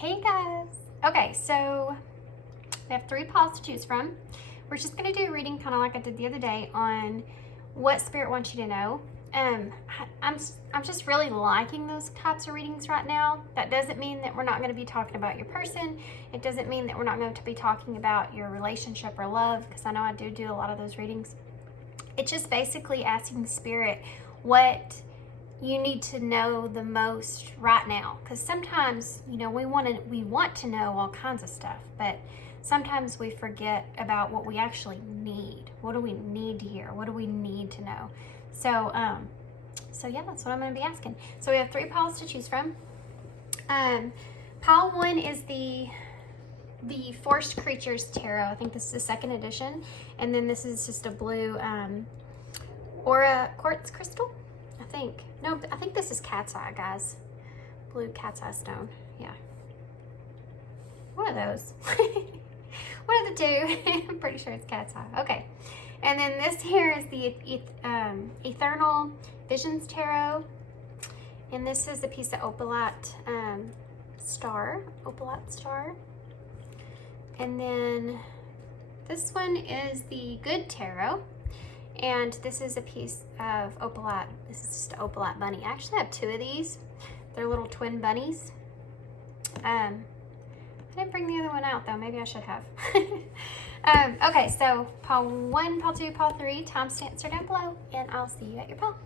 Hey guys. Okay, so we have 3 piles to choose from. We're just going to do a reading kind of like I did the other day on what Spirit wants you to know. I'm just really liking those types of readings right now. That doesn't mean that we're not going to be talking about your person. It doesn't mean that we're not going to be talking about your relationship or love, because I know I do a lot of those readings. It's just basically asking Spirit what you need to know the most right now, because sometimes, you know, we want to know all kinds of stuff, but sometimes we forget about what we actually need. What do we need to hear? What do we need to know? So yeah, that's what I'm going to be asking. So we have 3 piles to choose from. Pile 1 is the Forced Creatures Tarot. I think this is the 2nd edition, and then this is just a blue aura quartz crystal. I think this is cat's eye, guys. Blue cat's eye stone. Yeah. One of those. One of the 2. I'm pretty sure it's cat's eye. Okay. And then this here is the Eternal Visions Tarot. And this is a piece of opalite star. And then this one is the Good Tarot. And this is a piece of opalite. This is just an opalite bunny. I actually have 2 of these. They're little twin bunnies. I didn't bring the other one out though. Maybe I should have. Okay, so pile 1, pile 2, pile 3. Timestamps are down below, and I'll see you at your pile.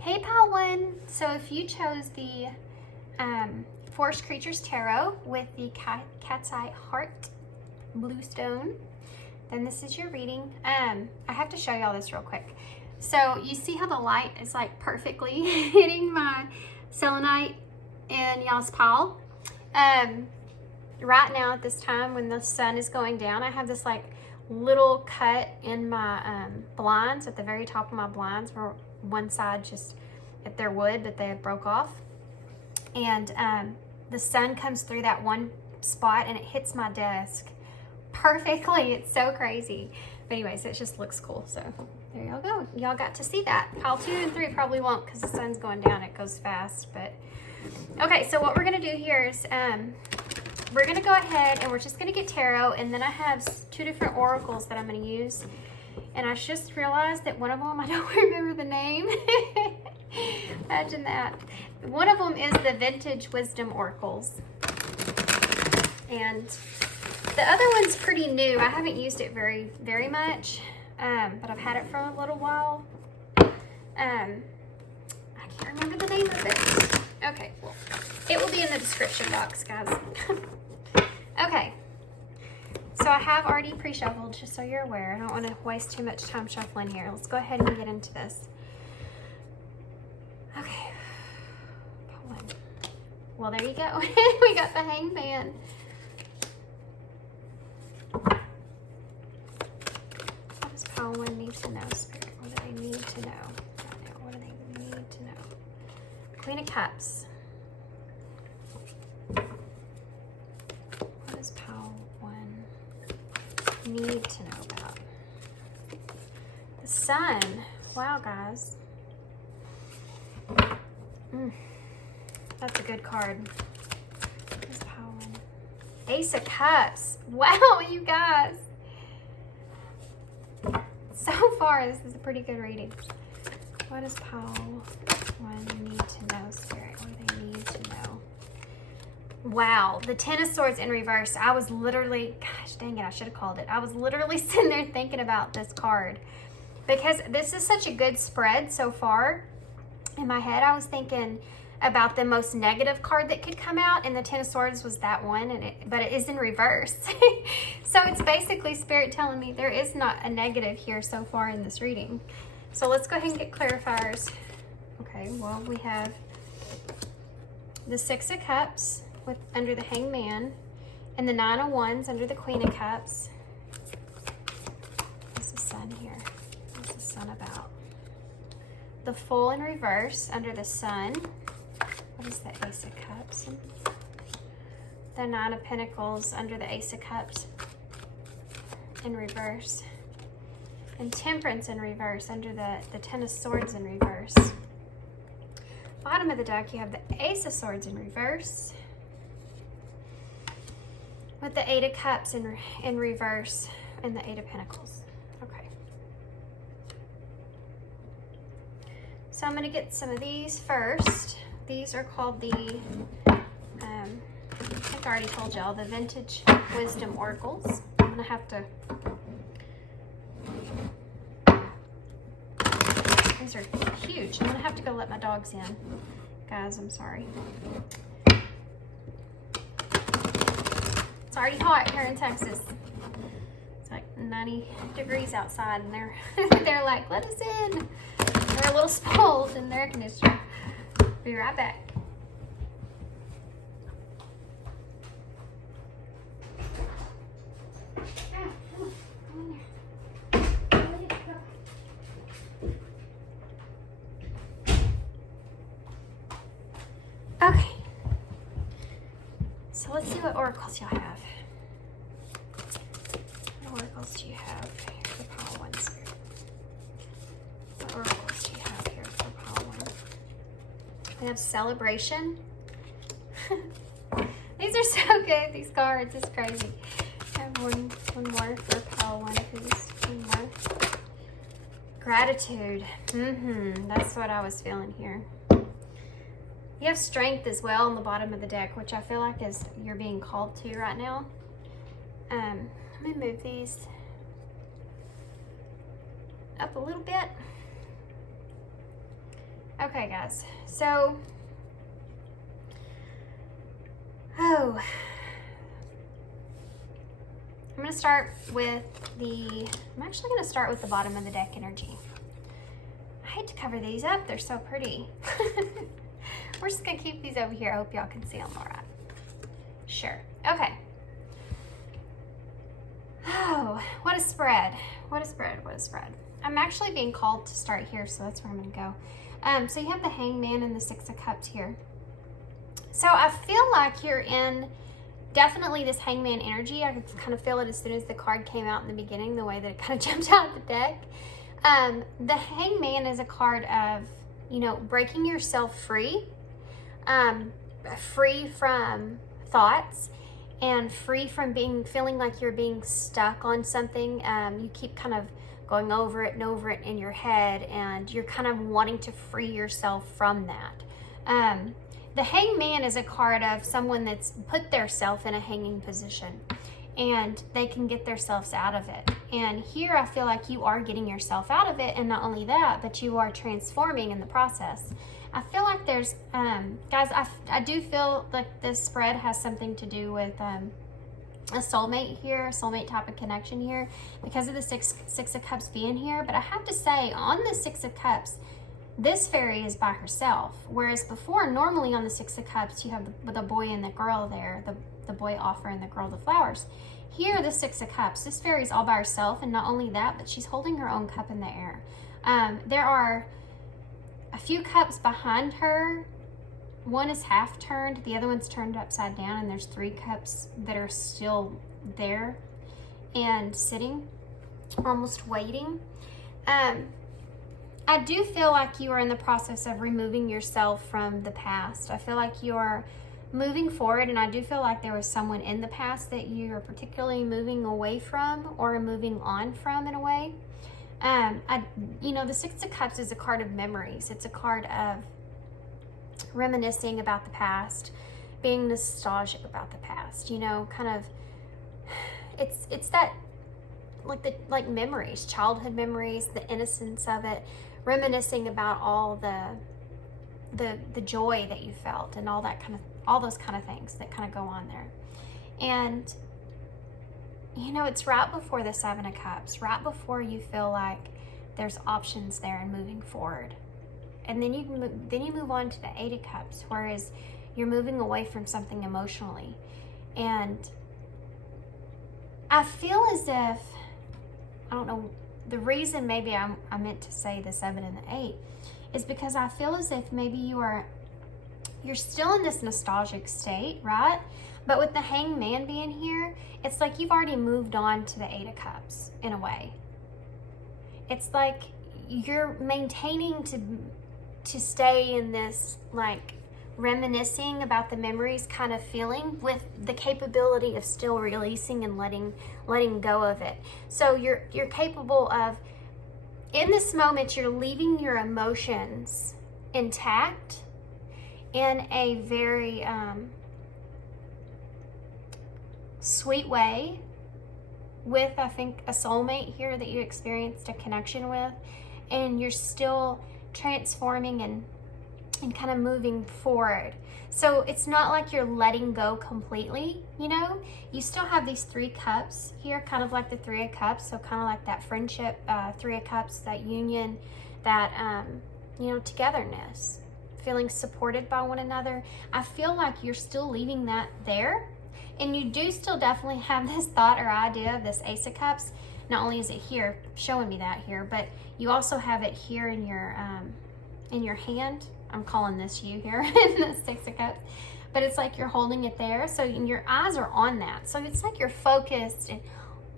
Hey pile 1, so if you chose the Forced Creatures Tarot with the Cat's Eye Heart Blue Stone, then this is your reading. I have to show y'all this real quick. So you see how the light is like perfectly hitting my selenite in y'all's pile? Right now at this time when the sun is going down, I have this like little cut in my blinds at the very top of my blinds, where one side just, if they're wood, but they broke off, and the sun comes through that one spot and it hits my desk perfectly. It's so crazy. But anyways, it just looks cool. So there y'all go. Y'all got to see that. Pile 2 and 3 probably won't, because the sun's going down. It goes fast. But okay, so what we're gonna do here is we're gonna go ahead and we're just gonna get tarot, and then I have 2 different oracles that I'm gonna use. And I just realized that one of them, I don't remember the name. Imagine that. One of them is the Vintage Wisdom Oracles. And the other one's pretty new. I haven't used it very much, but I've had it for a little while. I can't remember the name of it. Okay, well, it will be in the description box, guys. Okay. So I have already pre-shuffled, just so you're aware. I don't want to waste too much time shuffling here. Let's go ahead and get into this. Okay. Pile 1. Well, there you go. We got the Hangman. What does pile 1 need to know, Spirit? What do they need to know right now? What do they need to know? Queen of Cups. What does pile 1 need to know about? The Sun. Wow, guys. That's a good card. Where's pile 1? Ace of Cups. Wow, you guys. So far, this is a pretty good reading. What does pile 1 need to know, Spirit? What do they need to know? Wow, the Ten of Swords in reverse. I was literally, gosh dang it, I should have called it. I was literally sitting there thinking about this card, because this is such a good spread so far. In my head, I was thinking about the most negative card that could come out, and the Ten of Swords was that one, but it is in reverse. So it's basically Spirit telling me there is not a negative here so far in this reading. So let's go ahead and get clarifiers. Okay, well, we have the 6 of Cups under the Hangman, and the 9 of Wands under the Queen of Cups. What's the Sun here? What's the Sun about? The Fool in reverse under the Sun. what is the Ace of Cups? The Nine of Pentacles under the Ace of Cups in reverse. And Temperance in reverse under the Ten of Swords in reverse. Bottom of the deck, you have the Ace of Swords in reverse. With the Eight of Cups in reverse and the Eight of Pentacles. Okay. So I'm going to get some of these first. These are called the, I think I already told y'all, the Vintage Wisdom Oracles. I'm going to have to, these are huge. I'm going to have to go let my dogs in. Guys, I'm sorry. It's already hot here in Texas. It's like 90 degrees outside and they're like, let us in. They're a little spoiled in the air conditioner. Be right back. Okay. So let's see what oracles y'all have. What oracles do you have here for pile one, Spirit? What oracles do you have here for pile one? We have Celebration. These are so good, these cards. It's crazy. I have one more for pile one, please. One more. Gratitude. That's what I was feeling here. You have Strength as well on the bottom of the deck, which I feel like is you're being called to right now. Let me move these up a little bit. Okay, guys. So, I'm going to start with I'm actually going to start with the bottom of the deck energy. I hate to cover these up. They're so pretty. We're just going to keep these over here. I hope y'all can see them all right. Sure. Okay. Oh, what a spread. What a spread. What a spread. I'm actually being called to start here, so that's where I'm going to go. So you have the Hangman and the Six of Cups here. So I feel like you're in definitely this Hangman energy. I could kind of feel it as soon as the card came out in the beginning, the way that it kind of jumped out of the deck. The Hangman is a card of, you know, breaking yourself free. Free from thoughts and free from feeling like you're being stuck on something. You keep kind of going over it and over it in your head, and you're kind of wanting to free yourself from that. The Hangman is a card of someone that's put theirself in a hanging position and they can get themselves out of it. And here I feel like you are getting yourself out of it, and not only that, but you are transforming in the process. I feel like there's, guys, I do feel like this spread has something to do with a soulmate here, a soulmate type of connection here, because of the Six of Cups being here. But I have to say, on the Six of Cups, this fairy is by herself, whereas before, normally on the Six of Cups, you have the boy and the girl there, the boy offering the girl the flowers. Here, the Six of Cups, this fairy is all by herself, and not only that, but she's holding her own cup in the air. There are a few cups behind her. One is half turned, the other one's turned upside down, and there's 3 cups that are still there and sitting, almost waiting. I do feel like you are in the process of removing yourself from the past. I feel like you are moving forward, and I do feel like there was someone in the past that you are particularly moving away from or moving on from in a way. You know, the Six of Cups is a card of memories. It's a card of reminiscing about the past, being nostalgic about the past, you know, kind of, it's that, like memories, childhood memories, the innocence of it, reminiscing about all the joy that you felt and all those kind of things that kind of go on there. And you know, it's right before the Seven of Cups, right before you feel like there's options there and moving forward. And then you move on to the Eight of Cups, whereas you're moving away from something emotionally. And I feel as if, I don't know, the reason maybe I meant to say the 7 and the 8 is because I feel as if maybe you are you're still in this nostalgic state, right? But with the Hanged Man being here, it's like you've already moved on to the Eight of Cups in a way. It's like you're maintaining to stay in this like reminiscing about the memories kind of feeling, with the capability of still releasing and letting go of it. So you're capable of, in this moment, you're leaving your emotions intact in a very sweet way, with, I think, a soulmate here that you experienced a connection with, and you're still transforming and kind of moving forward. So it's not like you're letting go completely, you know? You still have these three cups here, kind of like the Three of Cups, so kind of like that friendship, Three of Cups, that union, that, you know, togetherness, feeling supported by one another. I feel like you're still leaving that there, and you do still definitely have this thought or idea of this Ace of Cups. Not only is it here, showing me that here, but you also have it here in your hand. I'm calling this you here in the Six of Cups, but it's like you're holding it there. So your eyes are on that. So it's like you're focused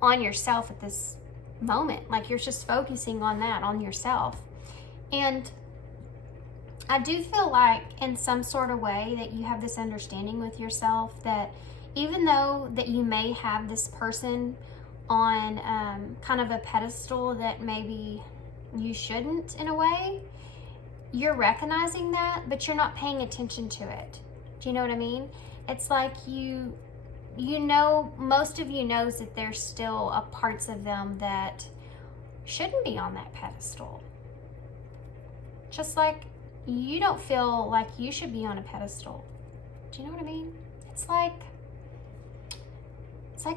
on yourself at this moment. Like you're just focusing on that, on yourself. And I do feel like in some sort of way that you have this understanding with yourself that even though that you may have this person on kind of a pedestal that maybe you shouldn't, in a way, you're recognizing that, but you're not paying attention to it. Do you know what I mean? It's like you know, most of you knows that there's still parts of them that shouldn't be on that pedestal. Just like you don't feel like you should be on a pedestal. Do you know what I mean? It's like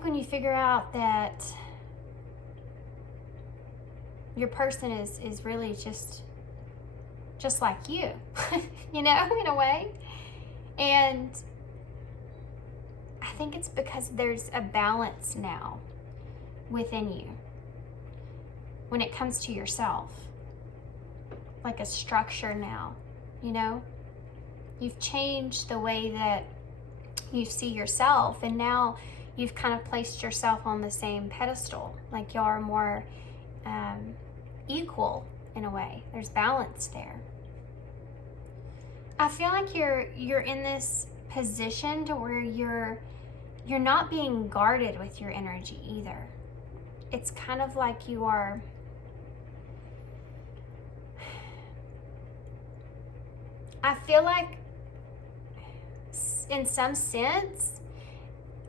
when you figure out that your person is really just like you, you know, in a way. And I think it's because there's a balance now within you when it comes to yourself, like a structure now, you know. You've changed the way that you see yourself, and now you've kind of placed yourself on the same pedestal, like you're more equal in a way. There's balance there. I feel like you're in this position to where you're not being guarded with your energy either. It's kind of like you are, I feel like in some sense,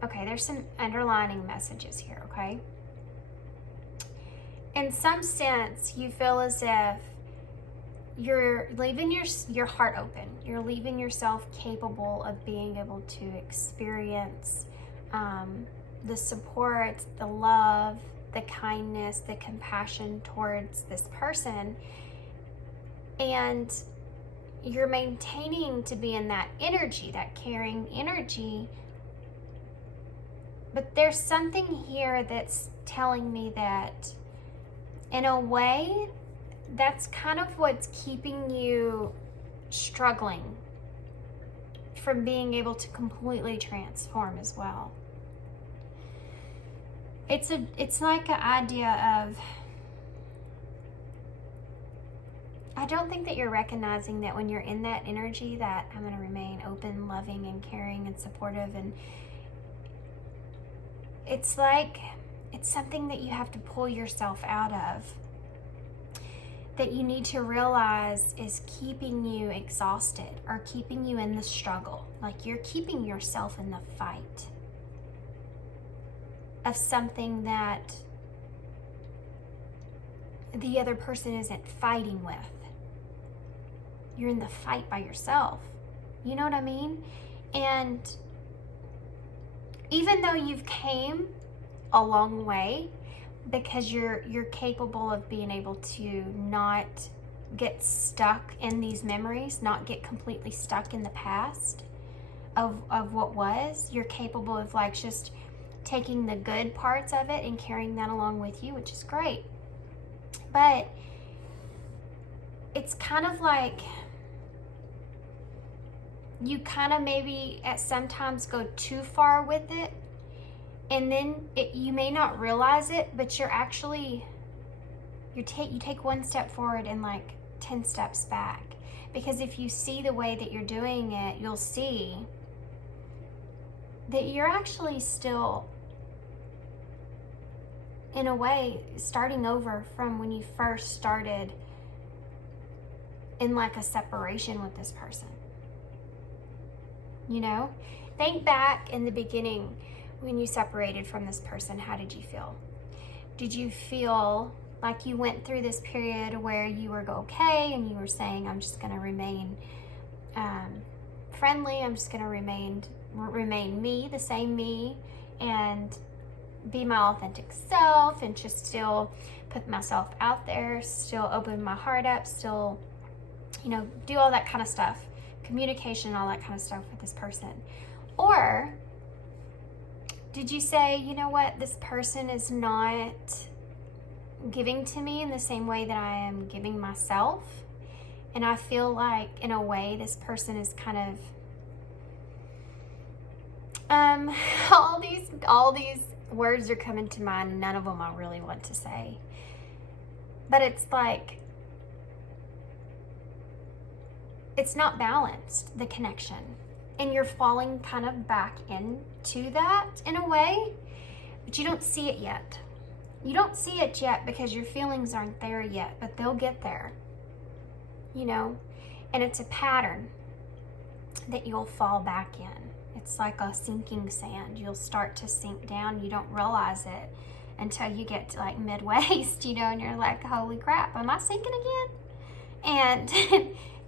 okay, there's some underlining messages here, okay? In some sense, you feel as if you're leaving your heart open. You're leaving yourself capable of being able to experience the support, the love, the kindness, the compassion towards this person. And you're maintaining to be in that energy, that caring energy. But there's something here that's telling me that, in a way, that's kind of what's keeping you struggling from being able to completely transform as well. It's like an idea of, I don't think that you're recognizing that when you're in that energy that I'm going to remain open, loving, and caring and supportive, and it's like it's something that you have to pull yourself out of, that you need to realize is keeping you exhausted or keeping you in the struggle. Like you're keeping yourself in the fight of something that the other person isn't fighting with. You're in the fight by yourself. You know what I mean? And even though you've came a long way, because you're capable of being able to not get stuck in these memories, not get completely stuck in the past of what was. You're capable of like just taking the good parts of it and carrying that along with you, which is great. But it's kind of like you kind of maybe at sometimes go too far with it, and then you may not realize it, but you're actually, you take one step forward and like 10 steps back. Because if you see the way that you're doing it, you'll see that you're actually still, in a way, starting over from when you first started in like a separation with this person. You know, think back in the beginning when you separated from this person. How did you feel? Did you feel like you went through this period where you were okay and you were saying, I'm just going to remain friendly, I'm just going to remain me, the same me, and be my authentic self, and just still put myself out there, still open my heart up, still, you know, do all that kind of stuff, communication, all that kind of stuff with this person? Or did you say, you know what, this person is not giving to me in the same way that I am giving myself, and I feel like in a way this person is kind of all these words are coming to mind, none of them I really want to say, but it's like it's not balanced, the connection, and you're falling kind of back into that in a way, but you don't see it yet. You don't see it yet because your feelings aren't there yet, but they'll get there, you know, and it's a pattern that you'll fall back in. It's like a sinking sand. You'll start to sink down. You don't realize it until you get to like mid-waist, you know, and you're like, holy crap, am I sinking again? And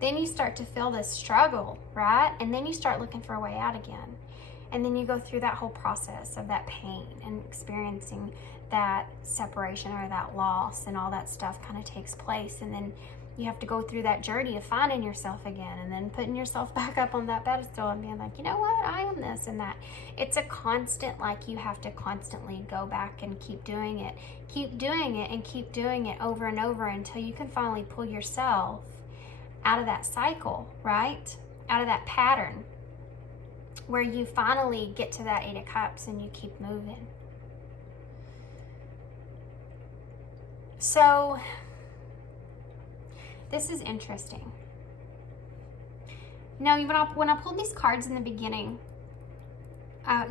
then you start to feel this struggle, right? And then you start looking for a way out again. And then you go through that whole process of that pain and experiencing that separation or that loss, and all that stuff kind of takes place. And then you have to go through that journey of finding yourself again, and then putting yourself back up on that pedestal and being like, you know what, I am this and that. It's a constant, like you have to constantly go back and keep doing it and keep doing it over and over until you can finally pull yourself out of that cycle, right? Out of that pattern where you finally get to that 8 of Cups and you keep moving. So this is interesting. Now, when I pulled these cards in the beginning,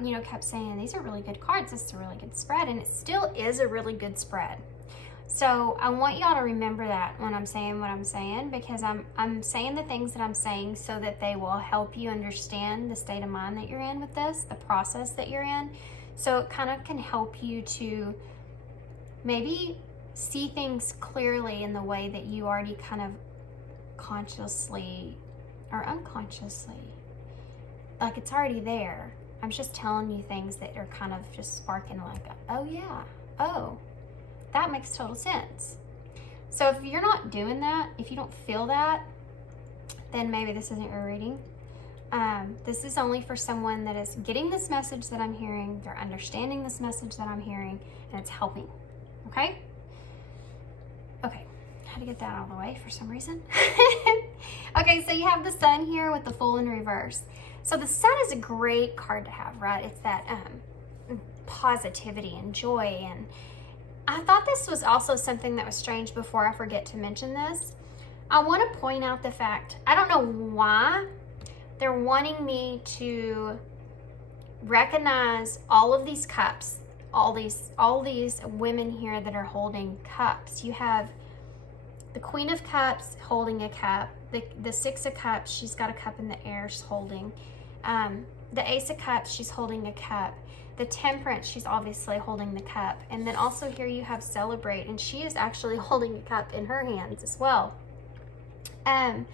you know, kept saying, these are really good cards. This is a really good spread. And it still is a really good spread. So I want y'all to remember that when I'm saying what I'm saying, because I'm saying the things that I'm saying so that they will help you understand the state of mind that you're in with this, the process that you're in. So it kind of can help you to maybe see things clearly in the way that you already kind of consciously or unconsciously, like it's already there. I'm just telling you things that are kind of just sparking like, oh yeah, oh, that makes total sense. So if you're not doing that, if you don't feel that, then maybe this isn't your reading. This is only for someone that is getting this message that I'm hearing, they're understanding this message that I'm hearing, and it's helping, okay? Okay, had to get that out of the way for some reason. Okay, so you have the Sun here with the Fool in reverse. So the Sun is a great card to have, right? It's that positivity and joy. And I thought this was also something that was strange before I forget to mention this. I want to point out the fact, I don't know why they're wanting me to recognize all of these cups, all these women here that are holding cups. You have the Queen of Cups holding a cup, the Six of Cups, she's got a cup in the air she's holding. The Ace of Cups, she's holding a cup. The Temperance, she's obviously holding the cup. And then also here you have Celebrate, and she is actually holding a cup in her hands as well. And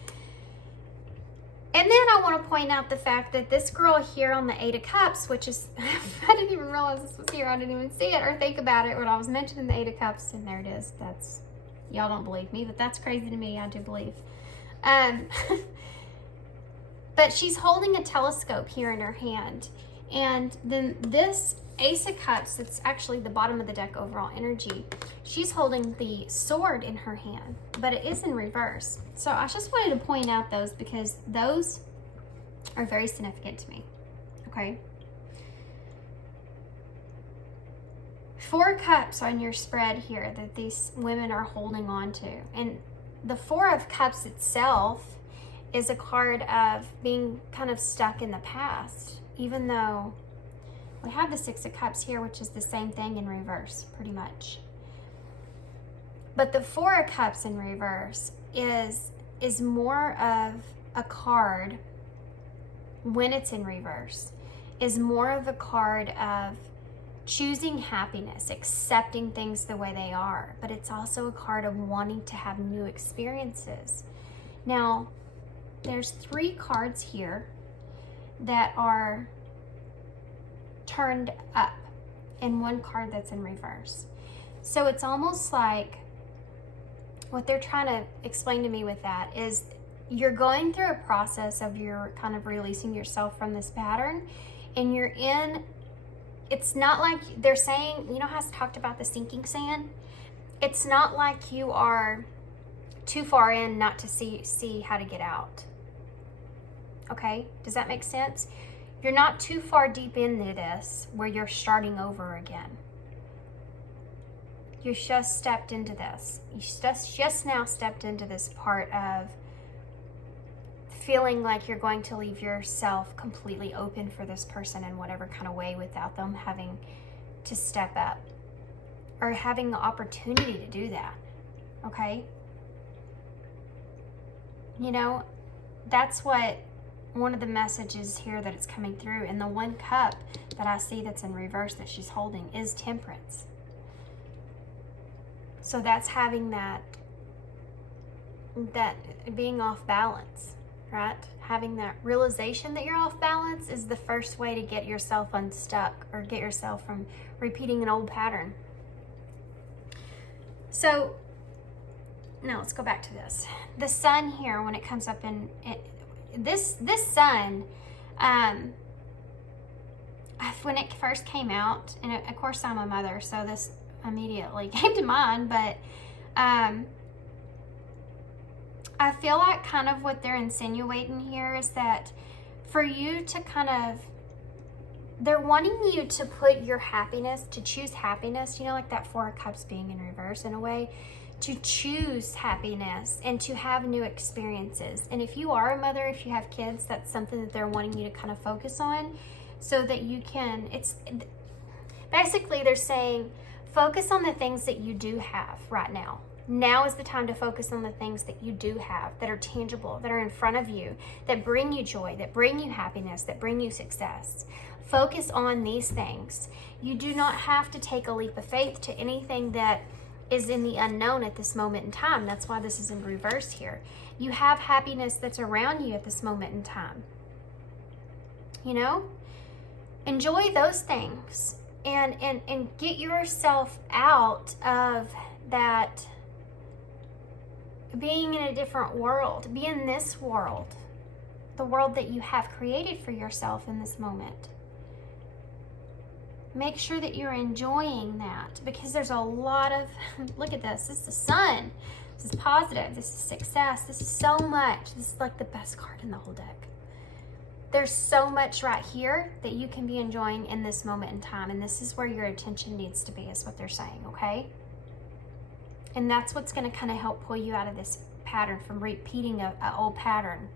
then I want to point out the fact that this girl here on the Eight of Cups, which is, I didn't even realize this was here. I didn't even see it or think about it when I was mentioning the Eight of Cups, and there it is. That's, y'all don't believe me, but that's crazy to me. I do believe. But she's holding a telescope here in her hand. And then this Ace of Cups, it's actually the bottom of the deck overall energy. She's holding the sword in her hand, but it is in reverse. So I just wanted to point out those because those are very significant to me, okay? 4 cups on your spread here that these women are holding on to. And the 4 of Cups itself is a card of being kind of stuck in the past, even though we have the 6 of Cups here, which is the same thing in reverse, pretty much. But the 4 of Cups in reverse is more of a card, when it's in reverse, is more of a card of choosing happiness, accepting things the way they are, but it's also a card of wanting to have new experiences. Now, there's 3 cards here that are turned up and 1 card that's in reverse. So it's almost like what they're trying to explain to me with that is you're going through a process of you're kind of releasing yourself from this pattern, and you're in, it's not like they're saying, you know how I talked about the sinking sand? It's not like you are too far in not to see how to get out. Okay, does that make sense? You're not too far deep into this where you're starting over again. You just stepped into this. You just now stepped into this part of feeling like you're going to leave yourself completely open for this person in whatever kind of way without them having to step up or having the opportunity to do that. Okay? You know, that's what one of the messages here that it's coming through. And the 1 cup that I see that's in reverse that she's holding is Temperance. So that's having that being off balance, right? Having that realization that you're off balance is the first way to get yourself unstuck or get yourself from repeating an old pattern. So now let's go back to this. The sun here, when it comes up in this sun, when it first came out, and of course I'm a mother, so this immediately came to mind, but I feel like kind of what they're insinuating here is that for you to kind of, they're wanting you to put your happiness, to choose happiness, you know, like that 4 of Cups being in reverse in a way, to choose happiness and to have new experiences. And if you are a mother, if you have kids, that's something that they're wanting you to kind of focus on so that you can, it's basically they're saying, focus on the things that you do have right now. Now is the time to focus on the things that you do have, that are tangible, that are in front of you, that bring you joy, that bring you happiness, that bring you success. Focus on these things. You do not have to take a leap of faith to anything that is in the unknown at this moment in time. That's why this is in reverse here. You have happiness that's around you at this moment in time. You know? Enjoy those things. And get yourself out of that being in a different world. Be in this world, the world that you have created for yourself in this moment. Make sure that you're enjoying that, because there's a lot of, look at this, this is the sun, this is positive, this is success, this is so much, this is like the best card in the whole deck. There's so much right here that you can be enjoying in this moment in time. And this is where your attention needs to be, is what they're saying, okay? And that's what's going to kind of help pull you out of this pattern, from repeating an old pattern.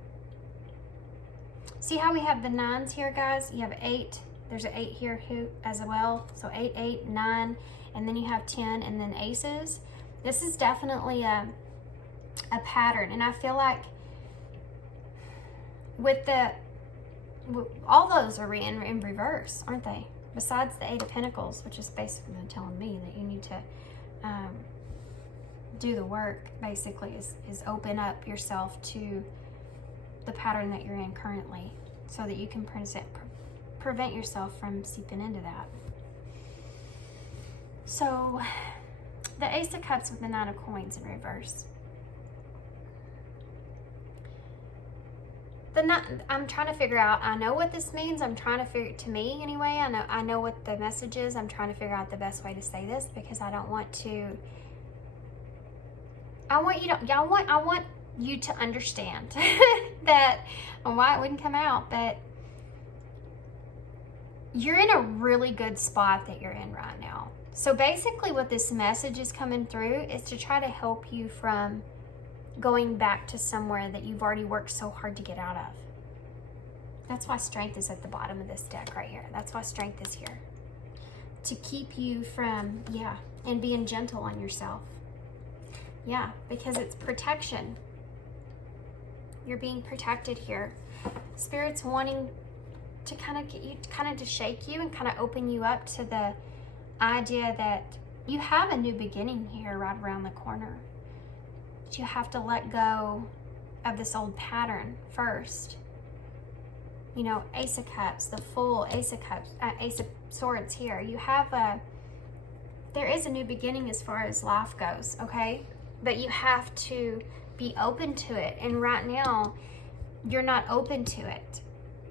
See how we have the 9s here, guys? You have 8. There's an 8 here as well. So 8, 8, 9. And then you have 10 and then aces. This is definitely a pattern. And I feel like with all those are in reverse, aren't they? Besides the 8 of Pentacles, which is basically telling me that you need to do the work, basically, is open up yourself to the pattern that you're in currently, so that you can prevent yourself from seeping into that. So the Ace of Cups with the 9 of Coins in reverse. I'm trying to figure out, I know what this means. I'm trying to figure, to me anyway, I know what the message is. I'm trying to figure out the best way to say this, because I don't want to, I want you to understand that on why it wouldn't come out, but you're in a really good spot that you're in right now. So basically what this message is coming through is to try to help you from going back to somewhere that you've already worked so hard to get out of. That's why strength is at the bottom of this deck right here. That's why strength is here. To keep you from, and being gentle on yourself. Yeah, because it's protection. You're being protected here. Spirit's wanting to kind of get you, to shake you and kind of open you up to the idea that you have a new beginning here right around the corner. But you have to let go of this old pattern first. You know, Ace of Cups, the Fool, Ace of Cups, Ace of Swords here. You have there is a new beginning as far as life goes, okay? But you have to be open to it. And right now, you're not open to it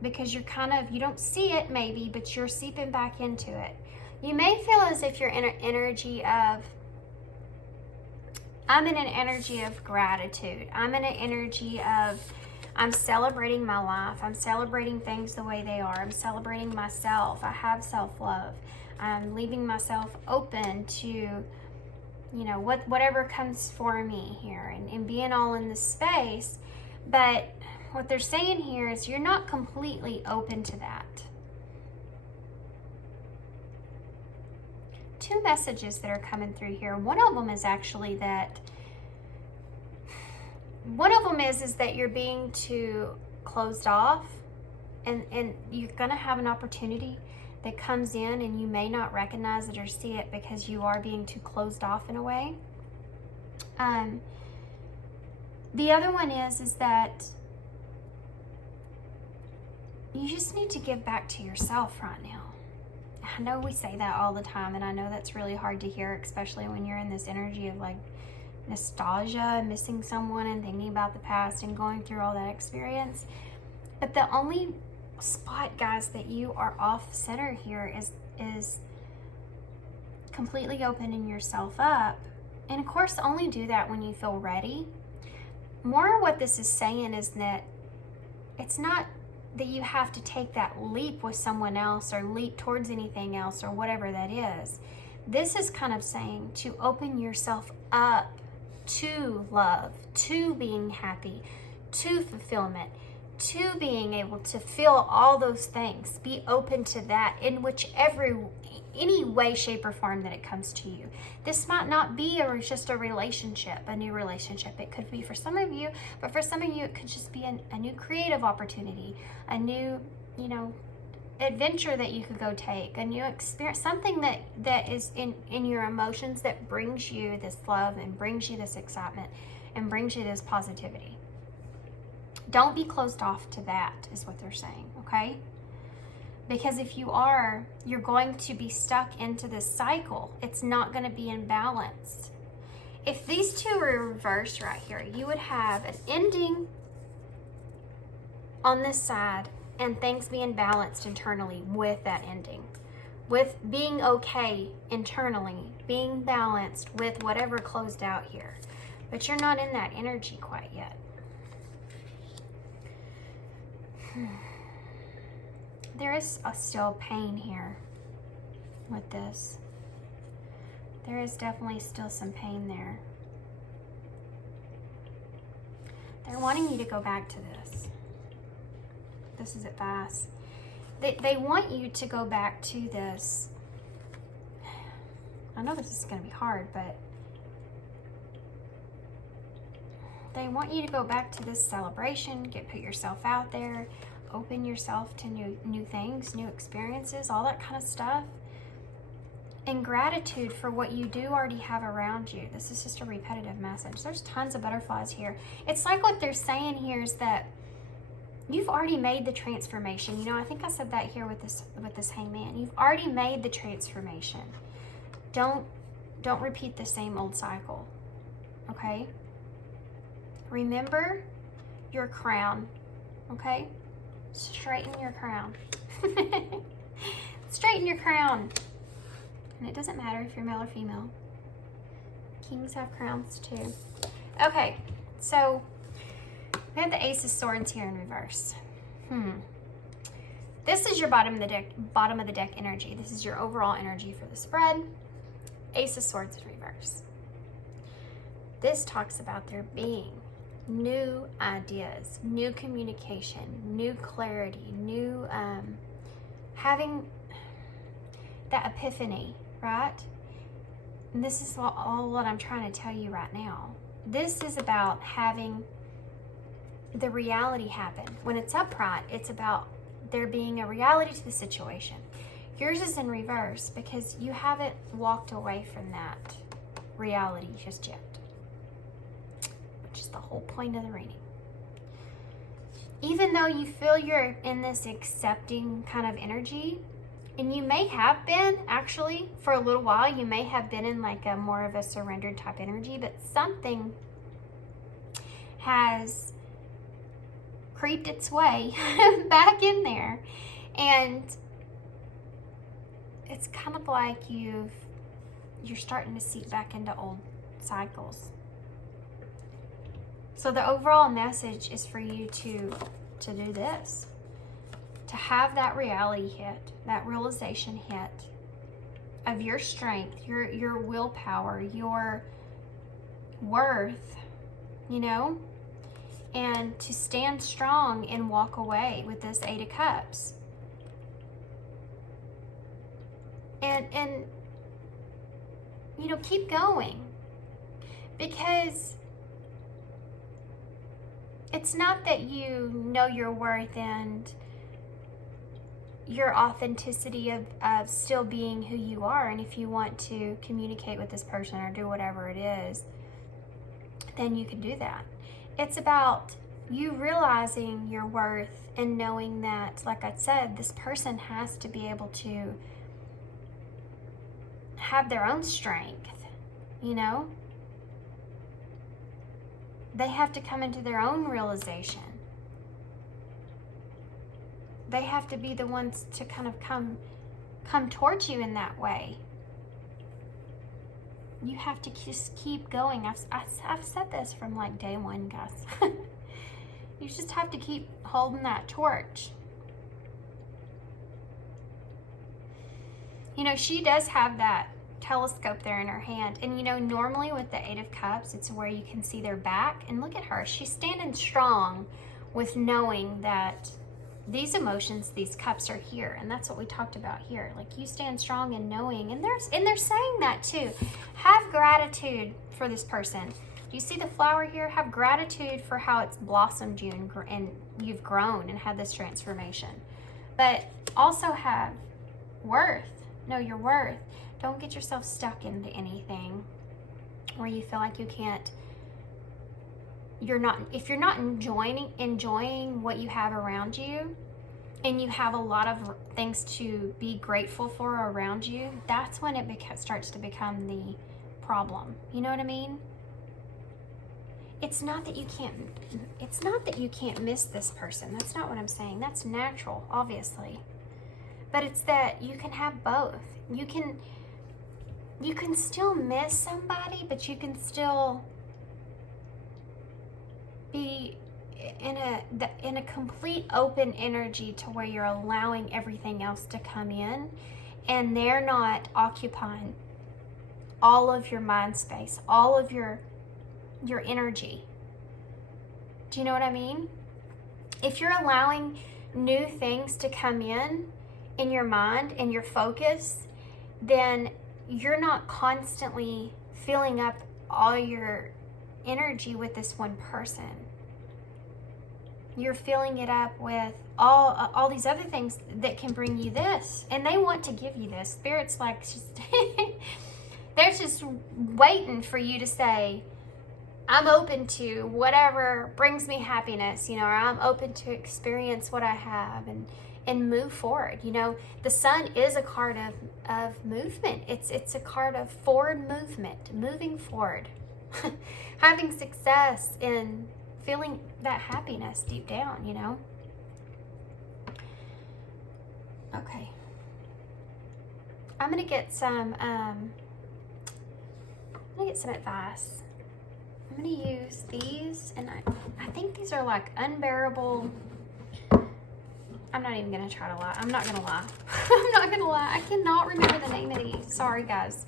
because you're you don't see it maybe, but you're seeping back into it. You may feel as if you're in an energy of, I'm in an energy of gratitude. I'm in an energy of, I'm celebrating my life. I'm celebrating things the way they are. I'm celebrating myself. I have self-love. I'm leaving myself open to, you know, whatever comes for me here and being all in this space. But what they're saying here is you're not completely open to that. Two messages that are coming through here. One of them is actually that that you're being too closed off, and you're gonna have an opportunity that comes in and you may not recognize it or see it because you are being too closed off in a way. The other one is that you just need to give back to yourself right now. I know we say that all the time, and I know that's really hard to hear, especially when you're in this energy of like nostalgia, missing someone and thinking about the past and going through all that experience. But the only spot, guys, that you are off center here is completely opening yourself up. And of course, only do that when you feel ready. More what this is saying is that it's not that you have to take that leap with someone else or leap towards anything else or whatever that is. This is kind of saying to open yourself up to love, to being happy, to fulfillment, to being able to feel all those things. Be open to that in any way, shape, or form that it comes to you. This might not be just a relationship, a new relationship. It could be for some of you, but for some of you, it could just be a new creative opportunity, a new, you know, adventure that you could go take, a new experience, something that is in your emotions that brings you this love and brings you this excitement and brings you this positivity. Don't be closed off to that, is what they're saying, okay? Because if you are, you're going to be stuck into this cycle. It's not going to be in balance. If these two were reversed right here, you would have an ending on this side and things being balanced internally with that ending. With being okay internally, being balanced with whatever closed out here. But you're not in that energy quite yet. There is still pain here with this. There is definitely still some pain there. They're wanting you to go back to this. This is advice. They want you to go back to this. I know this is going to be hard, but they want you to go back to this celebration, put yourself out there, open yourself to new things, new experiences, all that kind of stuff. And gratitude for what you do already have around you. This is just a repetitive message. There's tons of butterflies here. It's like what they're saying here is that you've already made the transformation. You know, I think I said that here with this hangman. You've already made the transformation. Don't repeat the same old cycle. Okay? Remember your crown. Okay? Straighten your crown. Straighten your crown. And it doesn't matter if you're male or female. Kings have crowns too. Okay, so We have the Ace of Swords here in reverse. This is your bottom of the deck energy. This is your overall energy for the spread. Ace of Swords in reverse. This talks about there being new ideas, new communication, new clarity, new having that epiphany, right? And this is all what I'm trying to tell you right now. This is about having the reality happen. When it's upright, it's about there being a reality to the situation. Yours is in reverse because you haven't walked away from that reality just yet, which is the whole point of the reading. Even though you feel you're in this accepting kind of energy, and you may have been, actually, for a little while, you may have been in like a more of a surrendered type energy, but something has creeped its way back in there. And it's kind of like you're starting to seep back into old cycles. So the overall message is for you to do this. To have that reality hit, that realization hit of your strength, your willpower, your worth, you know, and to stand strong and walk away with this Eight of Cups. And you know, keep going, because it's not that you know your worth and your authenticity of still being who you are, and if you want to communicate with this person or do whatever it is, then you can do that. It's about you realizing your worth and knowing that, like I said, this person has to be able to have their own strength, you know? They have to come into their own realization. They have to be the ones to kind of come towards you in that way. You have to just keep going. I've said this from like day one, guys. You just have to keep holding that torch. You know, she does have that telescope there in her hand. And you know, normally with the Eight of Cups, it's where you can see their back. And look at her. She's standing strong with knowing that these emotions, these cups are here. And that's what we talked about here. Like, you stand strong in knowing. And they're saying that too. Have gratitude for this person. Do you see the flower here? Have gratitude for how it's blossomed you and you've grown and had this transformation. But also have worth. Know your worth. Don't get yourself stuck into anything where you feel like you can't, if you're not enjoying what you have around you, and you have a lot of things to be grateful for around you, that's when it starts to become the problem. You know what I mean? It's not that you can't miss this person. That's not what I'm saying. That's natural, obviously. But it's that you can have both. You can still miss somebody, but you can still be in a complete open energy to where you're allowing everything else to come in, and they're not occupying all of your mind space, all of your energy. Do you know what I mean? If you're allowing new things to come in your mind and your focus, then you're not constantly filling up all your energy with this one person. You're filling it up with all these other things that can bring you this, and they want to give you this. Spirit's like, just they're just waiting for you to say, I'm open to whatever brings me happiness, you know, or I'm open to experience what I have and move forward. You know, the sun is a card of movement. It's a card of forward movement, moving forward, having success in feeling that happiness deep down, you know. Okay. I'm gonna get some advice. I'm going to use these, and I think these are like unbearable. I'm not even going to try to lie. I'm not going to lie. I'm not going to lie. I cannot remember the name of these. Sorry, guys.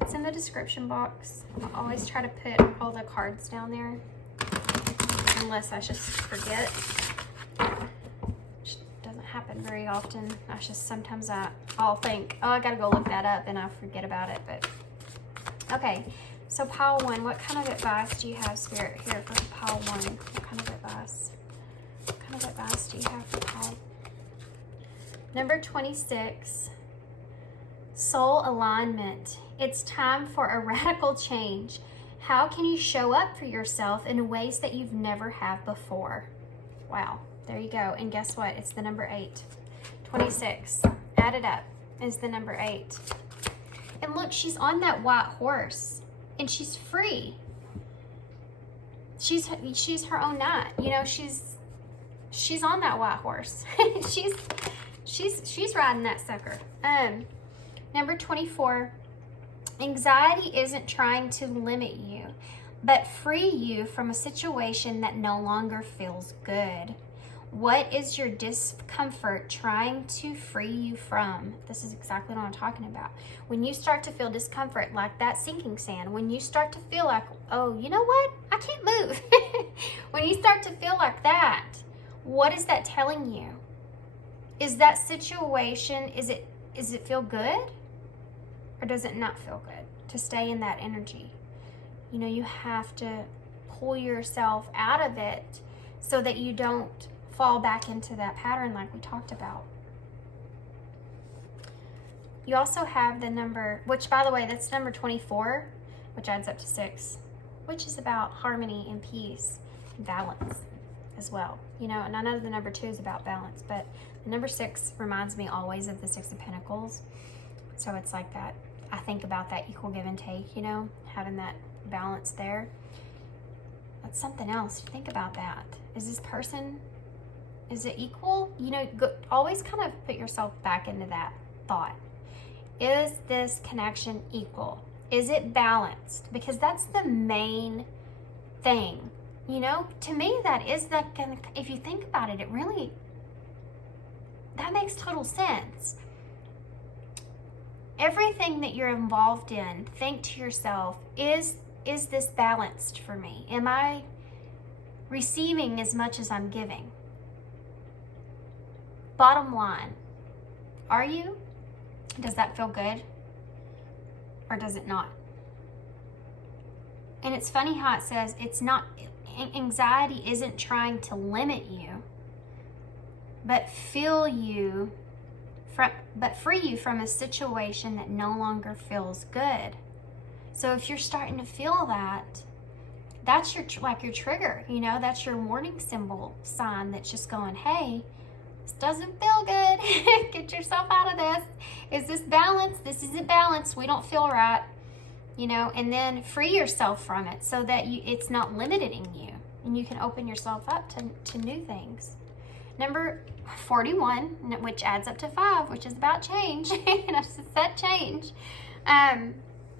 It's in the description box. I always try to put all the cards down there, unless I just forget. Which doesn't happen very often. I just sometimes I'll think, oh, I got to go look that up, and I forget about it. But okay. So pile 1, what kind of advice do you have, Spirit, here for pile 1? What kind of advice? What kind of advice do you have for pile? Number 26, soul alignment. It's time for a radical change. How can you show up for yourself in ways that you've never have before? Wow, there you go. And guess what? It's the number 8. 26, add it up, is the number 8. And look, she's on that white horse. And she's free. She's her own knight. You know, she's on that white horse. she's riding that sucker. Number 24. Anxiety isn't trying to limit you, but free you from a situation that no longer feels good. What is your discomfort trying to free you from? This is exactly what I'm talking about. When you start to feel discomfort, like that sinking sand, when you start to feel like, oh, you know what? I can't move. When you start to feel like that, what is that telling you? Is that situation, is it feel good? Or does it not feel good to stay in that energy? You know, you have to pull yourself out of it so that you don't fall back into that pattern like we talked about. You also have the number, which by the way, that's number 24, which adds up to 6, which is about harmony and peace and balance as well. You know, and I know the number 2 is about balance, but the number 6 reminds me always of the 6 of Pentacles. So it's like that. I think about that equal give and take, you know, having that balance there. That's something else. Think about that. Is this person, is it equal? You know, always kind of put yourself back into that thought. Is this connection equal? Is it balanced? Because that's the main thing. You know, to me, that is that, if you think about it, it really, that makes total sense. Everything that you're involved in, think to yourself, is this balanced for me? Am I receiving as much as I'm giving? Bottom line, are you? Does that feel good? Or does it not? And it's funny how it says it's not, anxiety isn't trying to limit you, but free you from a situation that no longer feels good. So if you're starting to feel that, that's your trigger, you know, that's your warning symbol sign that's just going, hey, this doesn't feel good. Get yourself out of this. Is this balanced? This isn't balanced. We don't feel right, you know, and then free yourself from it so that it's not limiting you and you can open yourself up to new things. Number 41, which adds up to 5, which is about change. And I said change.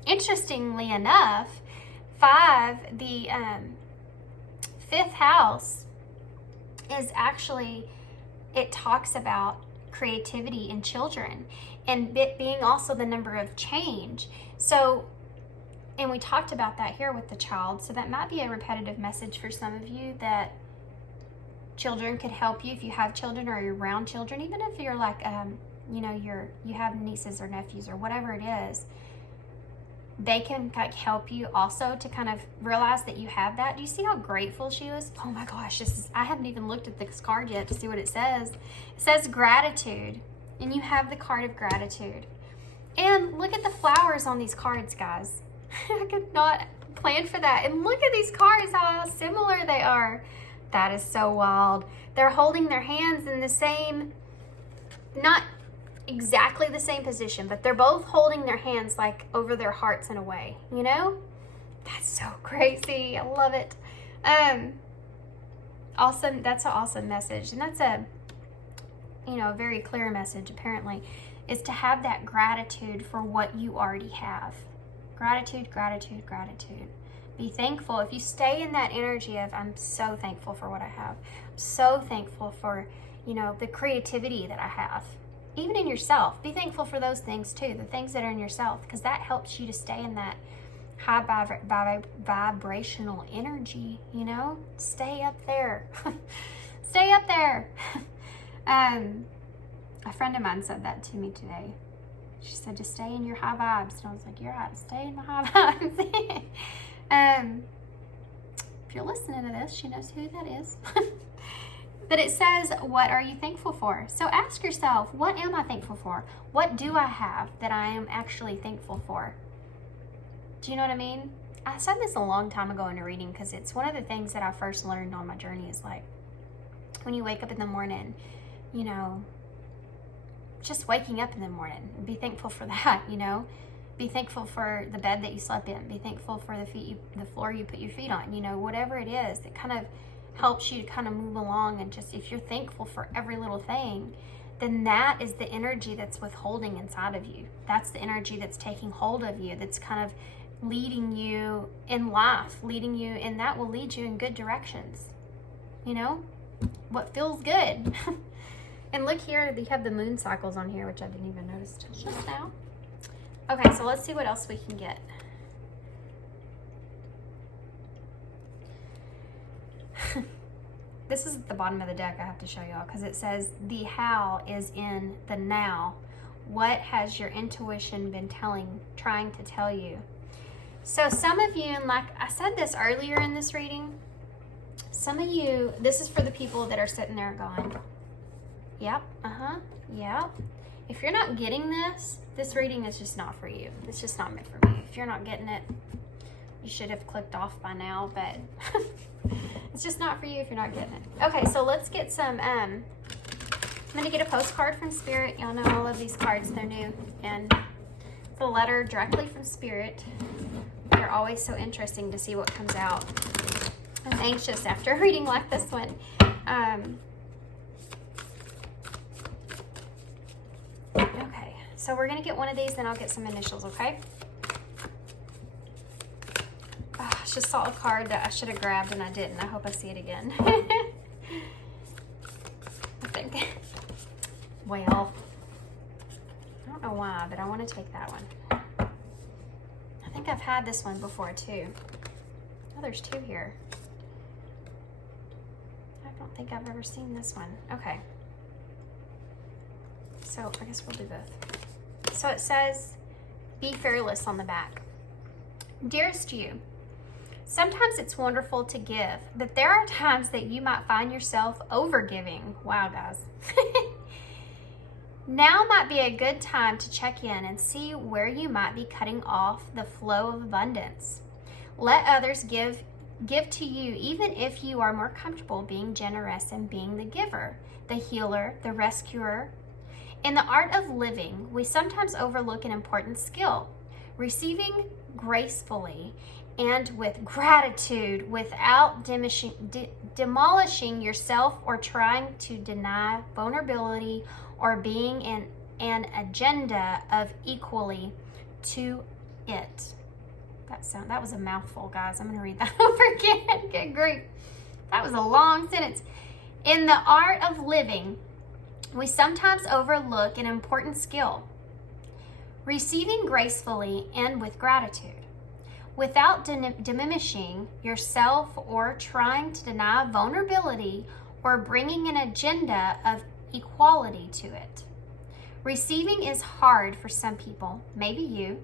Interestingly enough, 5, the 5th house, is actually, it talks about creativity in children and being also the number of change. So, and we talked about that here with the child. So that might be a repetitive message for some of you, that children could help you if you have children or you're around children, even if you're like, you know, you have nieces or nephews or whatever it is. They can like help you also to kind of realize that you have that. Do you see how grateful she was? Oh my gosh, I haven't even looked at this card yet to see what it says. It says gratitude, and you have the card of gratitude. And look at the flowers on these cards, guys. I could not plan for that. And look at these cards, how similar they are. That is so wild. They're holding their hands in the same, not exactly the same position, but they're both holding their hands like over their hearts in a way, you know? That's so crazy. I love it. Awesome. That's an awesome message. And that's a, you know, a very clear message apparently, is to have that gratitude for what you already have. Gratitude, gratitude, gratitude. Be thankful. If you stay in that energy of, I'm so thankful for what I have. I'm so thankful for, you know, the creativity that I have. Even in yourself, be thankful for those things too, the things that are in yourself, because that helps you to stay in that high vibrational energy, you know? Stay up there. Stay up there. A friend of mine said that to me today. She said, just stay in your high vibes. And I was like, you're right, stay in my high vibes. If you're listening to this, she knows who that is. But it says, what are you thankful for? So ask yourself, what am I thankful for? What do I have that I am actually thankful for? Do you know what I mean? I said this a long time ago in a reading, because it's one of the things that I first learned on my journey is like, when you wake up in the morning, you know, just waking up in the morning, be thankful for that, you know? Be thankful for the bed that you slept in. Be thankful for the floor you put your feet on. You know, whatever it is, it kind of helps you to kind of move along. And just, if you're thankful for every little thing, then that is the energy that's withholding inside of you. That's the energy that's taking hold of you, that's kind of leading you in life, and that will lead you in good directions. You know, what feels good. And look here, they have the moon cycles on here, which I didn't even notice till just now. Okay, so let's see what else we can get. This is at the bottom of the deck, I have to show y'all, because it says the how is in the now. What has your intuition been trying to tell you? So some of you, and like I said this earlier in this reading, some of you, this is for the people that are sitting there going, yep, yep. If you're not getting this reading is just not for you. It's just not meant for me. If you're not getting it, you should have clicked off by now, but it's just not for you if you're not getting it. Okay, so let's get some, I'm going to get a postcard from Spirit. Y'all know I love these cards. They're new. And it's a letter directly from Spirit. They're always so interesting to see what comes out. I'm anxious after a reading like this one. Okay, so we're going to get one of these, then I'll get some initials, okay? Oh, I just saw a card that I should have grabbed and I didn't. I hope I see it again. I think, well, I don't know why, but I want to take that one. I think I've had this one before too. Oh, there's two here. I don't think I've ever seen this one. Okay. So I guess we'll do both. So it says, be fearless on the back. Dearest you, sometimes it's wonderful to give, but there are times that you might find yourself overgiving. Wow, guys. Now might be a good time to check in and see where you might be cutting off the flow of abundance. Let others give to you, even if you are more comfortable being generous and being the giver, the healer, the rescuer. In the art of living, we sometimes overlook an important skill: receiving gracefully and with gratitude without demolishing yourself or trying to deny vulnerability or being in an agenda of equally to it. That was a mouthful, guys. I'm going to read that over again. Good grief. That was a long sentence. In the art of living, we sometimes overlook an important skill: receiving gracefully and with gratitude, without diminishing yourself or trying to deny vulnerability or bringing an agenda of equality to it. Receiving is hard for some people, maybe you.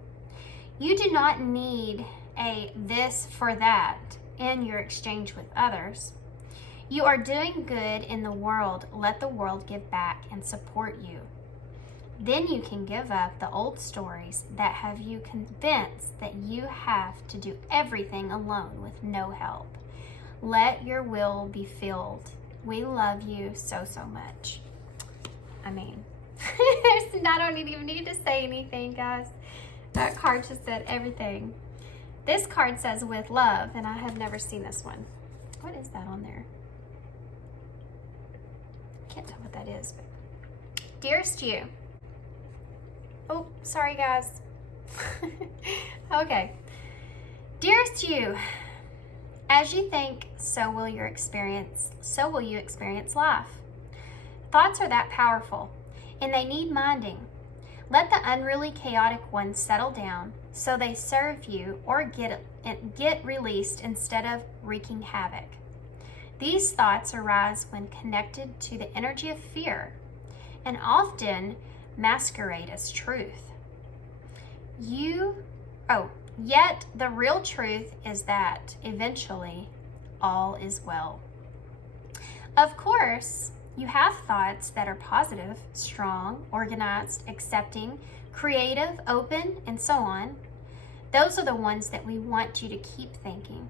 You do not need a this for that in your exchange with others. You are doing good in the world. Let the world give back and support you. Then you can give up the old stories that have you convinced that you have to do everything alone with no help. Let your will be filled. We love you so, so much. I mean, I don't even need to say anything, guys. That card just said everything. This card says with love, and I have never seen this one. What is that on there? Can't tell what that is, but dearest you. Oh, sorry guys. Okay. Dearest you, as you think, so will you experience life. Thoughts are that powerful, and they need minding. Let the unruly, chaotic ones settle down so they serve you or get released instead of wreaking havoc. These thoughts arise when connected to the energy of fear and often masquerade as truth. Yet the real truth is that eventually all is well. Of course, you have thoughts that are positive, strong, organized, accepting, creative, open, and so on. Those are the ones that we want you to keep thinking.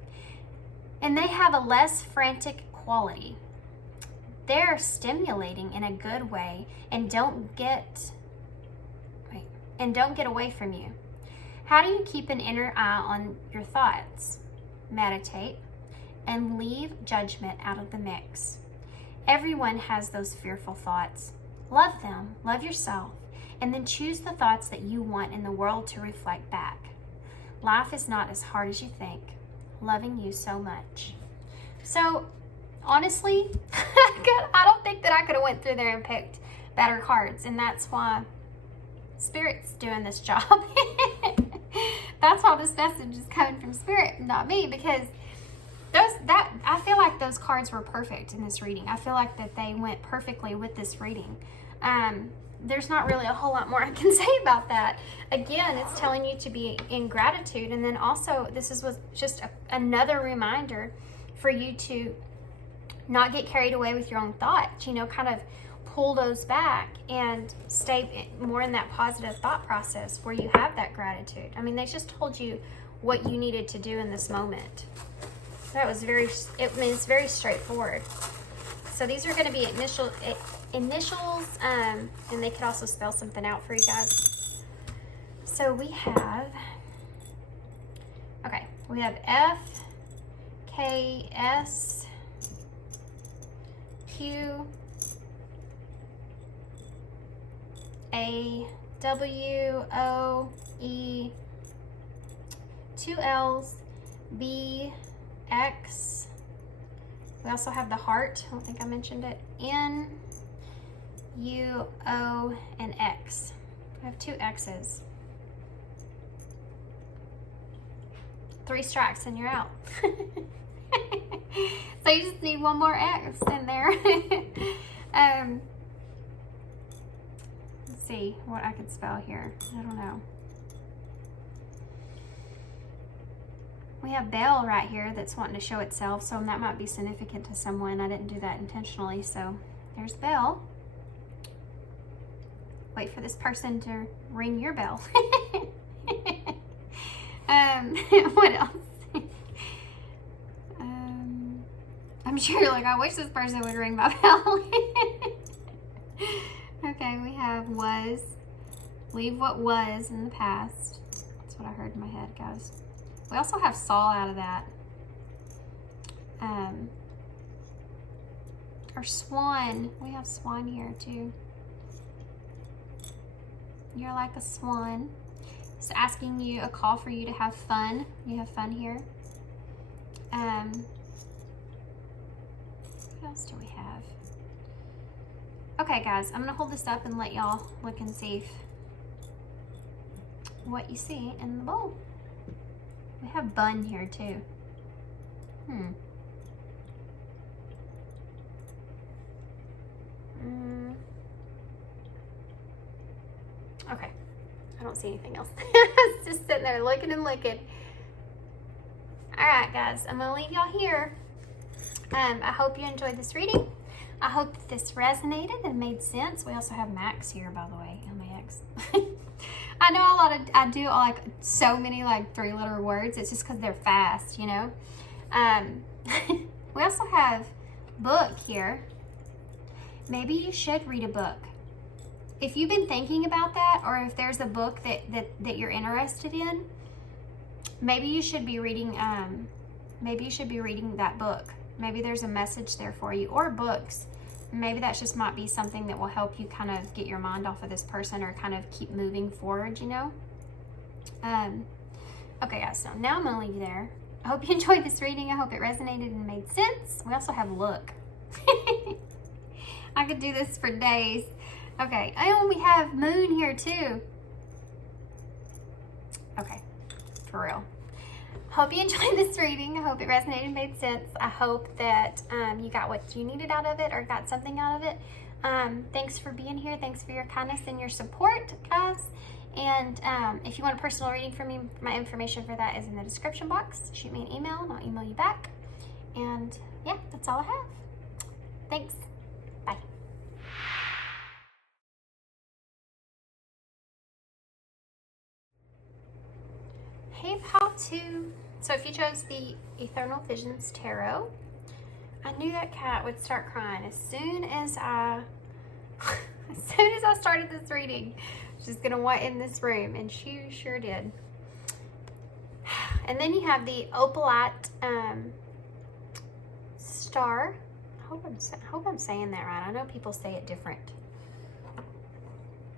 And they have a less frantic quality. They're stimulating in a good way and don't get away from you. How do you keep an inner eye on your thoughts? Meditate and leave judgment out of the mix. Everyone has those fearful thoughts. Love them, love yourself, and then choose the thoughts that you want in the world to reflect back. Life is not as hard as you think. Loving you so much. So, honestly, I don't think that I could have went through there and picked better cards, and that's why Spirit's doing this job. That's why this message is coming from Spirit, not me, because I feel like those cards were perfect in this reading. I feel like that they went perfectly with this reading. There's not really a whole lot more I can say about that. Again, it's telling you to be in gratitude, and then also this was just another reminder for you to not get carried away with your own thoughts, kind of pull those back and stay more in that positive thought process where you have that gratitude. I mean, they just told you what you needed to do in this moment. That was it's very straightforward. So these are going to be initials, and they could also spell something out for you guys. So we have F, K, S, Q, A, W, O, E, 2 L's, B, X. We also have the heart. I don't think I mentioned it. N, U, O, and X. I have 2 X's. 3 strikes and you're out. So you just need 1 more X in there. Let's see what I could spell here. I don't know. We have bell right here that's wanting to show itself, so that might be significant to someone. I didn't do that intentionally, so there's bell. Wait for this person to ring your bell. What else? I'm sure you're like, I wish this person would ring my bell. Okay, we have was. Leave what was in the past. That's what I heard in my head, guys. We also have saw out of that. Or swan. We have swan here too. You're like a swan. It's asking you, a call for you to have fun. You have fun here. What else do we have? Okay, guys, I'm gonna hold this up and let y'all look and see what you see in the bowl. We have bun here too. Okay, I don't see anything else. It's just sitting there looking and looking. All right, guys, I'm gonna leave y'all here. I hope you enjoyed this reading. I hope that this resonated and made sense. We also have Max here, by the way, MAX. I know I do like so many like 3-letter words. It's just because they're fast, We also have book here. Maybe you should read a book. If you've been thinking about that, or if there's a book that you're interested in, maybe you should be reading that book. Maybe there's a message there for you, or books. Maybe that just might be something that will help you kind of get your mind off of this person or kind of keep moving forward, Okay, guys, so now I'm going to leave you there. I hope you enjoyed this reading. I hope it resonated and made sense. We also have look. I could do this for days. Okay, and we have moon here too. Okay, for real. Hope you enjoyed this reading. I hope it resonated and made sense. I hope that you got what you needed out of it or got something out of it. Thanks for being here. Thanks for your kindness and your support, guys. And if you want a personal reading from me, my information for that is in the description box. Shoot me an email and I'll email you back. And yeah, that's all I have. Thanks. Bye. Hey, 𝚙𝚒𝚛𝚍. So if you chose the Eternal Visions Tarot, I knew that cat would start crying as soon as I started this reading. She's gonna want in this room, and she sure did. And then you have the 𝚙𝚒𝚛𝚍 star. I hope I'm saying that right. I know people say it different,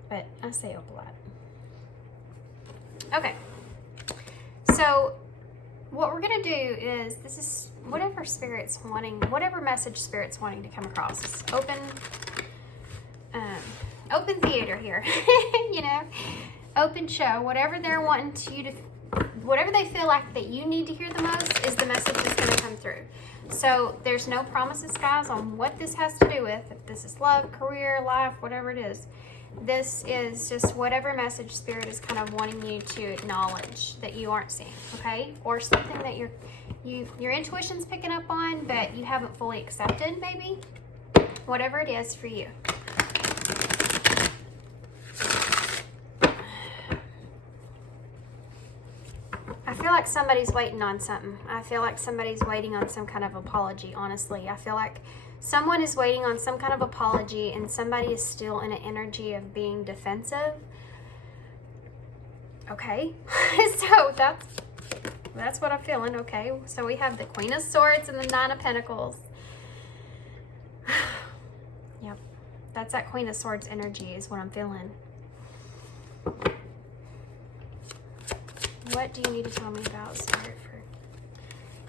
but I say 𝚙𝚒𝚛𝚍. Okay. So what we're gonna do is, this is whatever Spirit's wanting, whatever message Spirit's wanting to come across. It's open theater here. You know, open show. Whatever they're wanting you to, whatever they feel like that you need to hear the most is the message that's going to come through. So there's no promises, guys, on what this has to do with. If this is love, career, life, whatever it is. This is just whatever message Spirit is kind of wanting you to acknowledge that you aren't seeing, okay? Or something that your intuition's picking up on, but you haven't fully accepted, maybe. Whatever it is for you. I feel like somebody's waiting on something. I feel like somebody's waiting on some kind of apology, honestly. I feel like someone is waiting on some kind of apology, and somebody is still in an energy of being defensive. Okay, so that's what I'm feeling, okay? So we have the Queen of Swords and the Nine of Pentacles. Yep, that's that Queen of Swords energy is what I'm feeling. What do you need to tell me about Spirit for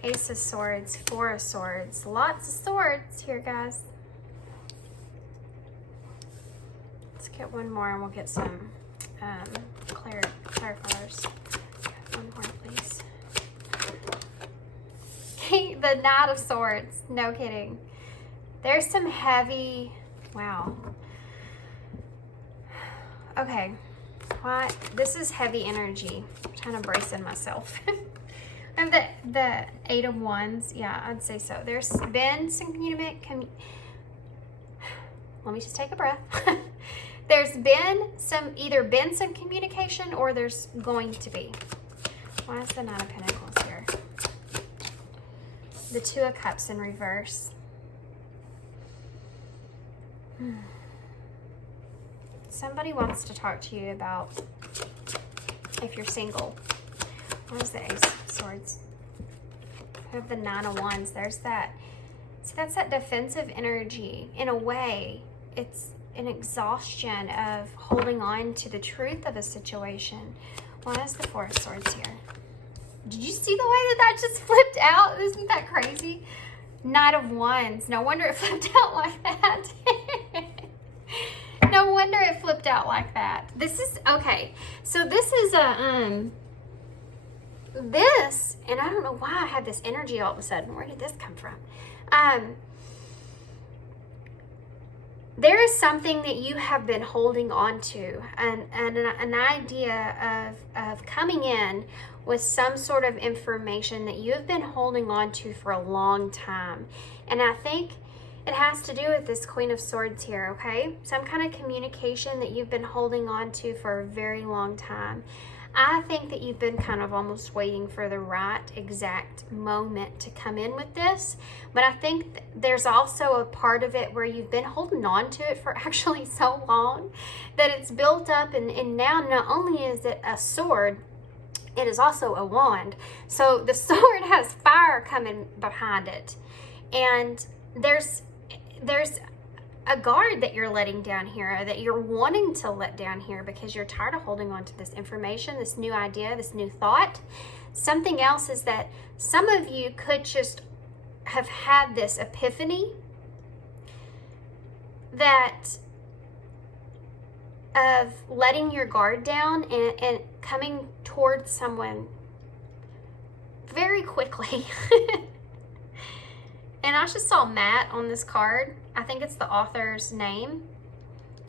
Ace of Swords, Four of Swords? Lots of swords here, guys. Let's get one more and we'll get some clarifiers. One more, please. Okay, the Knight of Swords. No kidding. There's some heavy... Wow. Okay. What? This is heavy energy. I'm trying to brace in myself. I have the Eight of Wands. Yeah, I'd say so. There's been some let me just take a breath. There's been some communication, or there's going to be. Why is the Nine of Pentacles here? The Two of Cups in reverse. Somebody wants to talk to you about if you're single. What is the Ace of Swords? We have the Nine of Wands. There's that. See, that's that defensive energy. In a way, it's an exhaustion of holding on to the truth of a situation. Why is the Four of Swords here? Did you see the way that just flipped out? Isn't that crazy? Knight of Wands. No wonder it flipped out like that. No wonder it flipped out like that. This is, okay, so this is a, this, and I don't know why I had this energy all of a sudden. Where did this come from? There is something that you have been holding on to, and an idea of coming in with some sort of information that you've been holding on to for a long time. And I think it has to do with this Queen of Swords here, okay? Some kind of communication that you've been holding on to for a very long time. I think that you've been kind of almost waiting for the right exact moment to come in with this. But I think there's also a part of it where you've been holding on to it for actually so long that it's built up, and now not only is it a sword, it is also a wand. So the sword has fire coming behind it. And there's a guard that you're letting down here, or that you're wanting to let down here because you're tired of holding on to this information, this new idea, this new thought. Something else is that some of you could just have had this epiphany that of letting your guard down and coming towards someone very quickly. And I just saw Matt on this card. I think it's the author's name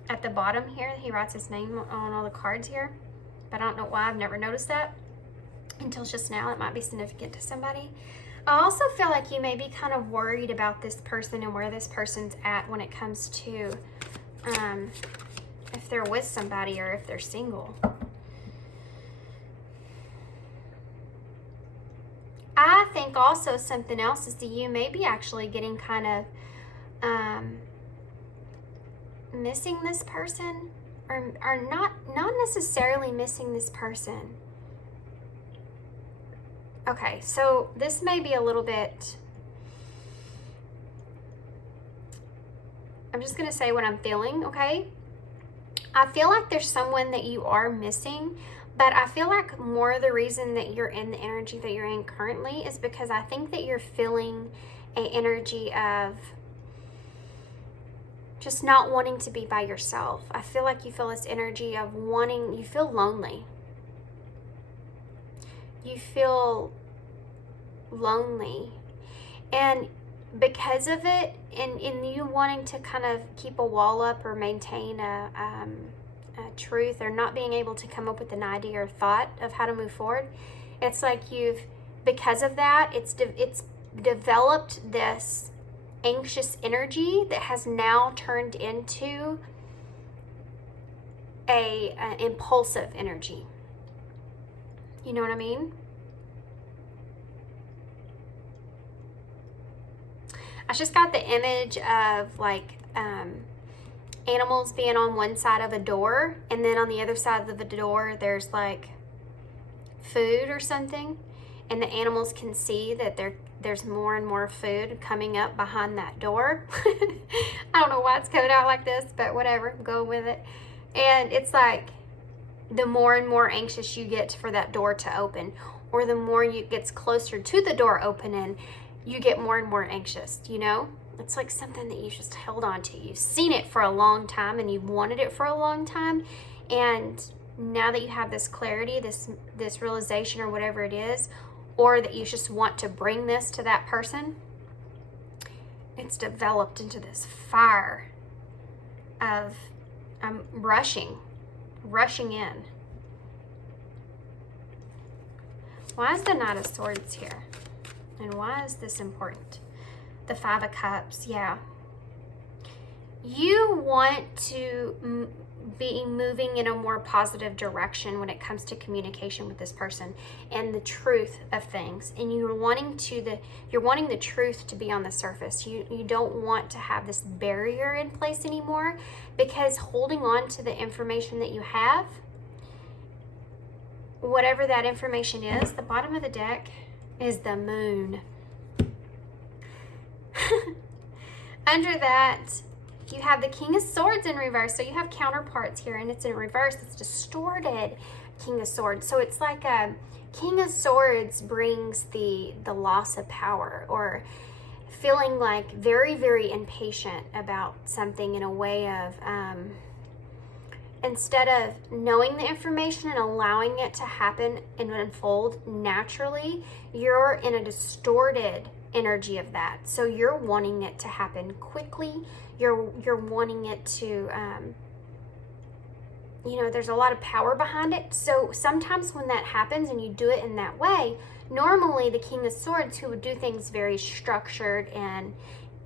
at the bottom here. He writes his name on all the cards here, but I don't know why. I've never noticed that until just now. It might be significant to somebody. I also feel like you may be kind of worried about this person and where this person's at when it comes to if they're with somebody or if they're single. I think also something else is that you may be actually getting kind of missing this person, or not necessarily missing this person. Okay, so this may be a little bit, I'm just going to say what I'm feeling, okay? I feel like there's someone that you are missing, but I feel like more of the reason that you're in the energy that you're in currently is because I think that you're feeling an energy of just not wanting to be by yourself. I feel like you feel this energy of wanting, you feel lonely. You feel lonely. And because of it, and you wanting to kind of keep a wall up or maintain a truth, or not being able to come up with an idea or thought of how to move forward, it's like because of that, it's developed this anxious energy that has now turned into a impulsive energy. You know what I mean? I just got the image of like animals being on one side of a door, and then on the other side of the door there's like food or something, and the animals can see that there's more and more food coming up behind that door. I don't know why it's coming out like this, but whatever, go with it. And it's like the more and more anxious you get for that door to open, or the more you gets closer to the door opening, you get more and more anxious, you know? It's like something that you just held on to. You've seen it for a long time and you've wanted it for a long time. And now that you have this clarity, this realization or whatever it is, or that you just want to bring this to that person, it's developed into this fire of rushing in. Why is the Knight of Swords here? And why is this important? The Five of Cups, yeah. You want to be moving in a more positive direction when it comes to communication with this person and the truth of things. And you're wanting the truth to be on the surface. You don't want to have this barrier in place anymore, because holding on to the information that you have, whatever that information is, the bottom of the deck is the Moon. Under that, you have the King of Swords in reverse. So you have counterparts here, and it's in reverse. It's distorted King of Swords. So it's like a King of Swords brings the loss of power, or feeling like very, very impatient about something, in a way of instead of knowing the information and allowing it to happen and unfold naturally, you're in a distorted energy of that. So you're wanting it to happen quickly. You're wanting it to, there's a lot of power behind it. So sometimes when that happens and you do it in that way, normally the King of Swords, who would do things very structured and,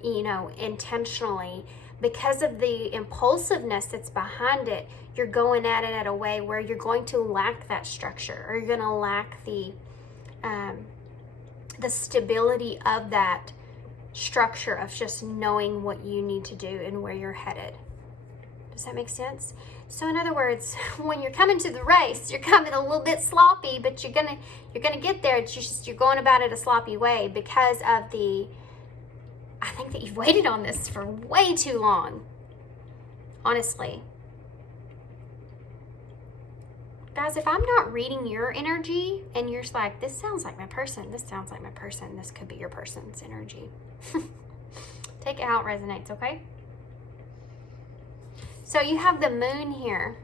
intentionally, because of the impulsiveness that's behind it, you're going at it at a way where you're going to lack that structure, or you're going to lack the stability of that structure of just knowing what you need to do and where you're headed. Does that make sense? So in other words, when you're coming to the race, you're coming a little bit sloppy, but you're gonna get there. It's just you're going about it a sloppy way because of I think that you've waited on this for way too long. honestly. Guys, if I'm not reading your energy and you're just like, this sounds like my person, this sounds like my person, this could be your person's energy. Take it how it resonates, okay? So you have the moon here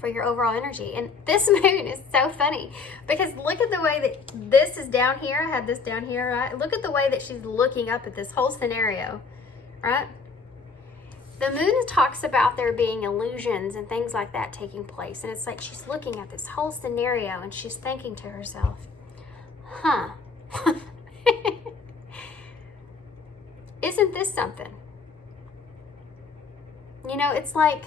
for your overall energy. And this moon is so funny because look at the way that this is down here. I had this down here, right? Look at the way that she's looking up at this whole scenario, right? The moon talks about there being illusions and things like that taking place. And it's like she's looking at this whole scenario and she's thinking to herself, huh, isn't this something? You know, it's like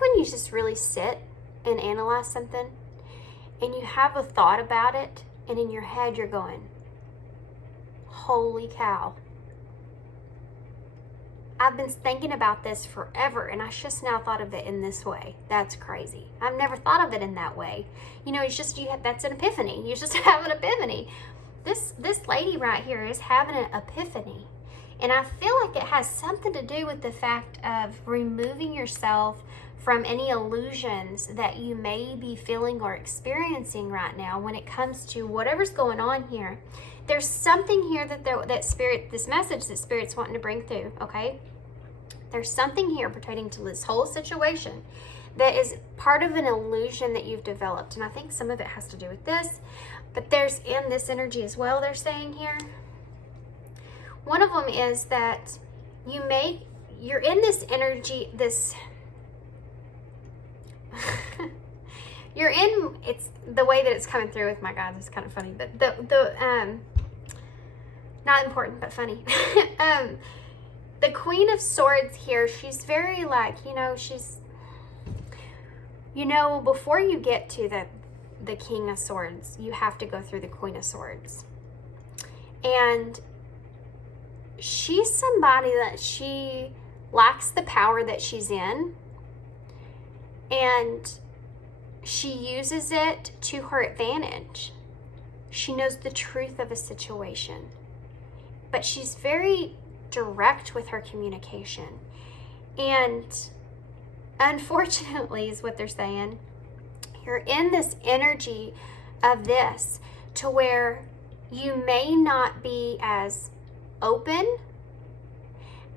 when you just really sit and analyze something and you have a thought about it and in your head you're going, holy cow. I've been thinking about this forever and I just now thought of it in this way. That's crazy. I've never thought of it in that way. You know, it's just, that's an epiphany. You just have an epiphany. This lady right here is having an epiphany. And I feel like it has something to do with the fact of removing yourself from any illusions that you may be feeling or experiencing right now when it comes to whatever's going on here. There's something here that Spirit, this message that Spirit's wanting to bring through, okay? There's something here pertaining to this whole situation that is part of an illusion that you've developed. And I think some of it has to do with this, but there's in this energy as well, they're saying here. One of them is that you're in this energy, you're in, it's the way that it's coming through with my God is kind of funny, but not important, but funny. The Queen of Swords here, she's very like, before you get to the King of Swords, you have to go through the Queen of Swords. And she's somebody that she lacks the power that she's in, and she uses it to her advantage. She knows the truth of a situation, but she's very direct with her communication. And unfortunately, is what they're saying, you're in this energy of this to where you may not be as open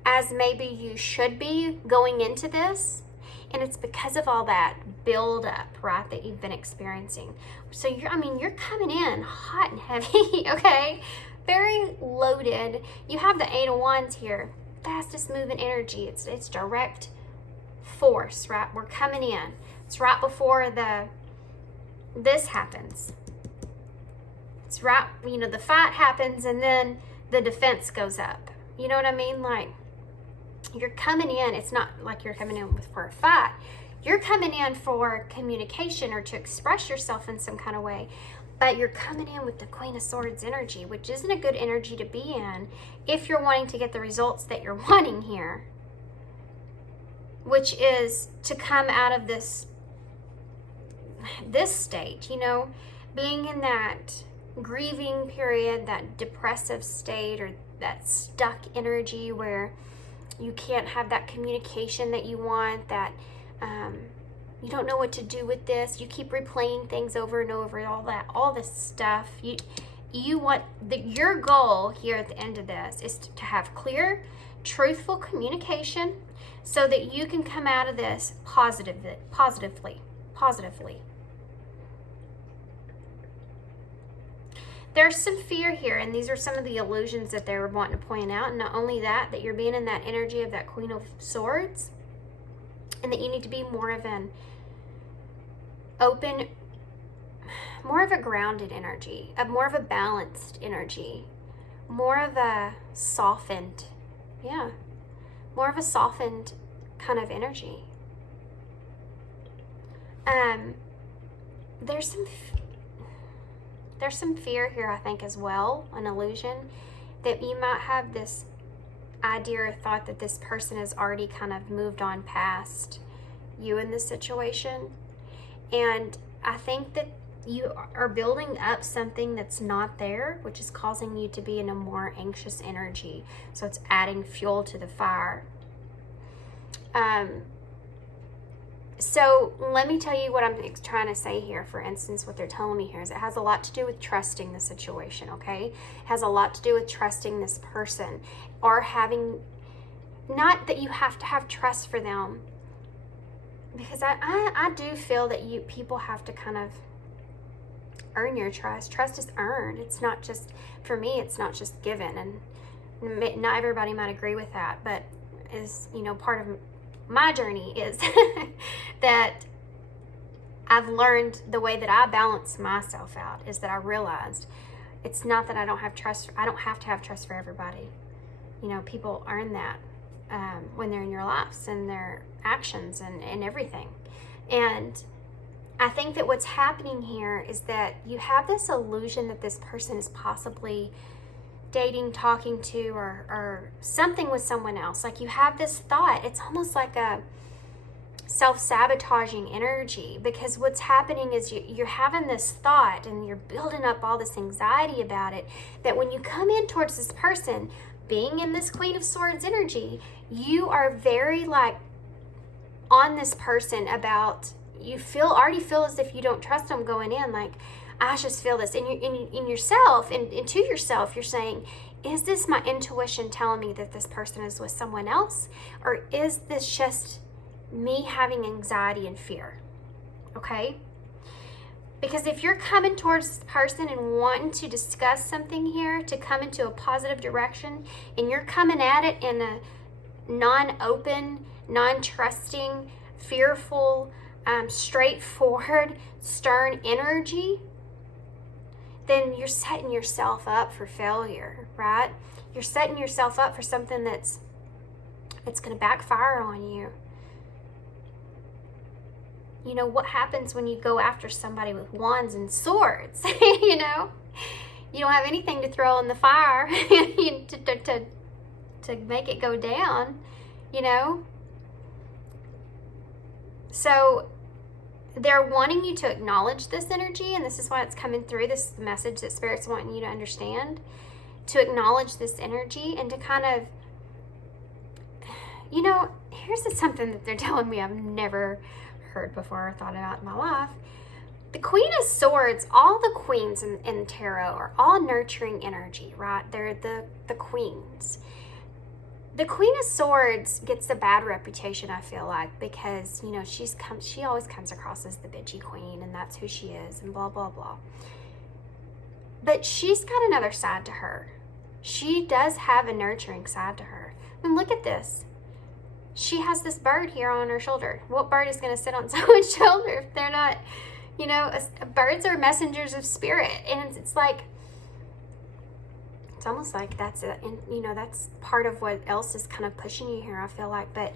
as maybe you should be going into this, and it's because of all that build up, right, that you've been experiencing. So you're coming in hot and heavy, okay, very loaded. You have the 8 of Wands here, fastest moving energy. It's direct force, right? We're coming in. It's right before this happens. It's right, the fight happens and then the defense goes up. You know what I mean? Like, you're coming in, it's not like you're coming in for a fight. You're coming in for communication or to express yourself in some kind of way. But you're coming in with the Queen of Swords energy, which isn't a good energy to be in if you're wanting to get the results that you're wanting here, which is to come out of this state, being in that grieving period, that depressive state, or that stuck energy where you can't have that communication that you want, that you don't know what to do with this, you keep replaying things over and over, all this stuff. You want your goal here at the end of this is to have clear, truthful communication so that you can come out of this positively. There's some fear here, and these are some of the illusions that they were wanting to point out. And not only that you're being in that energy of that Queen of Swords, and that you need to be more of an open, more of a grounded energy, more of a balanced energy, more of a softened, more of a softened kind of energy. There's some fear here, I think, as well, an illusion that you might have this idea or thought that this person has already kind of moved on past you in this situation. And I think that you are building up something that's not there, which is causing you to be in a more anxious energy. So it's adding fuel to the fire. So let me tell you what I'm trying to say here. For instance, what they're telling me here is it has a lot to do with trusting the situation, okay? It has a lot to do with trusting this person, or having, not that you have to have trust for them, because I do feel that people have to kind of earn your trust. Trust is earned. It's not just, for me, it's not just given. And not everybody might agree with that, but is, you know, part of my journey is that I've learned the way that I balance myself out is that I realized it's not that I don't have trust. I don't have to have trust for everybody. You know, people earn that when they're in your lives and their actions and everything. And I think that what's happening here is that you have this illusion that this person is possibly dating, talking to, or something with someone else. Like, you have this thought. It's almost like a self-sabotaging energy, because what's happening is you're having this thought and you're building up all this anxiety about it, that when you come in towards this person, being in this Queen of Swords energy, you are very like on this person about, you already feel as if you don't trust them going in, like, I just feel this in yourself, and to yourself, you're saying, is this my intuition telling me that this person is with someone else? Or is this just me having anxiety and fear? Okay? Because if you're coming towards this person and wanting to discuss something here, to come into a positive direction, and you're coming at it in a non-open, non-trusting, fearful, straightforward, stern energy, then you're setting yourself up for failure, right? You're setting yourself up for something it's going to backfire on you. You know, what happens when you go after somebody with wands and swords? You know, you don't have anything to throw in the fire to make it go down, you know? So they're wanting you to acknowledge this energy, and this is why it's coming through, this message that Spirit's wanting you to understand, to acknowledge this energy and to kind of, you know, here's something that they're telling me I've never heard before or thought about in my life. The Queen of Swords, all the queens in tarot are all nurturing energy, right? They're the queens. The Queen of Swords gets a bad reputation, I feel like, because, you know, she always comes across as the bitchy queen, and that's who she is, and blah, blah, blah. But she's got another side to her. She does have a nurturing side to her. I mean, look at this. She has this bird here on her shoulder. What bird is going to sit on someone's shoulder if they're not, you know, birds are messengers of spirit, and it's like, it's almost like that's it, and you know, that's part of what else is kind of pushing you here, I feel like. But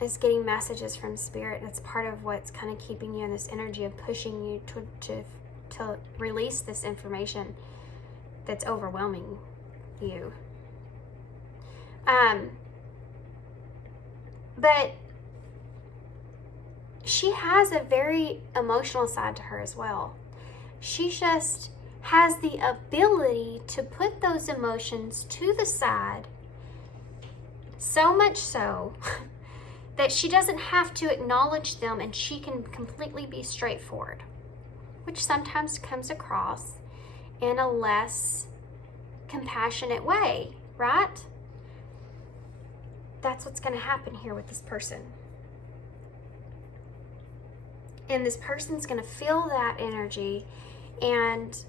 it's getting messages from Spirit, and it's part of what's kind of keeping you in this energy of pushing you to release this information that's overwhelming you. But she has a very emotional side to her as well. She just has the ability to put those emotions to the side, so much so that she doesn't have to acknowledge them, and she can completely be straightforward, which sometimes comes across in a less compassionate way, right? That's what's going to happen here with this person. And this person's going to feel that energy, and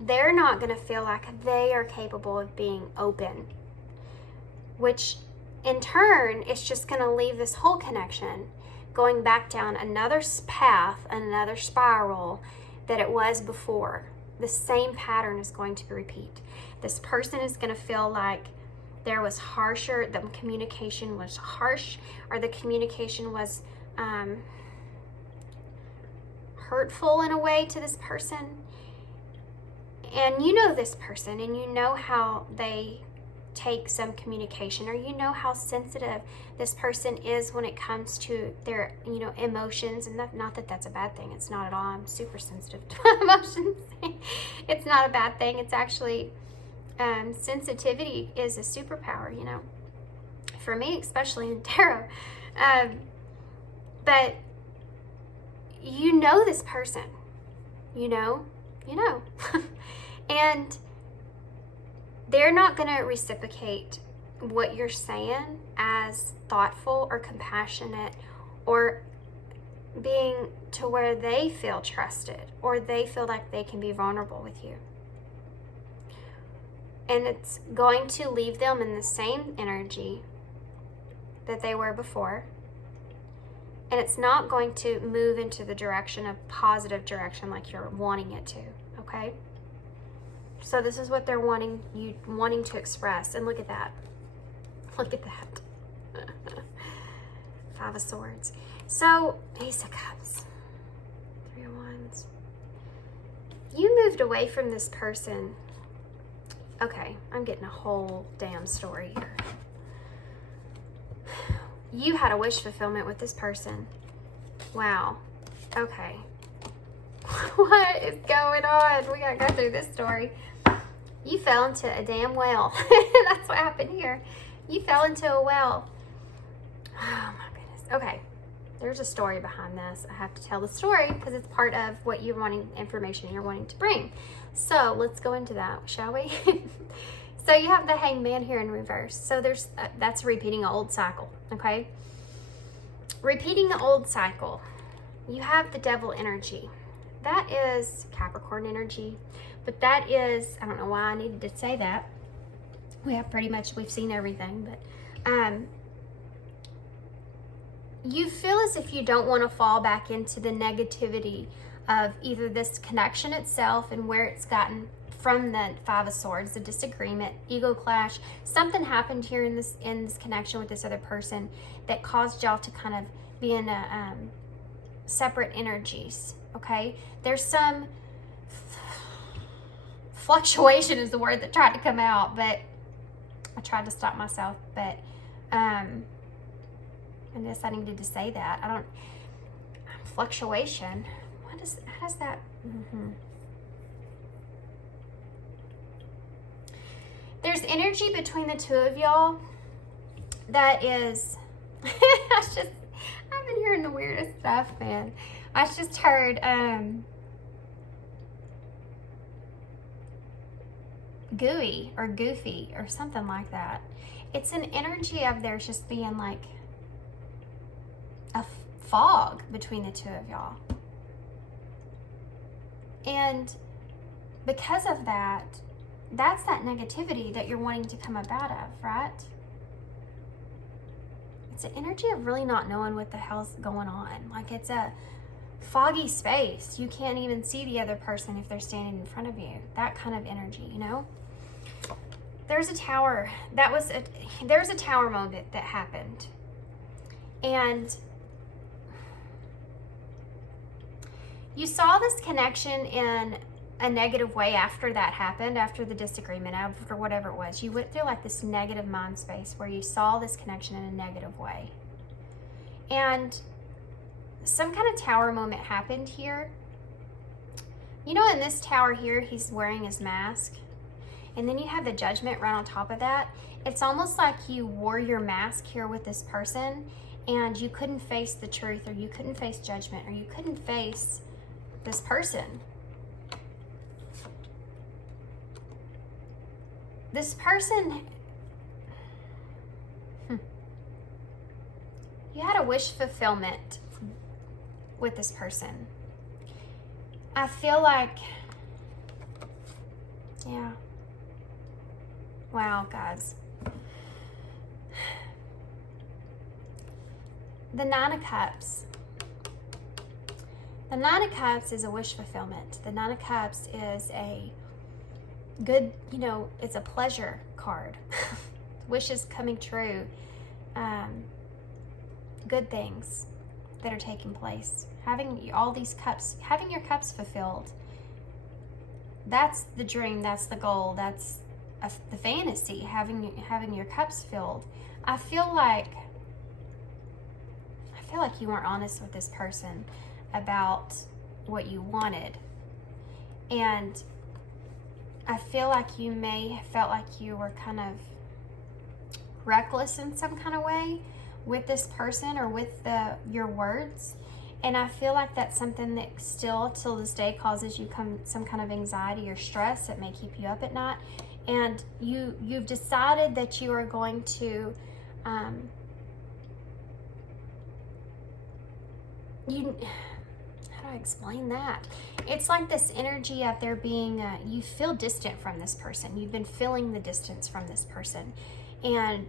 they're not going to feel like they are capable of being open, which in turn is just going to leave this whole connection going back down another path, another spiral that it was before. The same pattern is going to repeat. This person is going to feel like there was harsher, the communication was harsh, or the communication was hurtful in a way to this person. And you know this person, and you know how they take some communication, or you know how sensitive this person is when it comes to their, you know, emotions. And not that that's a bad thing. It's not at all. I'm super sensitive to my emotions. It's not a bad thing. It's actually, sensitivity is a superpower, you know, for me, especially in tarot. But you know this person, you know, and they're not going to reciprocate what you're saying as thoughtful or compassionate, or being to where they feel trusted, or they feel like they can be vulnerable with you. And it's going to leave them in the same energy that they were before. And it's not going to move into the direction of positive direction like you're wanting it to, okay? So this is what they're wanting to express. And look at that. Look at that. Five of Swords. So, Ace of Cups. Three of Wands. You moved away from this person. Okay, I'm getting a whole damn story here. You had a wish fulfillment with this person. Wow. Okay. What is going on? We gotta go through this story. You fell into a damn well. That's what happened here. You fell into a well. Oh my goodness. Okay. There's a story behind this. I have to tell the story because it's part of what you're wanting, information you're wanting to bring. So let's go into that, shall we? So you have the Hangman here in reverse. So there's that's repeating an old cycle, okay? Repeating the old cycle. You have the Devil energy. That is Capricorn energy, but that is, I don't know why I needed to say that. We've seen everything, but you feel as if you don't want to fall back into the negativity of either this connection itself and where it's gotten from the Five of Swords, the disagreement, ego clash. Something happened here in this connection with this other person that caused y'all to kind of be in a separate energies. Okay, there's some fluctuation is the word that tried to come out, but I tried to stop myself. But I guess I needed to say that. Fluctuation. How does that? There's energy between the two of y'all that is. I've been hearing the weirdest stuff, man. I just heard gooey or goofy or something like that. It's an energy of there's just being like a fog between the two of y'all. And because of that, that's that negativity that you're wanting to come up out of, right? It's an energy of really not knowing what the hell's going on. Like it's a foggy space. You can't even see the other person if they're standing in front of you. That kind of energy, you know? There's a tower. There's a tower moment that happened. And you saw this connection in a negative way after that happened, after the disagreement, after whatever it was. You went through like this negative mind space where you saw this connection in a negative way. And some kind of tower moment happened here. You know, in this tower here, he's wearing his mask. And then you have the Judgment right on top of that. It's almost like you wore your mask here with this person and you couldn't face the truth, or you couldn't face judgment, or you couldn't face this person. This person, you had a wish fulfillment with this person. I feel like, yeah. Wow, guys. The Nine of Cups. The Nine of Cups is a wish fulfillment. The Nine of Cups is a good, you know, it's a pleasure card. Wishes coming true. Good things that are taking place. Having all these cups, having your cups fulfilled. That's the dream, that's the goal, that's the fantasy, having your cups filled. I feel like you weren't honest with this person about what you wanted. And I feel like you may have felt like you were kind of reckless in some kind of way with this person or with your words. And I feel like that's something that still till this day causes you some kind of anxiety or stress that may keep you up at night. And you've decided that you are going to how do I explain that? It's like this energy of there being you feel distant from this person. You've been feeling the distance from this person, and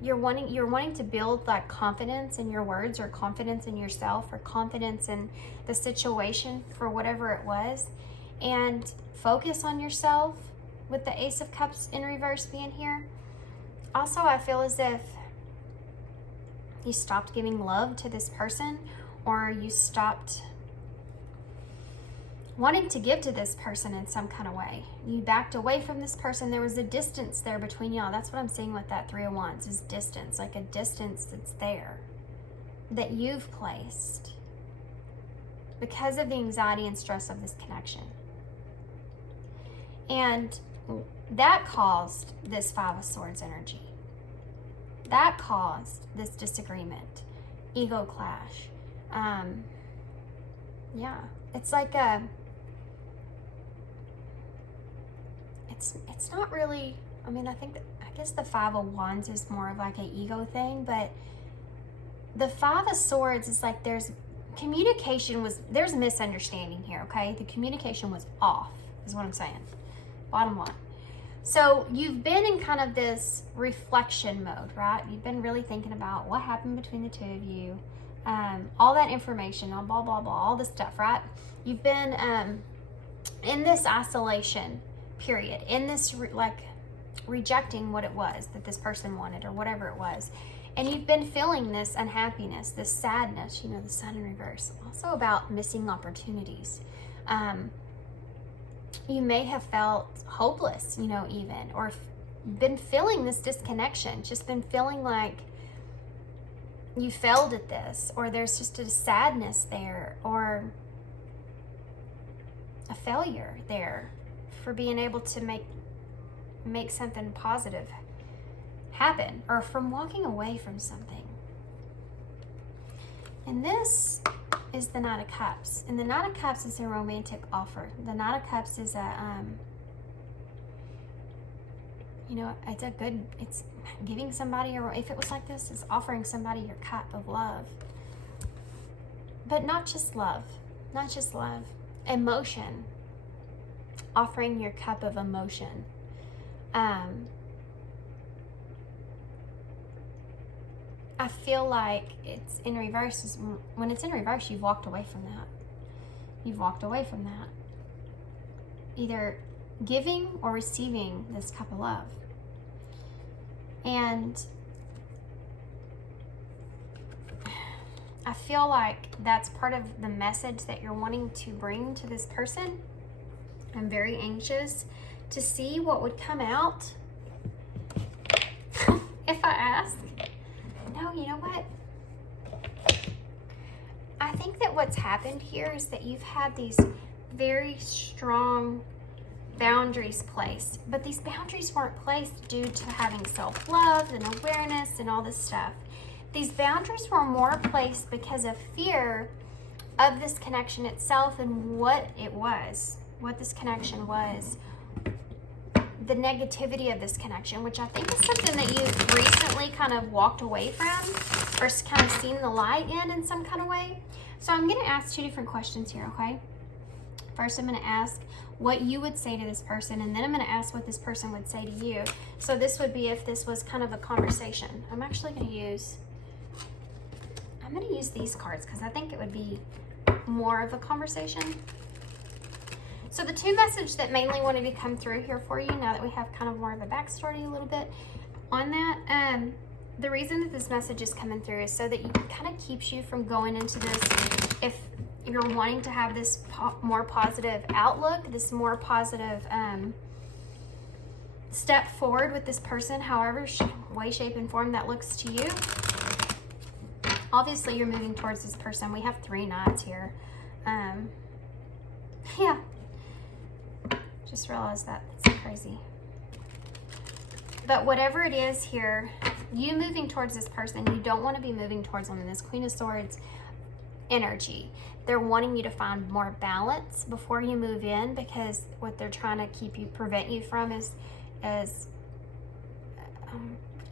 you're wanting to build like confidence in your words, or confidence in yourself, or confidence in the situation for whatever it was, and focus on yourself with the Ace of Cups in reverse being here. Also, I feel as if you stopped giving love to this person, or you stopped wanting to give to this person in some kind of way. You backed away from this person. There was a distance there between y'all. That's what I'm seeing with that Three of Wands, is distance, like a distance that's there, that you've placed because of the anxiety and stress of this connection. And that caused this Five of Swords energy. That caused this disagreement, ego clash. Yeah, it's like it's not really, I mean, I guess the Five of Wands is more of like an ego thing, but the Five of Swords is like there's misunderstanding here, okay? The communication was off, is what I'm saying. Bottom line. So you've been in kind of this reflection mode, right? You've been really thinking about what happened between the two of you, all that information, all blah, blah, blah, all this stuff, right? You've been in this isolation period, in this rejecting what it was that this person wanted, or whatever it was. And you've been feeling this unhappiness, this sadness, you know, the Sun in reverse. Also about missing opportunities. You may have felt hopeless, you know, even, or been feeling this disconnection, just been feeling like you failed at this, or there's just a sadness there, or a failure there for being able to make something positive happen, or from walking away from something. And this is the Knight of Cups. And the Knight of Cups is a romantic offer. The Knight of Cups is you know, it's giving somebody, or if it was like this, it's offering somebody your cup of love. But not just love, emotion. Offering your cup of emotion. I feel like it's in reverse. When it's in reverse, you've walked away from that. You've walked away from that. Either giving or receiving this cup of love. And I feel like that's part of the message that you're wanting to bring to this person. I'm very anxious to see what would come out if I ask. No, you know what? I think that what's happened here is that you've had these very strong boundaries placed, but these boundaries weren't placed due to having self-love and awareness and all this stuff. These boundaries were more placed because of fear of this connection itself and what it was, what this connection was, the negativity of this connection, which I think is something that you've recently kind of walked away from, or kind of seen the light in some kind of way. So I'm going to ask two different questions here, okay? First, I'm going to ask what you would say to this person, and then I'm going to ask what this person would say to you. So this would be if this was kind of a conversation. I'm actually going to use these cards because I think it would be more of a conversation. So the two messages that mainly wanted to come through here for you, now that we have kind of more of a backstory a little bit on that, the reason that this message is coming through is so that it kind of keeps you from going into this, if you're wanting to have this more positive outlook, this more positive step forward with this person, however way, shape, and form that looks to you. Obviously, you're moving towards this person. We have 3 knights here. Yeah. Just realized that. It's crazy. But whatever it is here, you moving towards this person, you don't want to be moving towards them in this Queen of Swords energy. They're wanting you to find more balance before you move in, because what they're trying to prevent you from is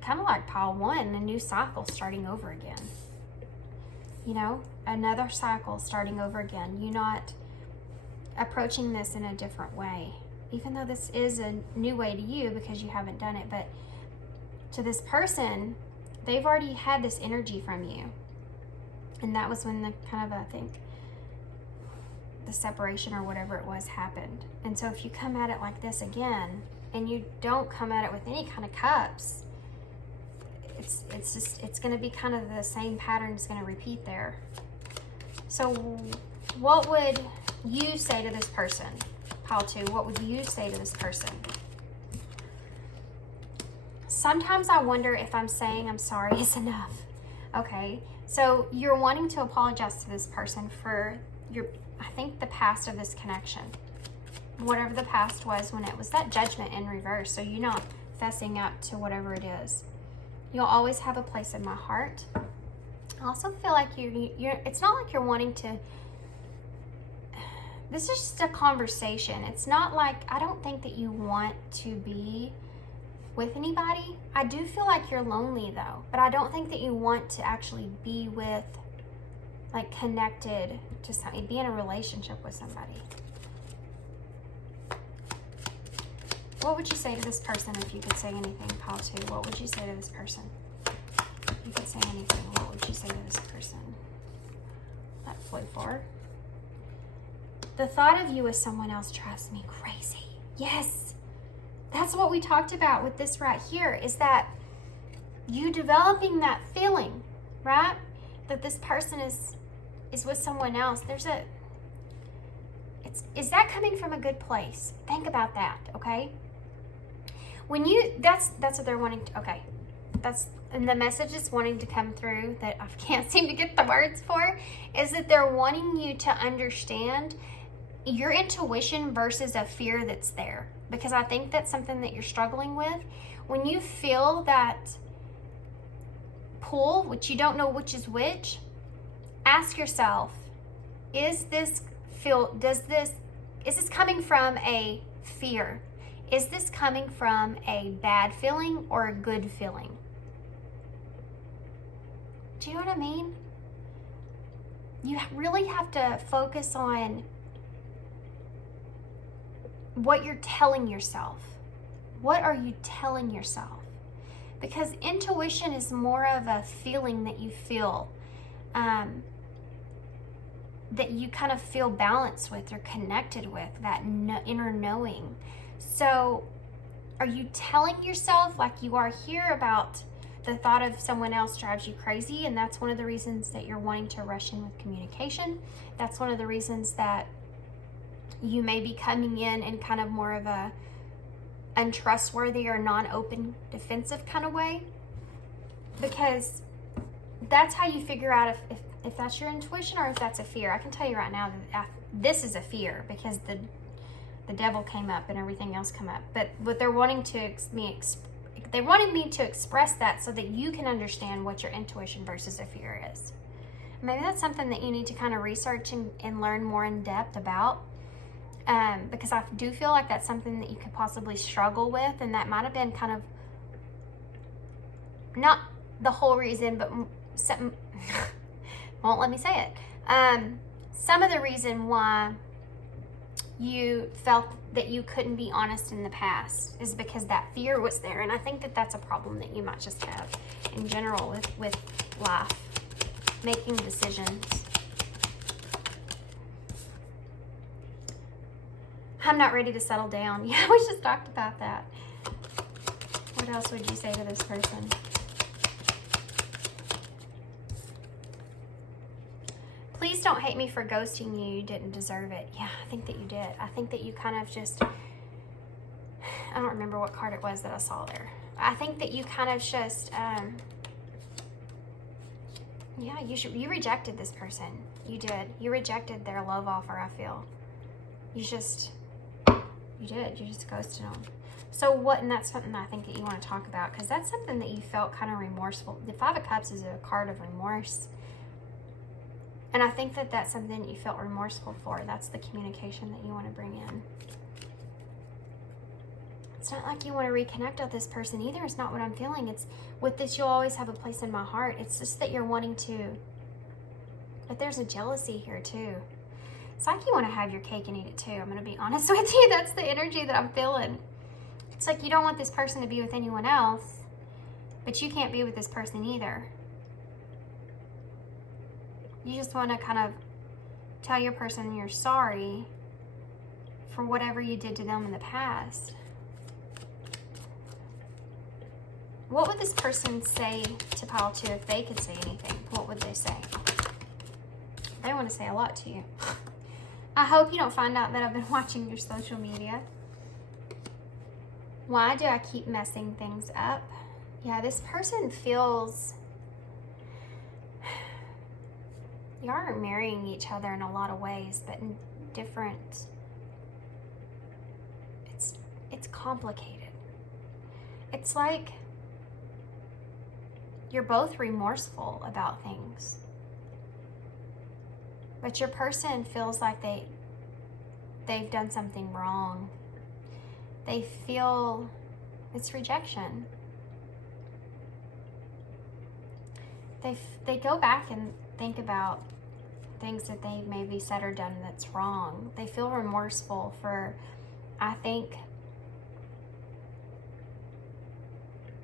kind of like pile 1, a new cycle starting over again. You know, another cycle starting over again. You not approaching this in a different way, even though this is a new way to you because you haven't done it. But to this person, they've already had this energy from you. And that was when the kind of, I think, the separation or whatever it was happened. And so if you come at it like this again, and you don't come at it with any kind of cups, it's going to be kind of the same pattern is going to repeat there. So what would you say to this person? Pile 2, what would you say to this person? Sometimes I wonder if I'm saying I'm sorry is enough. Okay, so you're wanting to apologize to this person for I think the past of this connection. Whatever the past was when it was that Judgment in reverse. So you're not fessing up to whatever it is. You'll always have a place in my heart. I also feel like it's not like you're wanting to, this is just a conversation. It's not like, I don't think that you want to be with anybody. I do feel like you're lonely though, but I don't think that you want to actually be with, like, connected to somebody, be in a relationship with somebody. What would you say to this person if you could say anything, pile 2? What would you say to this person? If you could say anything, what would you say to this person? That flew for. The thought of you as someone else drives me crazy. Yes, that's what we talked about with this right here, is that you developing that feeling, right? That this person is with someone else. Is that coming from a good place? Think about that, okay? When that's what they're wanting to, okay. And the message is wanting to come through that I can't seem to get the words for, is that they're wanting you to understand your intuition versus a fear that's there. Because I think that's something that you're struggling with. When you feel that pull, which you don't know which is which, ask yourself, is this coming from a fear? Is this coming from a bad feeling or a good feeling? Do you know what I mean? You really have to focus on what you're telling yourself. What are you telling yourself? Because intuition is more of a feeling that you feel, that you kind of feel balanced with or connected with, that inner knowing. So are you telling yourself, like you are here, about the thought of someone else drives you crazy, and that's one of the reasons that you're wanting to rush in with communication? That's one of the reasons that you may be coming in kind of more of a untrustworthy or non-open defensive kind of way? Because that's how you figure out if that's your intuition or if that's a fear. I can tell you right now that this is a fear, because the devil came up and everything else came up. But they're wanting they wanted me to express that so that you can understand what your intuition versus a fear is. Maybe that's something that you need to kind of research and learn more in depth about. Because I do feel like that's something that you could possibly struggle with, and that might have been kind of, not the whole reason, but some, won't let me say it. Some of the reason why you felt that you couldn't be honest in the past is because that fear was there. And I think that that's a problem that you might just have in general with life, making decisions. I'm not ready to settle down. Yeah, we just talked about that. What else would you say to this person? Please don't hate me for ghosting you. You didn't deserve it. Yeah, I think that you did. I think that you kind of just, don't remember what card it was that I saw there. I think that you kind of just, yeah, you rejected this person. You did. You rejected their love offer, I feel. You just ghosted them. So what, and that's something I think that you want to talk about, because that's something that you felt kind of remorseful. The Five of Cups is a card of remorse. And I think that that's something that you felt remorseful for. That's the communication that you want to bring in. It's not like you want to reconnect with this person either. It's not what I'm feeling. It's with this, you'll always have a place in my heart. It's just that you're wanting to, but there's a jealousy here too. It's like you want to have your cake and eat it too. I'm going to be honest with you. That's the energy that I'm feeling. It's like you don't want this person to be with anyone else, but you can't be with this person either. You just want to kind of tell your person you're sorry for whatever you did to them in the past. What would this person say to pile 2 if they could say anything? What would they say? They want to say a lot to you. I hope you don't find out that I've been watching your social media. Why do I keep messing things up? Yeah, this person feels... You are marrying each other in a lot of ways, but in different... It's complicated. It's like... You're both remorseful about things. But your person feels like they've done something wrong. They feel it's rejection. They go back and think about things that they maybe said or done that's wrong. They feel remorseful for, I think,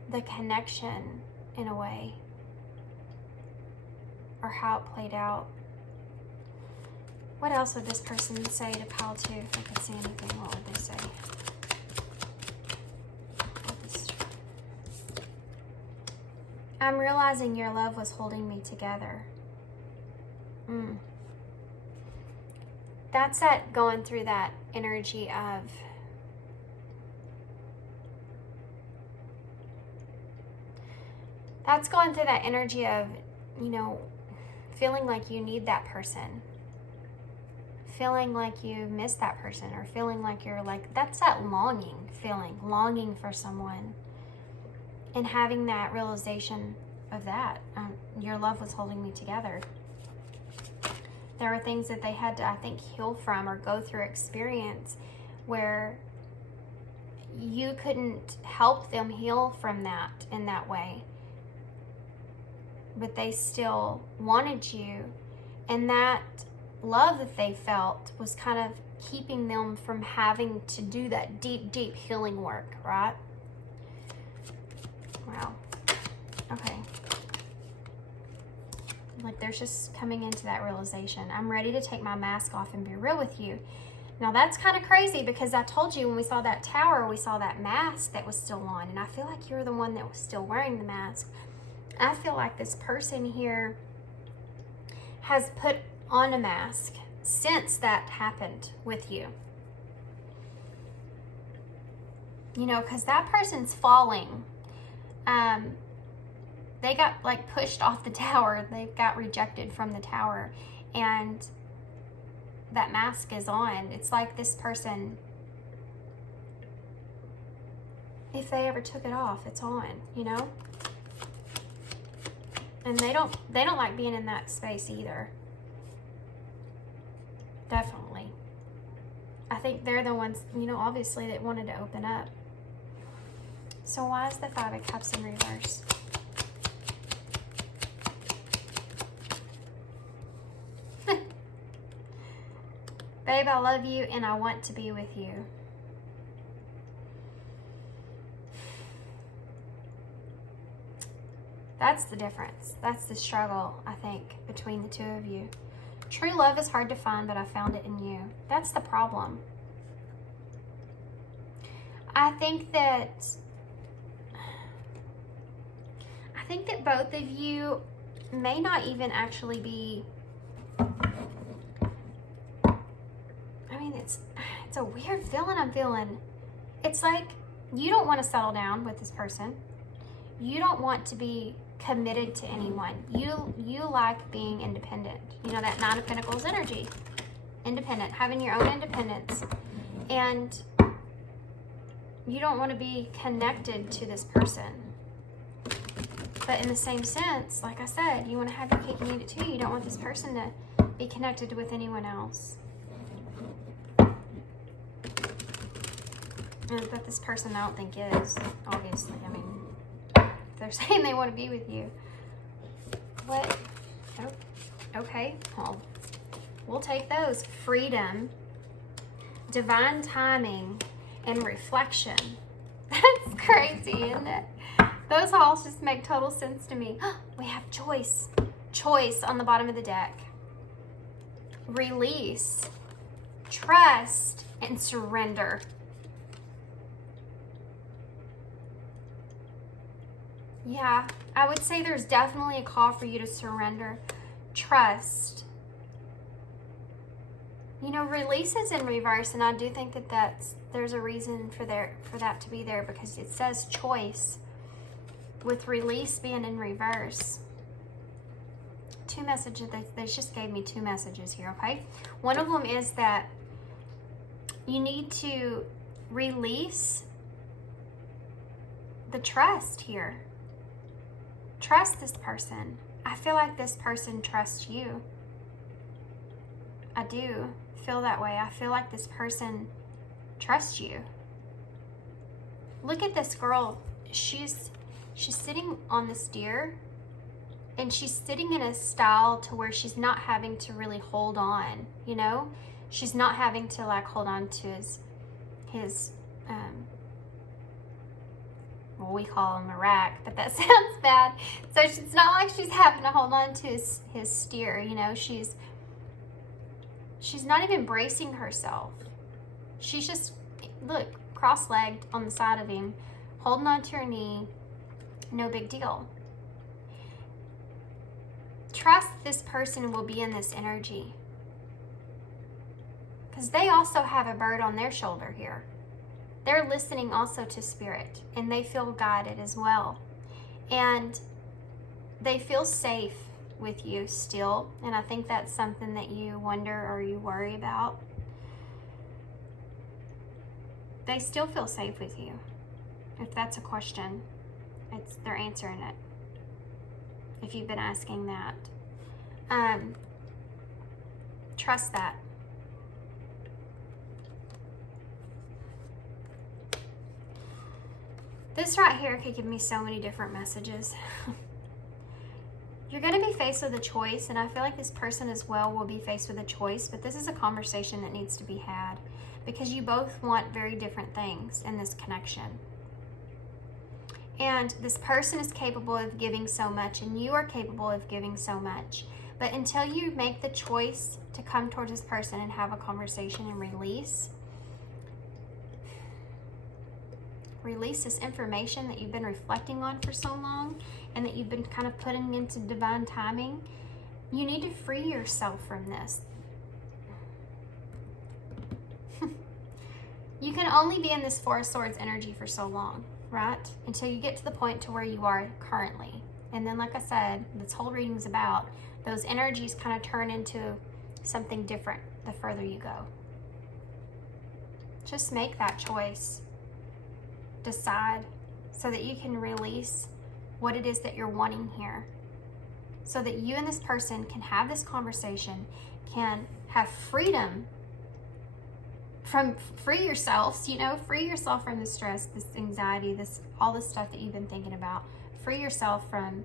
the connection in a way, or how it played out. What else would this person say to pile 2 if I could see anything? What would they say? I'm realizing your love was holding me together. That's that going through that energy of you know, feeling like you need that person. Feeling like you miss that person, or feeling like you're like, that's that longing for someone. And having that realization of that, your love was holding me together. There were things that they had to, I think, heal from or go through experience where you couldn't help them heal from that in that way. But they still wanted you. And that love that they felt was kind of keeping them from having to do that deep, deep healing work, right? Wow. Okay. Like there's just coming into that realization. I'm ready to take my mask off and be real with you. Now that's kind of crazy because I told you when we saw that tower, we saw that mask that was still on. And I feel like you're the one that was still wearing the mask. I feel like this person here has put on a mask since that happened with you. You know, because that person's falling. They got like pushed off the tower. They got rejected from the tower. And that mask is on. It's like this person, if they ever took it off, it's on, you know? And they don't like being in that space either. Definitely. I think they're the ones, you know, obviously that wanted to open up. So why is the Five of Cups in reverse? Babe, I love you and I want to be with you. That's the difference. That's the struggle, I think, between the two of you. True love is hard to find, but I found it in you. That's the problem. I think that both of you may not even actually be, I mean, it's a weird feeling I'm feeling. It's like You don't want to settle down with this person. You don't want to be committed to anyone. You like being independent. You know, that Nine of Pentacles energy. Independent, having your own independence. And you don't want to be connected to this person. But in the same sense, like I said, you want to have your cake and eat it too. You don't want this person to be connected with anyone else. But this person I don't think is, obviously. I mean, if they're saying they want to be with you. What? Oh, okay. Well, we'll take those. Freedom, divine timing, and reflection. That's crazy, isn't it? Those halls just make total sense to me. We have choice. Choice on the bottom of the deck. Release, trust, and surrender. Yeah, I would say there's definitely a call for you to surrender, trust. You know, release is in reverse, and I do think that there's a reason for that to be there, because it says choice, with release being in reverse. Two messages. They just gave me two messages here. Okay, one of them is that you need to release the trust here. Trust this person. I feel like this person trusts you. I do feel that way. I feel like this person trusts you. Look at this girl. She's sitting on this deer, and she's sitting in a style to where she's not having to really hold on, you know? She's not having to like hold on to his well, we call him a rack, but that sounds bad. So it's not like she's having to hold on to his steer, you know? She's not even bracing herself. She's just, look, cross-legged on the side of him, holding on to her knee, no big deal. Trust this person will be in this energy, because they also have a bird on their shoulder here. They're listening also to spirit, and they feel guided as well. And they feel safe with you still, and I think that's something that you wonder or you worry about. They still feel safe with you. If that's a question, they're answering it. If you've been asking that. Trust that. This right here could give me so many different messages. You're going to be faced with a choice, and I feel like this person as well will be faced with a choice, but this is a conversation that needs to be had, because you both want very different things in this connection. And this person is capable of giving so much, and you are capable of giving so much. But until you make the choice to come towards this person and have a conversation and release this information that you've been reflecting on for so long, and that you've been kind of putting into divine timing, you need to free yourself from this. You can only be in this Four of Swords energy for so long, right? Until you get to the point to where you are currently. And then, like I said, this whole reading is about those energies kind of turn into something different the further you go. Just make that choice. Decide, so that you can release what it is that you're wanting here, so that you and this person can have this conversation, can have freedom from, free yourselves, you know, free yourself from the stress, this anxiety, all this stuff that you've been thinking about. Free yourself from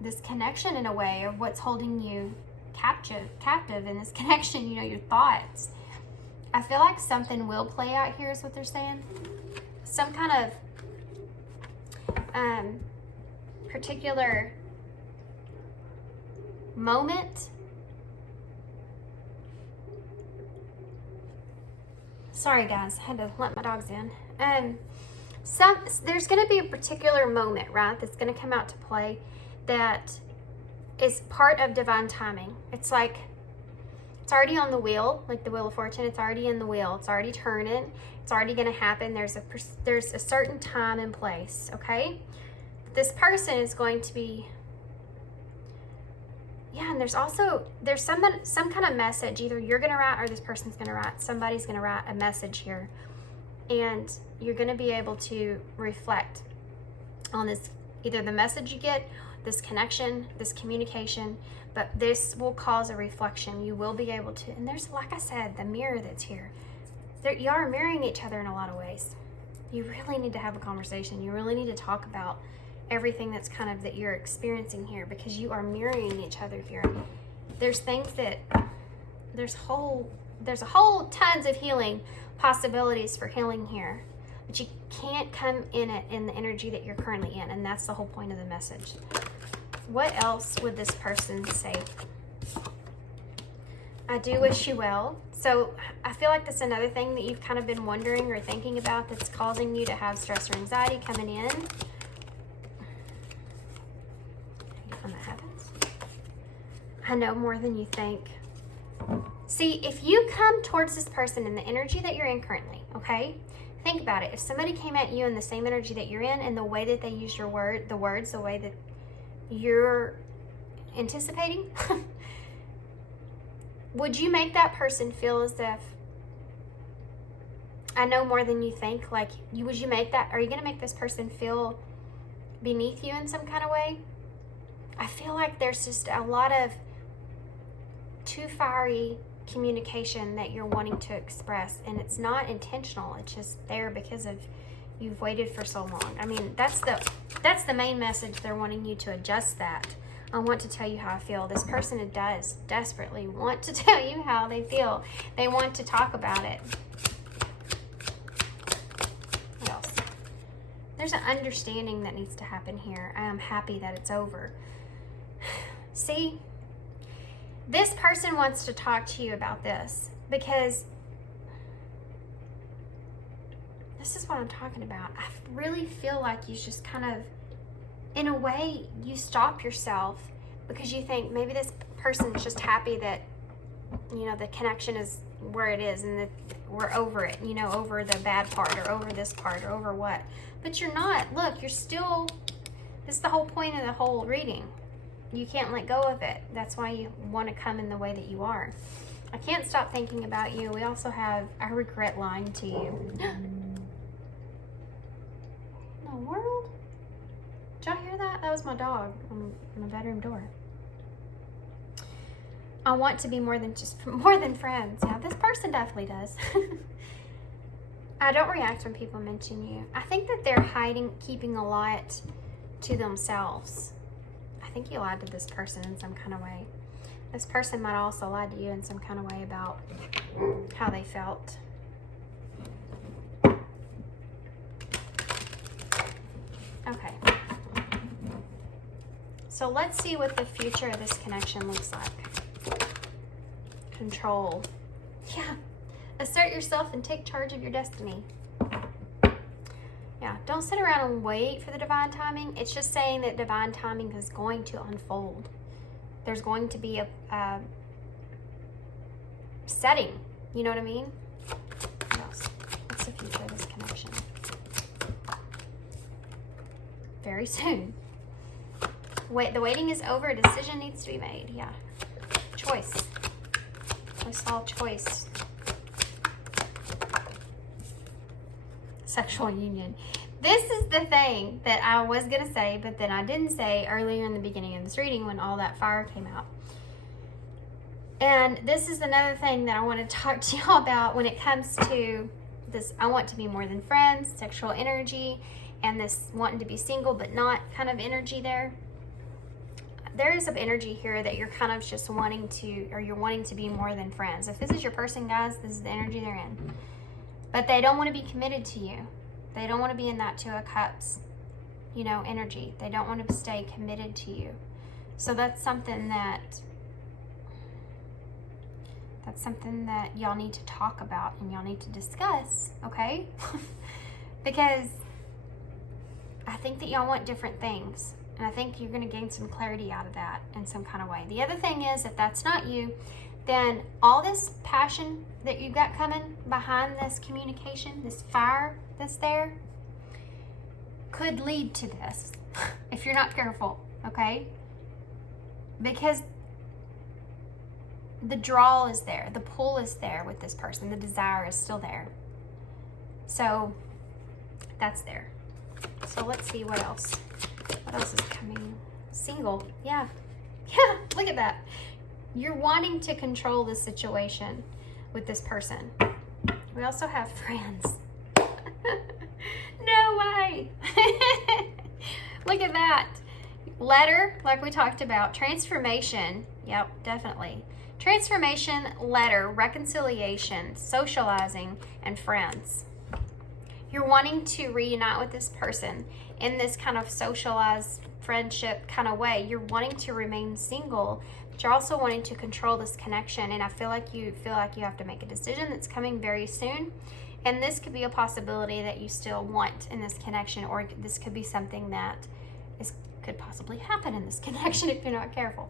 this connection in a way, or what's holding you captive in this connection, you know, your thoughts. I feel like something will play out here is what they're saying. Some kind of particular moment. Sorry guys, I had to let my dogs in. There's going to be a particular moment, right, that's going to come out to play that is part of divine timing. It's like It's already on the wheel, like the Wheel of Fortune. It's already in the wheel. It's already turning. It's already going to happen. There's a certain time and place, okay? This person is going to be, yeah, and there's some kind of message. Either you're going to write or this person's going to write. Somebody's going to write a message here. And you're going to be able to reflect on this, either the message you get, this connection, this communication, but this will cause a reflection. You will be able to, and there's, like I said, the mirror that's here. You are mirroring each other in a lot of ways. You really need to have a conversation. You really need to talk about everything that's kind of that you're experiencing here, because you are mirroring each other here. There's things that, there's a whole tons of healing possibilities for healing here, but you can't come in it in the energy that you're currently in, and that's the whole point of the message. What else would this person say? I do wish you well. So I feel like that's another thing that you've kind of been wondering or thinking about that's causing you to have stress or anxiety coming in. When that happens, I know more than you think. See, if you come towards this person in the energy that you're in currently, okay? Think about it. If somebody came at you in the same energy that you're in, and the way that they use the words, the way that you're anticipating, would you make that person feel as if, I know more than you think, like, would you make that, are you going to make this person feel beneath you in some kind of way? I feel like there's just a lot of too fiery communication that you're wanting to express, and it's not intentional. It's just there because of you've waited for so long. I mean, that's the main message. They're wanting you to adjust that. I want to tell you how I feel. This person does desperately want to tell you how they feel. They want to talk about it. What else? There's an understanding that needs to happen here. I am happy that it's over. See? This person wants to talk to you about this because this is what I'm talking about. I really feel like you just kind of, in a way, you stop yourself because you think maybe this person is just happy that, you know, the connection is where it is and that we're over it, you know, over the bad part or over this part or over what. But you're not. Look, you're still, this is the whole point of the whole reading. You can't let go of it. That's why you want to come in the way that you are. I can't stop thinking about you. We also have, I regret lying to you. In the world? Did y'all hear that? That was my dog on my bedroom door. I want to be more than friends. Yeah, this person definitely does. I don't react when people mention you. I think that they're keeping a lot to themselves. I think you lied to this person in some kind of way. This person might also lie to you in some kind of way about how they felt. Okay. So let's see what the future of this connection looks like. Control. Yeah. Assert yourself and take charge of your destiny. Yeah, don't sit around and wait for the divine timing. It's just saying that divine timing is going to unfold. There's going to be a setting. You know what I mean? What else? What's the future of this connection? Very soon. Wait, the waiting is over. A decision needs to be made. Yeah. Choice. I saw choice. Sexual union. This is the thing that I was going to say, but then I didn't say earlier in the beginning of this reading when all that fire came out. And this is another thing that I want to talk to y'all about when it comes to this. I want to be more than friends, sexual energy, and this wanting to be single but not kind of energy there. There is some energy here that you're kind of just wanting to, or you're wanting to be more than friends. If this is your person, guys, this is the energy they're in. But they don't want to be committed to you. They don't want to be in that Two of Cups, you know, energy. They don't want to stay committed to you. So that's something that y'all need to talk about and y'all need to discuss, okay? Because I think that y'all want different things. And I think you're going to gain some clarity out of that in some kind of way. The other thing is, if that's not you, then all this passion that you've got coming behind this communication, this fire that's there, could lead to this if you're not careful, okay? Because the draw is there, the pull is there with this person, the desire is still there. So that's there. So let's see what else. What else is coming? Single, yeah. Yeah, look at that. You're wanting to control the situation with this person. We also have friends. No way. Look at that. Letter, like we talked about. Transformation. Yep, definitely. Transformation, letter, reconciliation, socializing, and friends. You're wanting to reunite with this person in this kind of socialized friendship kind of way. You're wanting to remain single, but you're also wanting to control this connection. And I feel like you have to make a decision that's coming very soon. And this could be a possibility that you still want in this connection, or this could be something that could possibly happen in this connection if you're not careful.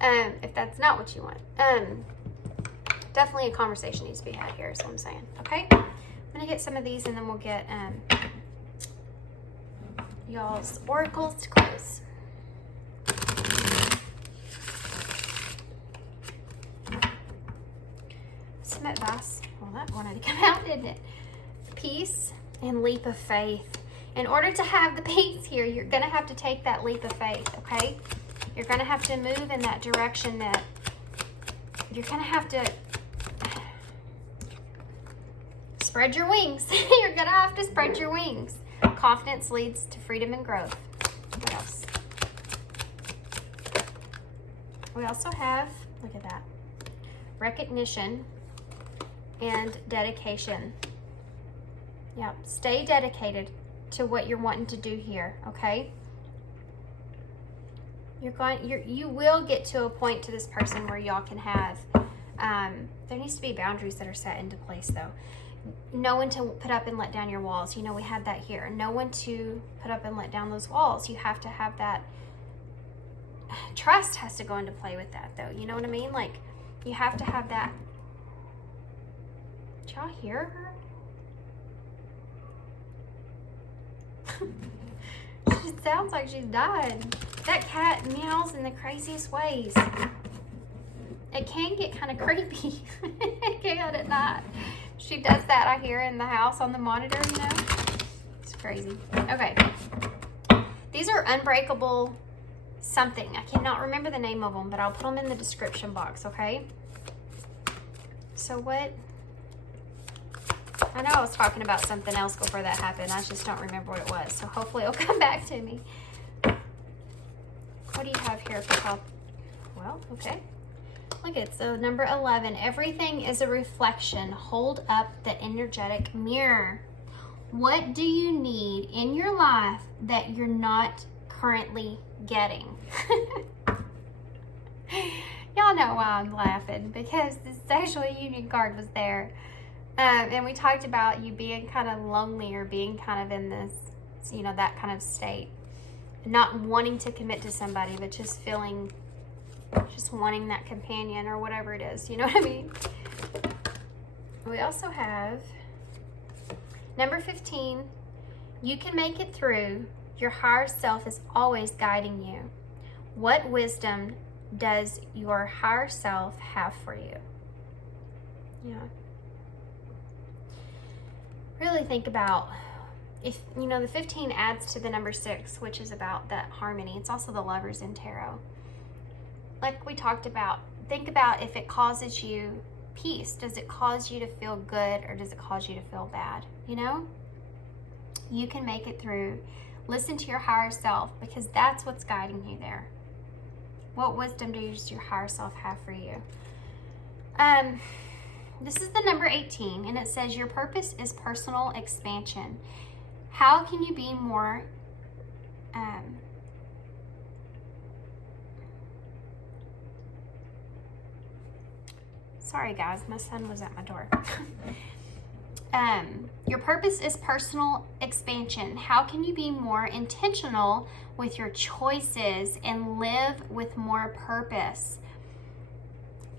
If that's not what you want. Definitely a conversation needs to be had here is what I'm saying. Okay? I'm going to get some of these and then we'll get y'all's oracles to close. Some advice. Well, that wanted to come out, didn't it? Peace and leap of faith. In order to have the peace here, you're going to have to take that leap of faith, okay? You're going to have to move in that direction that you're going to have to spread your wings. You're going to have to spread your wings. Confidence leads to freedom and growth. What else? We also have, look at that, recognition and dedication. Yeah, stay dedicated to what you're wanting to do here, okay? You will get to a point to this person where y'all can have, there needs to be boundaries that are set into place though. Know when to put up and let down your walls. You know, we had that here. Know when to put up and let down those walls. You have to have that, trust has to go into play with that though. You know what I mean? Like, you have to have that. Did y'all hear her? She sounds like she's died. That cat meows in the craziest ways. It can get kind of creepy. It can at night. She does that, I hear, in the house on the monitor, you know? It's crazy. Okay. These are unbreakable something. I cannot remember the name of them, but I'll put them in the description box, okay? So what? I know I was talking about something else before that happened. I just don't remember what it was. So hopefully it'll come back to me. What do you have here for help? Well, okay. Look, it's number 11. Everything is a reflection. Hold up the energetic mirror. What do you need in your life that you're not currently getting? Y'all know why I'm laughing, because the sexual union card was there. And we talked about you being kind of lonely, or being kind of in this, you know, that kind of state. Not wanting to commit to somebody, but just feeling, just wanting that companion or whatever it is. You know what I mean? We also have number 15. You can make it through. Your higher self is always guiding you. What wisdom does your higher self have for you? Yeah. Really think about, if you know, the 15 adds to the number 6, which is about that harmony. It's also the Lovers in tarot. Like we talked about, think about if it causes you peace. Does it cause you to feel good, or does it cause you to feel bad? You know, you can make it through. Listen to your higher self, because that's what's guiding you there. What wisdom does your higher self have for you? This is the number 18, and it says your purpose is personal expansion. How can you be more sorry guys, my son was at my door. Your purpose is personal expansion. How can you be more intentional with your choices and live with more purpose?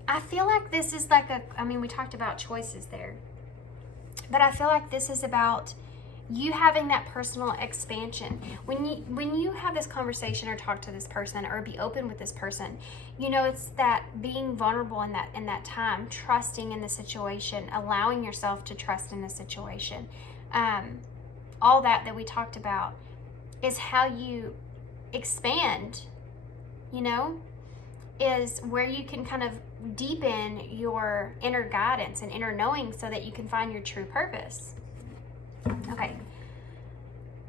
I feel like this is like I mean, we talked about choices there, but I feel like this is about you having that personal expansion. When you have this conversation or talk to this person or be open with this person, you know, it's that being vulnerable in that time, trusting in the situation, allowing yourself to trust in the situation. All that we talked about is how you expand, you know, is where you can kind of deepen your inner guidance and inner knowing so that you can find your true purpose. Okay,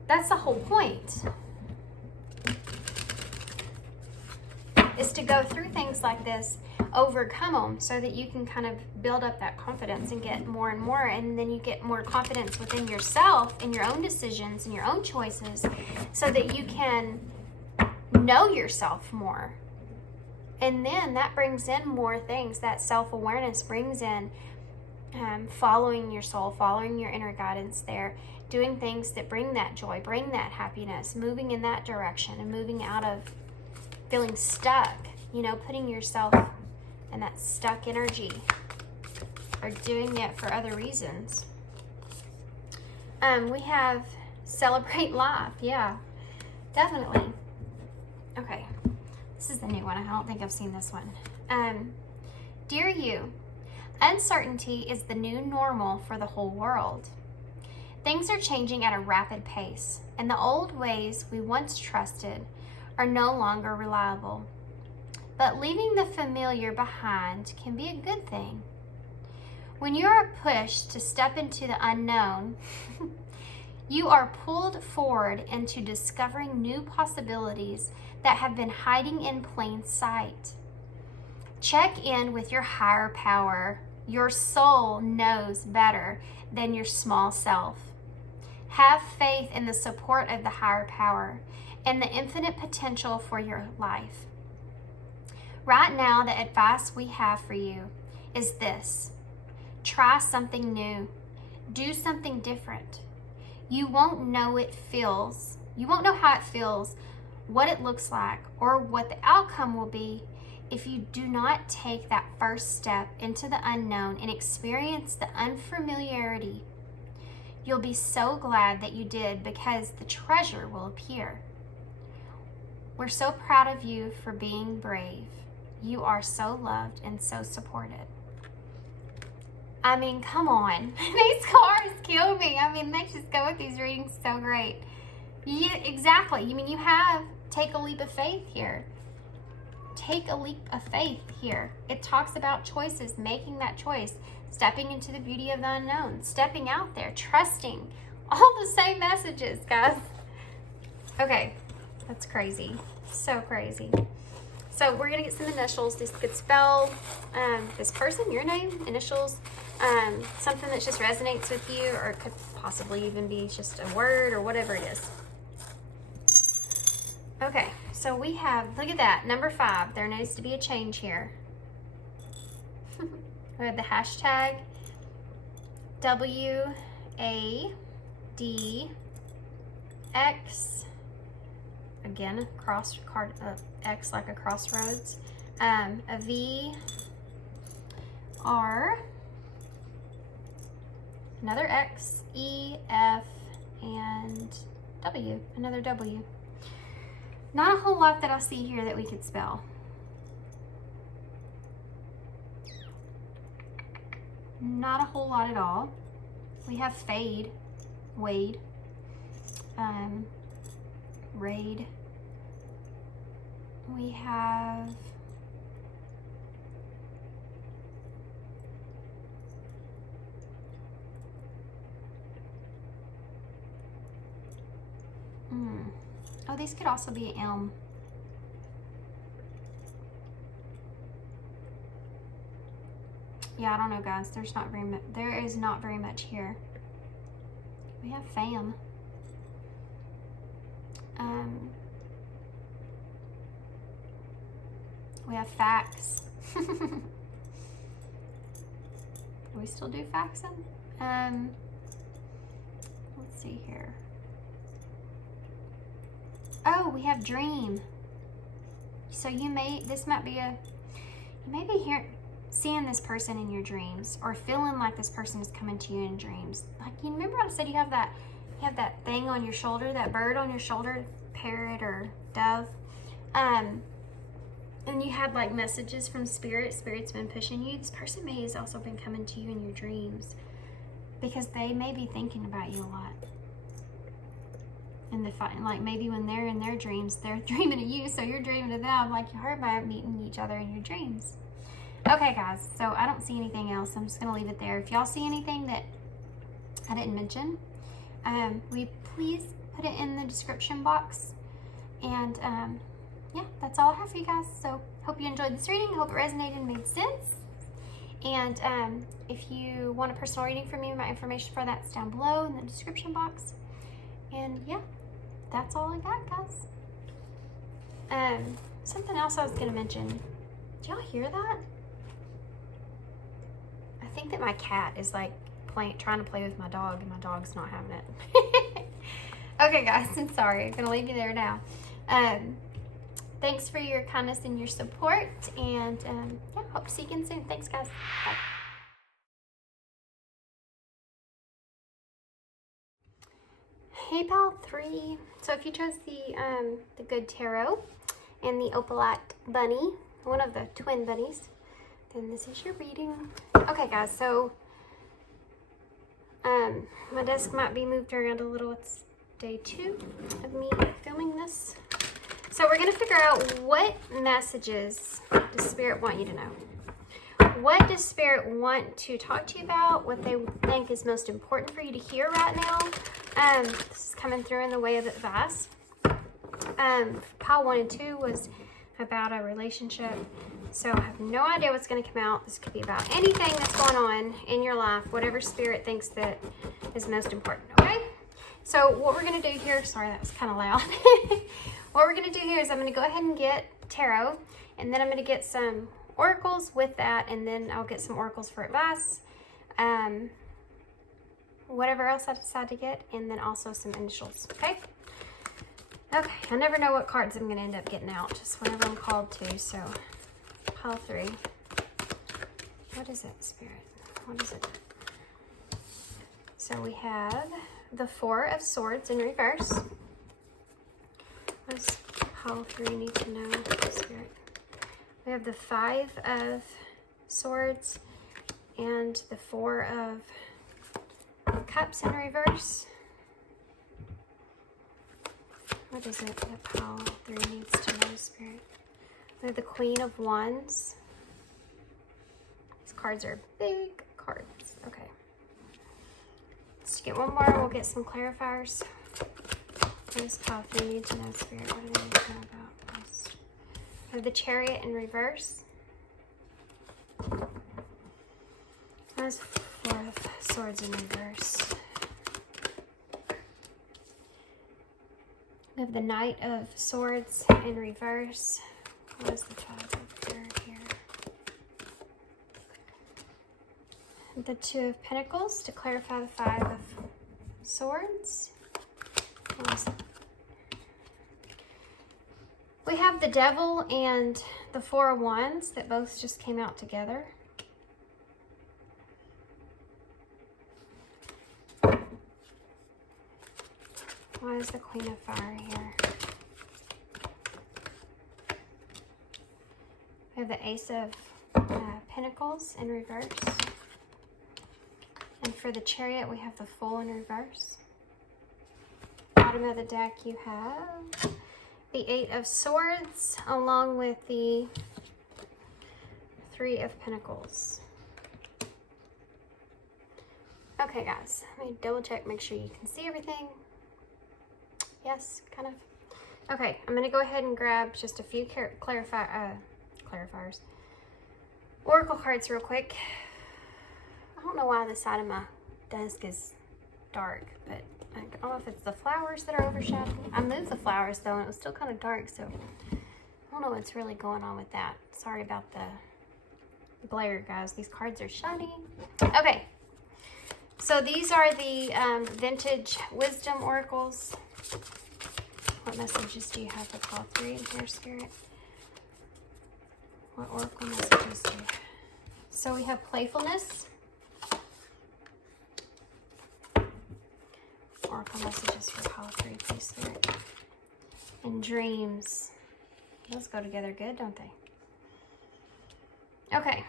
that's the whole point, is to go through things like this, overcome them, so that you can kind of build up that confidence and get more and more, and then you get more confidence within yourself and your own decisions and your own choices, so that you can know yourself more. And then that brings in more things. That self-awareness brings in following your soul, following your inner guidance there, doing things that bring that joy, bring that happiness, moving in that direction and moving out of feeling stuck, you know, putting yourself in that stuck energy or doing it for other reasons. We have celebrate life. Yeah, definitely. Okay. This is the new one. I don't think I've seen this one. Dear you, uncertainty is the new normal for the whole world. Things are changing at a rapid pace, and the old ways we once trusted are no longer reliable. But leaving the familiar behind can be a good thing. When you are pushed to step into the unknown, you are pulled forward into discovering new possibilities that have been hiding in plain sight. Check in with your higher power. Your soul knows better than your small self. Have faith in the support of the higher power and the infinite potential for your life. Right now, the advice we have for you is this: try something new, do something different. You won't know how it feels, what it looks like, or what the outcome will be if you do not take that first step into the unknown and experience the unfamiliarity. You'll be so glad that you did, because the treasure will appear. We're so proud of you for being brave. You are so loved and so supported. I mean, come on. These cards kill me. I mean, they just go with these readings so great. Yeah, exactly. You mean, you have take a leap of faith here. Take a leap of faith here. It talks about choices, making that choice, stepping into the beauty of the unknown, stepping out there, trusting. All the same messages, guys. Okay, that's crazy. So crazy. So we're going to get some initials. This could spell this person, your name, initials, something that just resonates with you, or it could possibly even be just a word or whatever it is. Okay, so we have, look at that, number 5. There needs to be a change here. We have the hashtag WADX, again, X like a crossroads, a VR, another X, E, F, and W, another W. Not a whole lot that I see here that we could spell. Not a whole lot at all. We have fade, wade, raid. We have oh, these could also be elm. Yeah, I don't know, guys. There is not very much here. We have fam. We have fax. Do we still do faxing? Let's see here. Oh, we have dream. So you may be seeing this person in your dreams, or feeling like this person is coming to you in dreams. Like, you remember I said you have that thing on your shoulder, that bird on your shoulder, parrot or dove, and you had like messages from Spirit's been pushing you. This person may has also been coming to you in your dreams, because they may be thinking about you a lot. And like maybe when they're in their dreams, they're dreaming of you, so you're dreaming of them, like you heard by meeting each other in your dreams. Okay, guys, so I don't see anything else. I'm just gonna leave it there. If y'all see anything that I didn't mention, please put it in the description box. And yeah, that's all I have for you guys. So hope you enjoyed this reading. Hope it resonated and made sense. And if you want a personal reading from me, my information for that's down below in the description box. And yeah, that's all I got, guys. Something else I was gonna mention. Did y'all hear that? I think that my cat is like trying to play with my dog, and my dog's not having it. Okay, guys, I'm sorry. I'm gonna leave you there now. Thanks for your kindness and your support, and yeah, hope to see you again soon. Thanks, guys. Bye. Hey, pal 3. So if you chose the Good Tarot and the Opalite Bunny, one of the twin bunnies, then this is your reading. Okay, guys, so my desk might be moved around a little. It's day 2 of me filming this. So we're going to figure out what messages does Spirit want you to know. What does Spirit want to talk to you about? What they think is most important for you to hear right now? This is coming through in the way of advice. Pile 1 and 2 was about a relationship. So I have no idea what's going to come out. This could be about anything that's going on in your life, whatever Spirit thinks that is most important, okay? So what we're going to do here, sorry, that was kind of loud. What we're going to do here is I'm going to go ahead and get tarot, and then I'm going to get some oracles with that, and then I'll get some oracles for advice, whatever else I decide to get, and then also some initials, okay? Okay, I never know what cards I'm going to end up getting out, just whenever I'm called to, so pile 3. What is it, Spirit? What is it? So we have the 4 of Swords in reverse. What does pile 3 need to know, Spirit? We have the 5 of Swords and the 4 of Cups in reverse. What is it that pile 3 needs to know, Spirit? We have the Queen of Wands. These cards are big cards. Okay. Let's get one more and we'll get some clarifiers. What does pile 3 need to know, Spirit? What do they need to know about this? We have the Chariot in reverse. That's 4 of Swords in reverse. We have the Knight of Swords in reverse. What is the 5 of Third here? The 2 of Pentacles to clarify the 5 of Swords. We have the Devil and the 4 of Wands that both just came out together. Why is the Queen of Fire here? We have the Ace of Pentacles in reverse. And for the Chariot, we have the Fool in reverse. Bottom of the deck, you have the 8 of Swords along with the 3 of Pentacles. Okay, guys, let me double check, make sure you can see everything. Yes, kind of. Okay, I'm going to go ahead and grab just a few clarifiers. Oracle cards real quick. I don't know why the side of my desk is dark, but I don't know if it's the flowers that are overshadowing. I moved the flowers though, and it was still kind of dark, so I don't know what's really going on with that. Sorry about the glare, guys. These cards are shiny. Okay, so these are the vintage wisdom oracles. What messages do you have for call 3 in here, Spirit? What oracle messages do So we have playfulness, oracle messages for pile 3, please, Spirit, and dreams. Those go together good, don't they? Okay.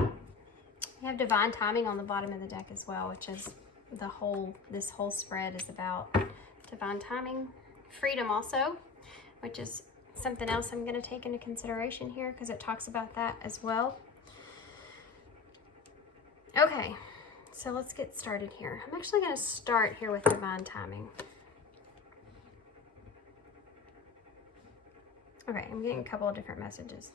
We have divine timing on the bottom of the deck as well, which is this whole spread is about divine timing. Freedom also, which is something else I'm going to take into consideration here because it talks about that as well. Okay, so let's get started here. I'm actually going to start here with divine timing. Okay, I'm getting a couple of different messages.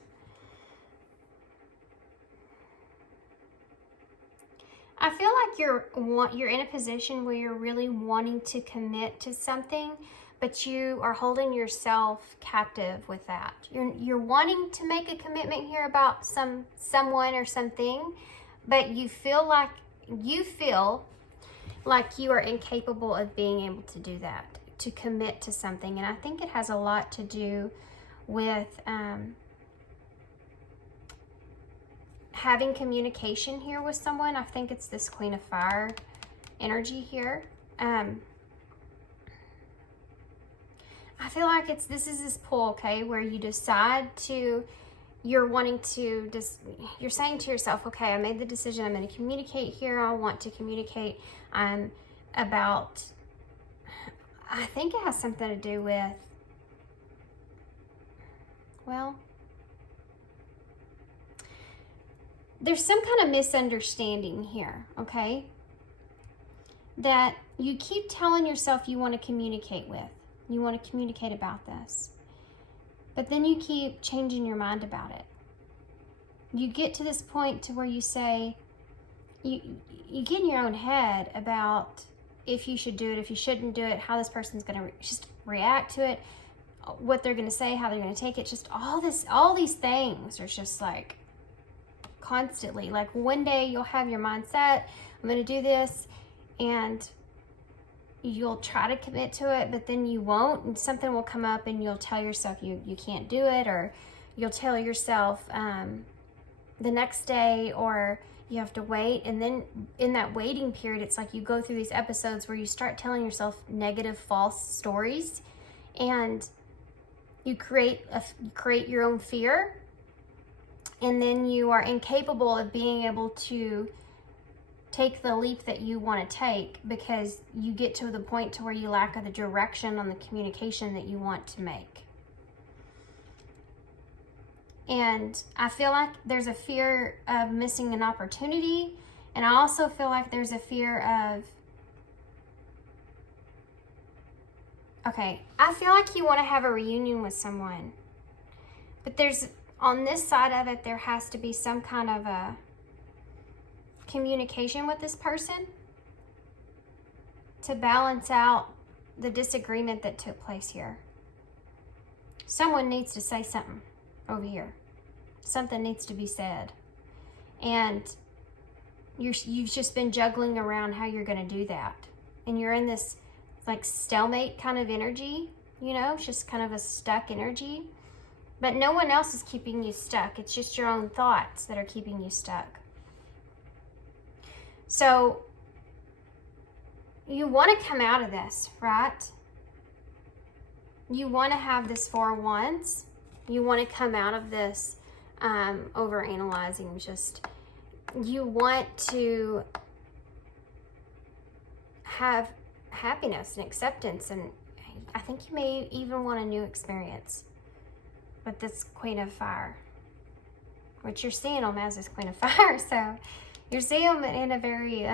I feel like you're in a position where you're really wanting to commit to something, but you are holding yourself captive with that. You're wanting to make a commitment here about someone or something, but you feel like you are incapable of being able to do that, to commit to something. And I think it has a lot to do with having communication here with someone. I think it's this Queen of Fire energy here. I feel like this is this pull, okay, where you decide to, you're saying to yourself, okay, I made the decision, I'm going to communicate here. I want to communicate about, I think it has something to do with, well, there's some kind of misunderstanding here, okay, that you keep telling yourself you want to communicate with. You want to communicate about this. But then you keep changing your mind about it. You get to this point to where you say, you get in your own head about if you should do it, if you shouldn't do it, how this person's going to just react to it, what they're going to say, how they're going to take it. Just all these things are just like constantly. Like one day you'll have your mind set, I'm going to do this, and you'll try to commit to it, but then you won't, and something will come up and you'll tell yourself you can't do it, or you'll tell yourself the next day, or you have to wait. And then in that waiting period, it's like you go through these episodes where you start telling yourself negative, false stories, and you create your own fear, and then you are incapable of being able to take the leap that you want to take because you get to the point to where you lack the direction on the communication that you want to make. And I feel like there's a fear of missing an opportunity, and I also feel like there's a fear of, okay, I feel like you want to have a reunion with someone, but there's, on this side of it, there has to be some kind of a communication with this person to balance out the disagreement that took place here. Someone needs to say something over here. Something needs to be said. And you've just been juggling around how you're going to do that. And you're in this like stalemate kind of energy, you know, it's just kind of a stuck energy. But no one else is keeping you stuck. It's just your own thoughts that are keeping you stuck. So you want to come out of this, right? You want to have this 4 of Wands. You want to come out of this overanalyzing. Just, you want to have happiness and acceptance, and I think you may even want a new experience with this Queen of Fire, which you're seeing them as this Queen of Fire. So you're seeing them in a very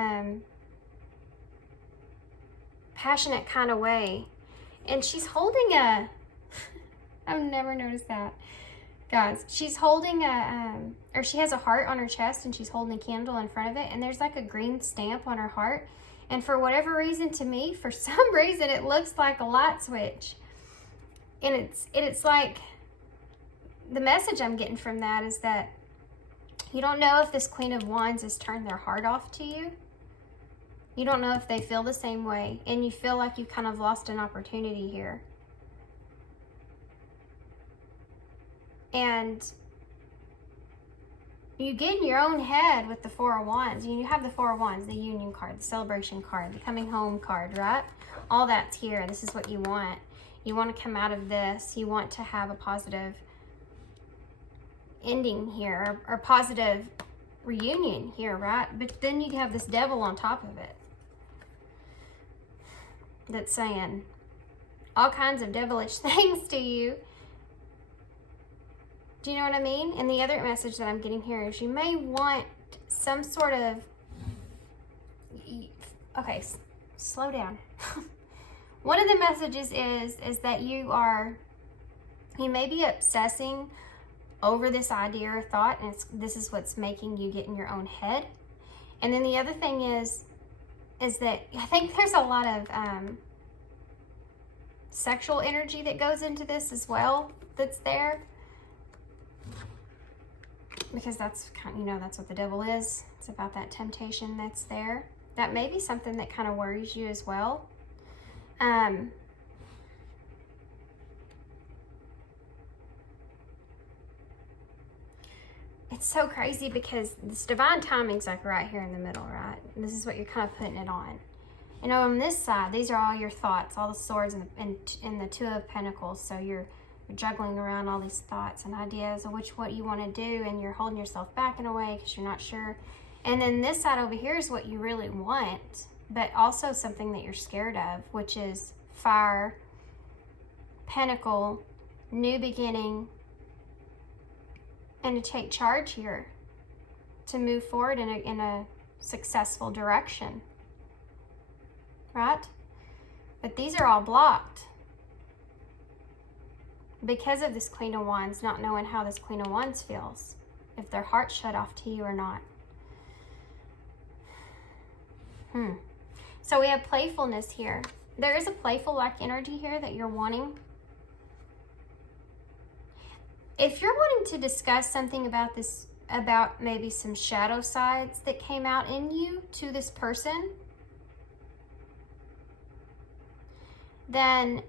passionate kind of way. And she's holding a, I've never noticed that. Guys, she's holding or she has a heart on her chest, and she's holding a candle in front of it. And there's like a green stamp on her heart. And for whatever reason, to me, for some reason, it looks like a light switch. And it's like, the message I'm getting from that is that you don't know if this Queen of Wands has turned their heart off to you. You don't know if they feel the same way, and you feel like you kind of lost an opportunity here. And you get in your own head with the Four of Wands. You have the Four of Wands, the union card, the celebration card, the coming home card, right? All that's here. This is what you want. You want to come out of this. You want to have a positive ending here, or positive reunion here, right? But then you have this devil on top of it that's saying all kinds of devilish things to you. Do you know what I mean? And the other message that I'm getting here is you may want some sort of, okay, slow down. One of the messages is that you may be obsessing over this idea or thought, and this is what's making you get in your own head. And then the other thing is that I think there's a lot of sexual energy that goes into this as well, that's there. Because that's kind of, that's what the devil is. It's about that temptation that's there. That may be something that kind of worries you as well. It's so crazy because this divine timing's like right here in the middle, right? And this is what you're kind of putting it on. And on this side, these are all your thoughts, all the swords and the Two of Pentacles. So you're juggling around all these thoughts and ideas of what you want to do, and you're holding yourself back in a way because you're not sure. And then this side over here is what you really want, but also something that you're scared of, which is Fire, Pentacle, new beginning, and to take charge here, to move forward in a successful direction, right? But these are all blocked because of this Queen of Wands, not knowing how this Queen of Wands feels, if their heart's shut off to you or not. So we have playfulness here. There is a playful-like energy here that you're wanting. If you're wanting to discuss something about this, about maybe some shadow sides that came out in you to this person, then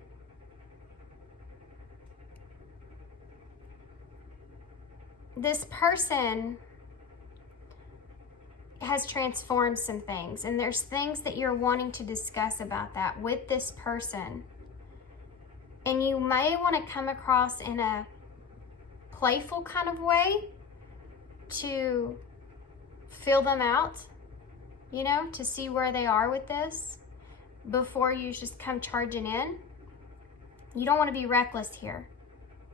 this person has transformed some things, and there's things that you're wanting to discuss about that with this person. And you may want to come across in a playful kind of way to feel them out, to see where they are with this before you just come charging in. You don't want to be reckless here,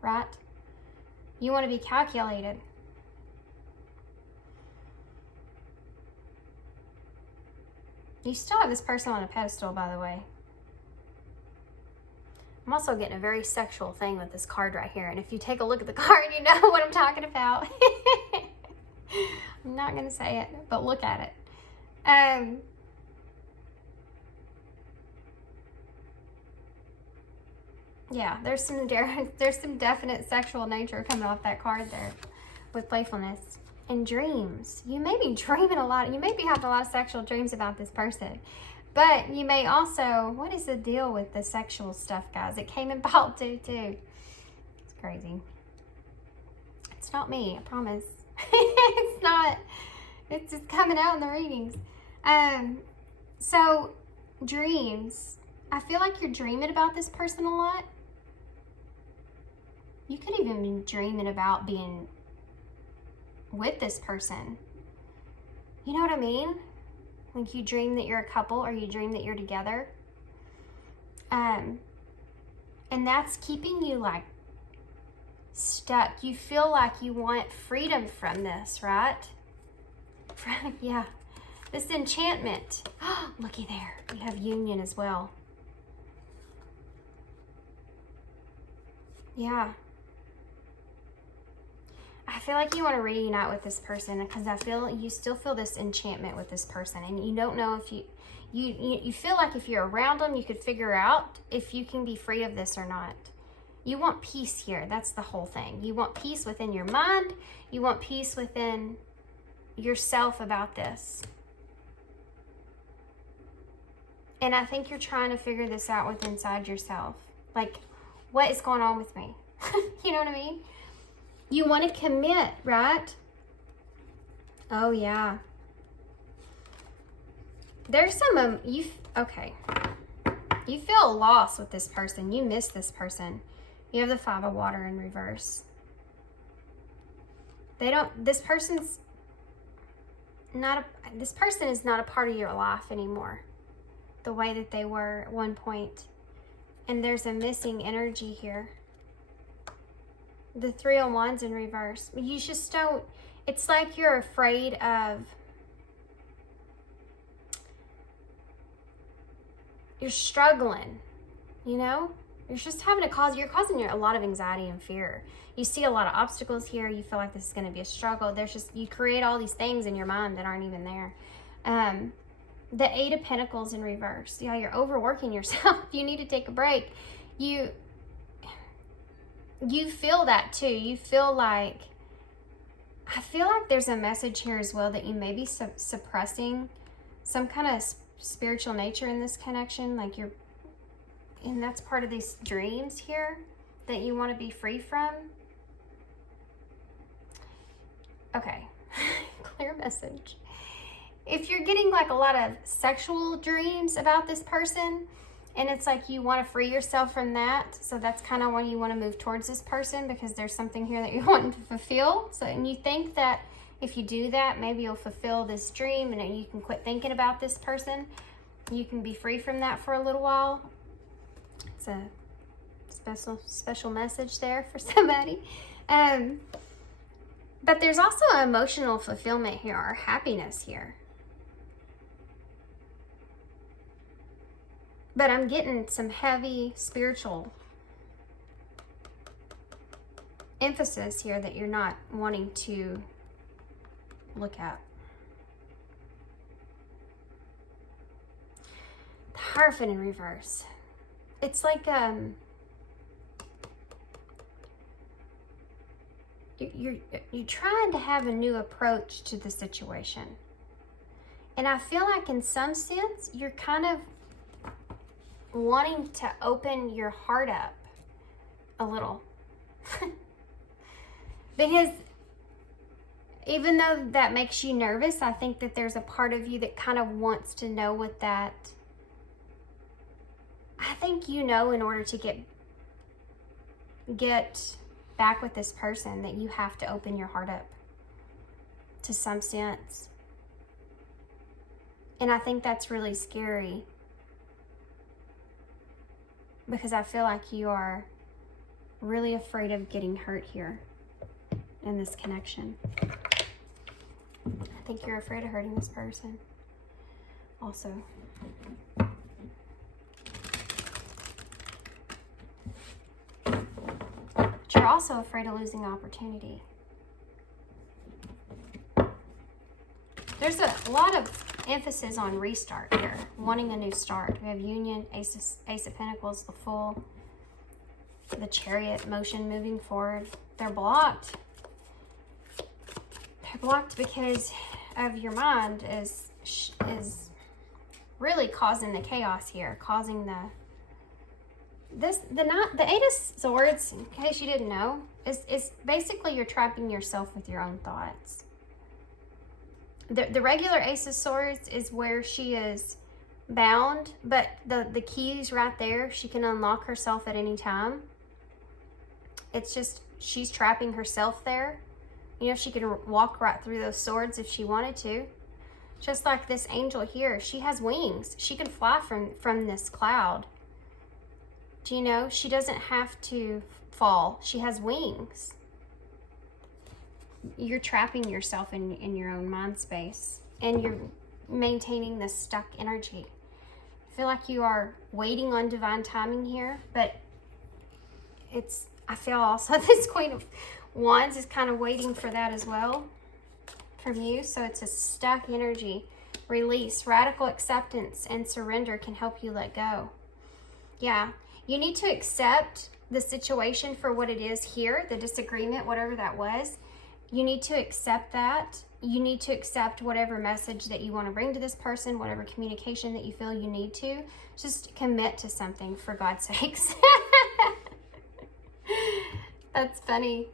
right? You want to be calculated. You still have this person on a pedestal, by the way. I'm also getting a very sexual thing with this card right here. And if you take a look at the card, you know what I'm talking about. I'm not going to say it, but look at it. Yeah, there's some definite sexual nature coming off that card there with playfulness. And dreams. You may be dreaming a lot. You may be having a lot of sexual dreams about this person. But you may also, what is the deal with the sexual stuff, guys? It came in ball too. It's crazy. It's not me, I promise. It's not. It's just coming out in the readings. So, dreams. I feel like you're dreaming about this person a lot. You could even be dreaming about being with this person. You know what I mean? Like you dream that you're a couple, or you dream that you're together. And that's keeping you like stuck. You feel like you want freedom from this, right? Yeah. This enchantment. Looky there. We have union as well. Yeah. I feel like you want to reunite with this person because I feel you still feel this enchantment with this person, and you don't know if you feel like if you're around them, you could figure out if you can be free of this or not. You want peace here. That's the whole thing. You want peace within your mind. You want peace within yourself about this. And I think you're trying to figure this out with inside yourself. Like, what is going on with me? You know what I mean? You want to commit, right? Oh, yeah. There's some, okay. You feel lost with this person. You miss this person. You have the 5 of water in reverse. This person is not a part of your life anymore, the way that they were at one point. And there's a missing energy here. The 3 of Wands in reverse. You just don't, it's like you're afraid of, you're struggling, you know? You're just having you're causing a lot of anxiety and fear. You see a lot of obstacles here. You feel like this is going to be a struggle. You create all these things in your mind that aren't even there. The 8 of Pentacles in reverse. Yeah, you're overworking yourself. You need to take a break. You feel that too. You feel like, I feel like there's a message here as well that you may be suppressing some kind of spiritual nature in this connection. Like and that's part of these dreams here that you want to be free from. Okay, clear message. If you're getting like a lot of sexual dreams about this person, and it's like you want to free yourself from that, so that's kind of when you want to move towards this person, because there's something here that you want to fulfill. So, and you think that if you do that, maybe you'll fulfill this dream and then you can quit thinking about this person. You can be free from that for a little while. It's a special message there for somebody. But there's also emotional fulfillment here, or happiness here. But I'm getting some heavy spiritual emphasis here that you're not wanting to look at. The Hierophant in reverse. It's like you're trying to have a new approach to the situation. And I feel like in some sense, you're kind of wanting to open your heart up a little. Because even though that makes you nervous, I think that there's a part of you that kind of wants to know what that, I think you know, in order to get back with this person, that you have to open your heart up to some sense. And I think that's really scary, because I feel like you are really afraid of getting hurt here in this connection. I think you're afraid of hurting this person also. But you're also afraid of losing opportunity. There's a lot of emphasis on restart here, wanting a new start. We have Union, Ace of Pentacles, the Fool, the Chariot, motion, moving forward. They're blocked. They're blocked because of your mind is really causing the chaos here, causing the Eight of Swords, in case you didn't know, is basically you're trapping yourself with your own thoughts. The regular Ace of Swords is where she is bound, but the key's right there. She can unlock herself at any time. It's just she's trapping herself there. You know, she can walk right through those swords if she wanted to. Just like this angel here, she has wings. She can fly from this cloud. Do you know? She doesn't have to fall. She has wings. You're trapping yourself in your own mind space, and you're maintaining this stuck energy. I feel like you are waiting on divine timing here, but I feel also this Queen of Wands is kind of waiting for that as well from you. So it's a stuck energy. Release, radical acceptance, and surrender can help you let go. Yeah, you need to accept the situation for what it is here, the disagreement, whatever that was. You need to accept that. You need to accept whatever message that you want to bring to this person, whatever communication that you feel you need to. Just commit to something, for God's sakes. That's funny.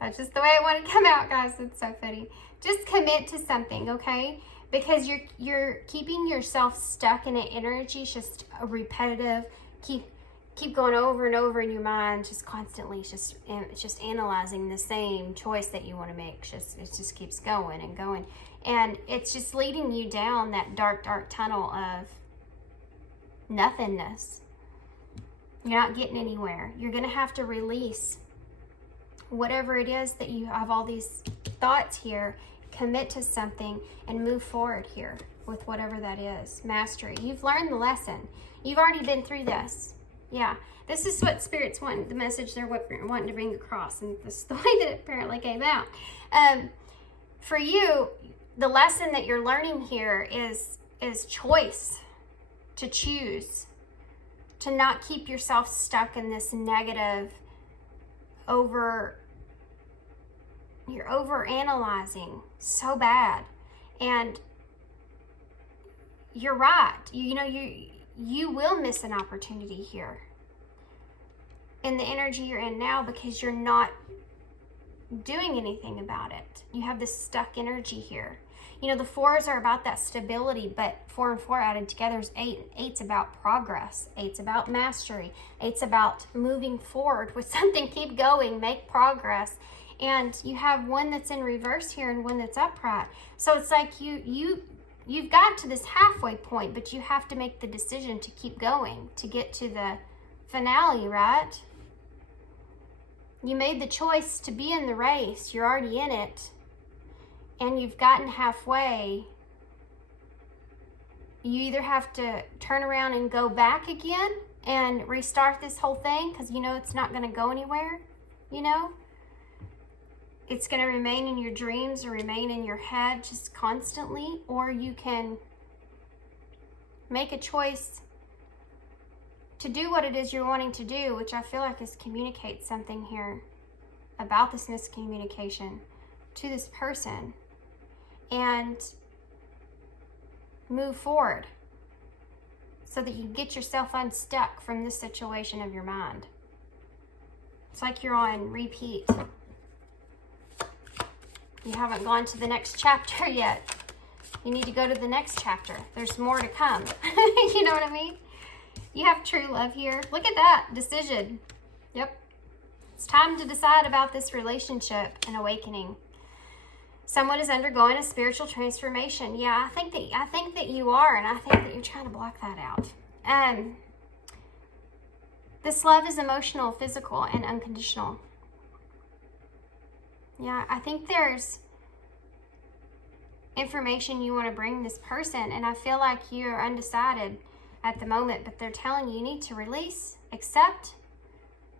That's just the way it wanted to come out, guys. It's so funny. Just commit to something, okay? Because you're keeping yourself stuck in an energy, just a repetitive, keep going over and over in your mind, just constantly, just analyzing the same choice that you want to make. It just keeps going and going, and it's just leading you down that dark tunnel of nothingness. You're not getting anywhere. You're gonna have to release whatever it is that you have all these thoughts here. Commit to something and move forward here with whatever that is. Mastery. You've learned the lesson. You've already been through this. Yeah, this is what Spirit's wanting, the message they're wanting to bring across, and this is the way that it apparently came out. For you, the lesson that you're learning here is choice, to choose, to not keep yourself stuck in this negative you're over analyzing so bad. And you're right. You will miss an opportunity here in the energy you're in now, because you're not doing anything about it. You have this stuck energy here. The fours are about that stability, but 4 and 4 added together is 8. 8's about progress. 8's about mastery. 8's about moving forward with something. Keep going, make progress. And you have one that's in reverse here and one that's upright. So it's like you've got to this halfway point, but you have to make the decision to keep going to get to the finale, right? You made the choice to be in the race. You're already in it. And you've gotten halfway. You either have to turn around and go back again and restart this whole thing, because it's not going to go anywhere, It's going to remain in your dreams or remain in your head just constantly. Or you can make a choice to do what it is you're wanting to do, which I feel like is communicate something here about this miscommunication to this person, and move forward so that you get yourself unstuck from this situation of your mind. It's like you're on repeat. You haven't gone to the next chapter yet. You need to go to the next chapter. There's more to come. You know what I mean? You have true love here. Look at that. Decision. Yep. It's time to decide about this relationship and awakening. Someone is undergoing a spiritual transformation. Yeah, I think that you are, and I think that you're trying to block that out. This love is emotional, physical, and unconditional. Yeah, I think there's information you want to bring this person, and I feel like you're undecided at the moment, but they're telling you need to release, accept,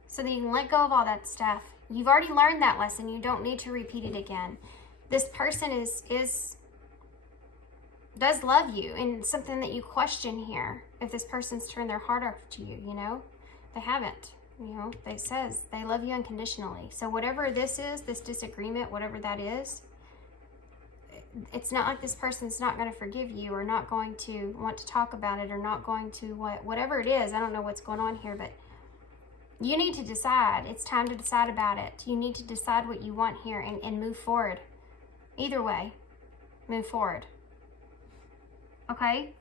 so that you can let go of all that stuff. You've already learned that lesson. You don't need to repeat it again. This person does love you, and something that you question here. If this person's turned their heart off to you, they haven't. They says they love you unconditionally. So whatever this is, this disagreement, whatever that is, it's not like this person's not going to forgive you, or not going to want to talk about it, or not going to whatever it is. I don't know what's going on here, but you need to decide. It's time to decide about it. You need to decide what you want here and move forward. Either way, move forward. Okay?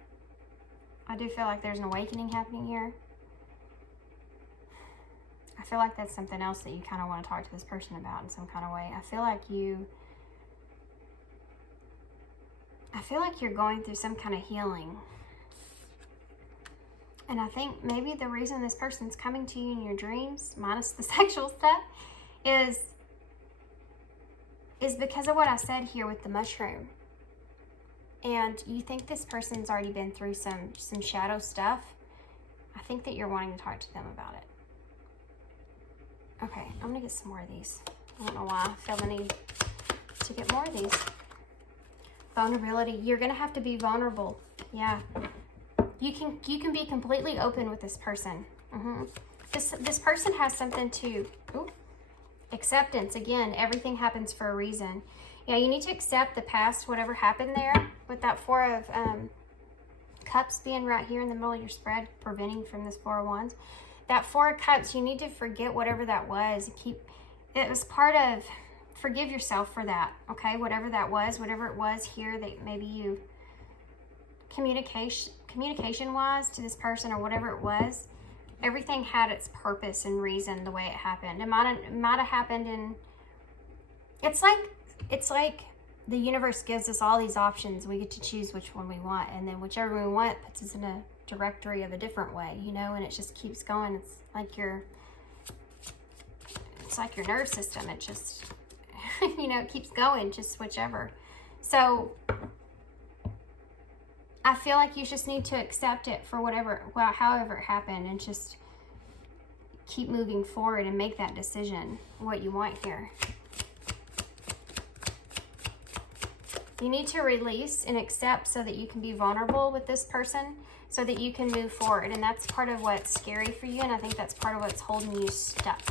I do feel like there's an awakening happening here. I feel like that's something else that you kind of want to talk to this person about in some kind of way. I feel like you're going through some kind of healing. And I think maybe the reason this person's coming to you in your dreams, minus the sexual stuff, is because of what I said here with the mushroom. And you think this person's already been through some shadow stuff. I think that you're wanting to talk to them about it. Okay, I'm gonna get some more of these. I don't know why I feel the need to get more of these. Vulnerability. You're gonna have to be vulnerable. Yeah. You can be completely open with this person. This person has something to acceptance. Again, everything happens for a reason. Yeah, you need to accept the past, whatever happened there, with that 4 of Cups being right here in the middle of your spread, preventing from this 4 of Wands. That 4 of Cups, you need to forget whatever that was. It was part of forgive yourself for that, okay? Whatever that was, whatever it was here that maybe you communication-wise to this person or whatever it was, everything had its purpose and reason the way it happened. It might have happened in, it's like the universe gives us all these options. We get to choose which one we want, and then whichever we want puts us in a directory of a different way, you know, and it just keeps going. It's like your nerve system. It just, you know, it keeps going, just whichever. So I feel like you just need to accept it for whatever, well, however it happened, and just keep moving forward and make that decision, what you want here. You need to release and accept so that you can be vulnerable with this person, so that you can move forward. And that's part of what's scary for you, and I think that's part of what's holding you stuck.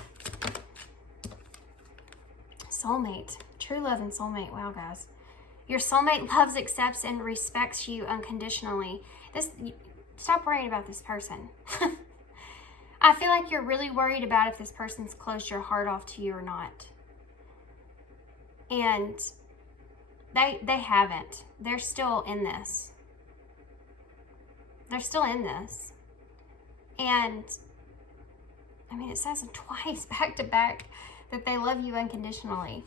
Soulmate. True love and soulmate. Wow, guys. Your soulmate loves, accepts, and respects you unconditionally. Stop worrying about this person. I feel like you're really worried about if this person's closed your heart off to you or not. And they haven't. They're still in this. They're still in this. And I mean, it says twice back to back that they love you unconditionally.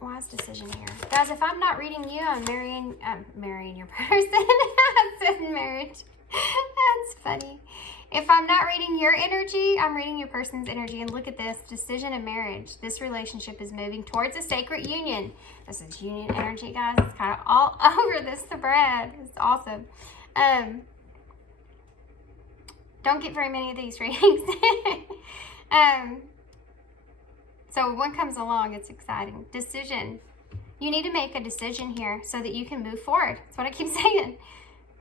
Wise decision here. Guys, if I'm not reading you, I'm marrying your person. I said marriage. That's funny. If I'm not reading your energy, I'm reading your person's energy. And look at this. Decision and marriage. This relationship is moving towards a sacred union. This is union energy, guys. It's kind of all over this thread. It's awesome. Don't get very many of these readings. So when one comes along, it's exciting. Decision. You need to make a decision here so that you can move forward. That's what I keep saying.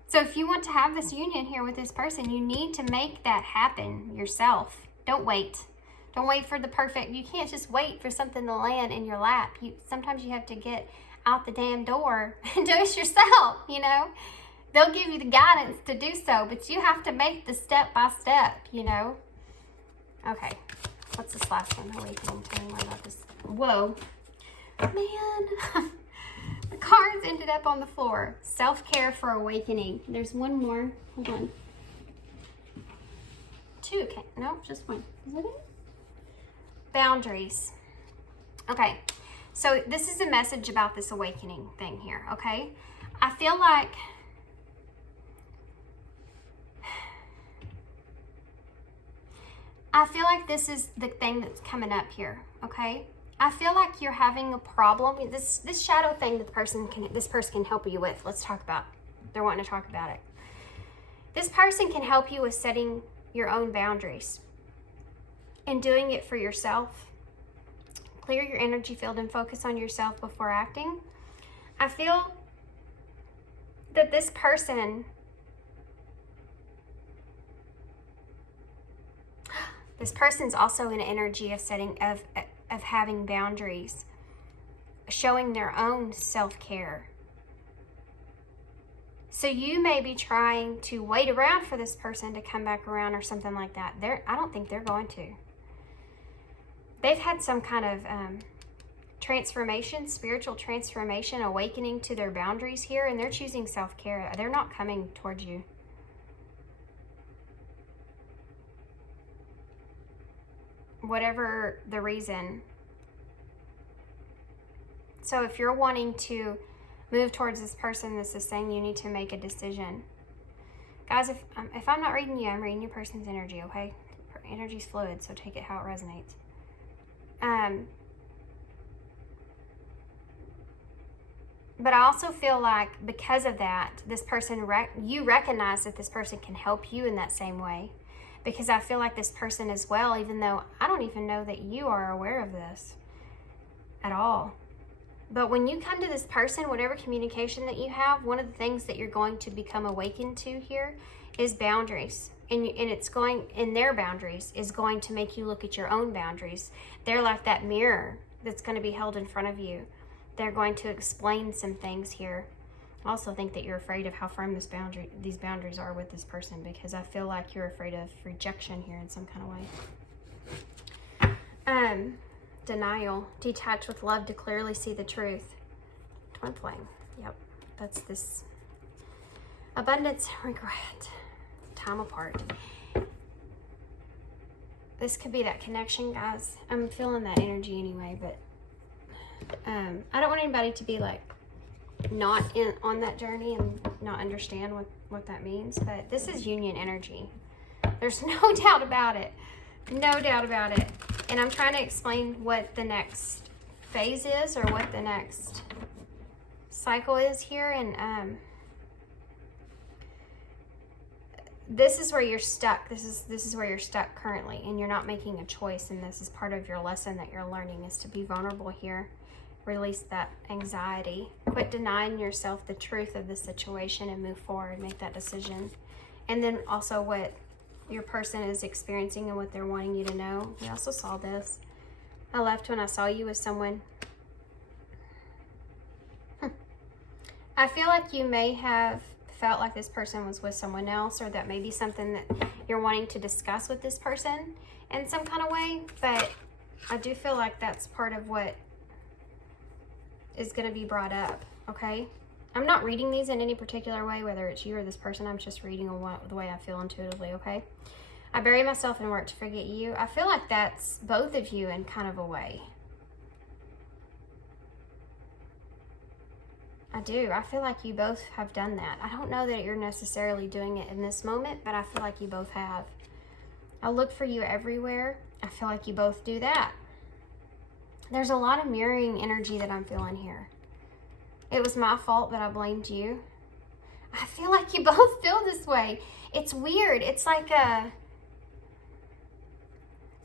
So if you want to have this union here with this person, you need to make that happen yourself. Don't wait. Don't wait for the perfect. You can't just wait for something to land in your lap. Sometimes you have to get out the damn door and do it yourself, you know. They'll give you the guidance to do so, but you have to make the step by step, you know. Okay, what's this last one? Awakening. Tell me more about this. Whoa. Man. The cards ended up on the floor. Self-care for awakening. There's one more. Hold on. Two. Okay. No, just one. Is that it? Boundaries. Okay. So this is a message about this awakening thing here. Okay. I feel like this is the thing that's coming up here. Okay. I feel like you're having a problem. This shadow thing that this person can help you with. Let's talk about. They're wanting to talk about it. This person can help you with setting your own boundaries and doing it for yourself. Clear your energy field and focus on yourself before acting. I feel that this person's also in an energy of of having boundaries, showing their own self-care. So you may be trying to wait around for this person to come back around or something like that. I don't think they're going to. They've had some kind of transformation, spiritual transformation, awakening to their boundaries here, and they're choosing self-care. They're not coming towards you. Whatever the reason. So if you're wanting to move towards this person, this is saying you need to make a decision. Guys, if I'm not reading you, I'm reading your person's energy, okay? Energy's fluid, so take it how it resonates. But I also feel like because of that, this person, you recognize that this person can help you in that same way. Because I feel like this person as well, even though I don't even know that you are aware of this at all. But when you come to this person, whatever communication that you have, one of the things that you're going to become awakened to here is boundaries. And their boundaries is going to make you look at your own boundaries. They're like that mirror that's going to be held in front of you. They're going to explain some things here. I also think that you're afraid of how firm these boundaries are with this person, because I feel like you're afraid of rejection here in some kind of way. Denial. Detach with love to clearly see the truth. Twin flame. Yep. That's this. Abundance, regret. Time apart. This could be that connection, guys. I'm feeling that energy anyway, but I don't want anybody to be like not on that journey and not understand what that means, but this is union energy. There's no doubt about it. No doubt about it. And I'm trying to explain what the next phase is, or what the next cycle is here. And this is where you're stuck. This is where you're stuck currently, and you're not making a choice. And this is part of your lesson that you're learning, is to be vulnerable here. Release that anxiety. Quit denying yourself the truth of the situation and move forward. Make that decision. And then also what your person is experiencing and what they're wanting you to know. We also saw this. I left when I saw you with someone. I feel like you may have felt like this person was with someone else, or that may be something that you're wanting to discuss with this person in some kind of way, but I do feel like that's part of what is going to be brought up, okay? I'm not reading these in any particular way, whether it's you or this person. I'm just reading the way I feel intuitively, okay? I bury myself and work to forget you. I feel like that's both of you in kind of a way. I do. I feel like you both have done that. I don't know that you're necessarily doing it in this moment, but I feel like you both have. I look for you everywhere. I feel like you both do that. There's a lot of mirroring energy that I'm feeling here. It was my fault that I blamed you. I feel like you both feel this way. It's weird. It's like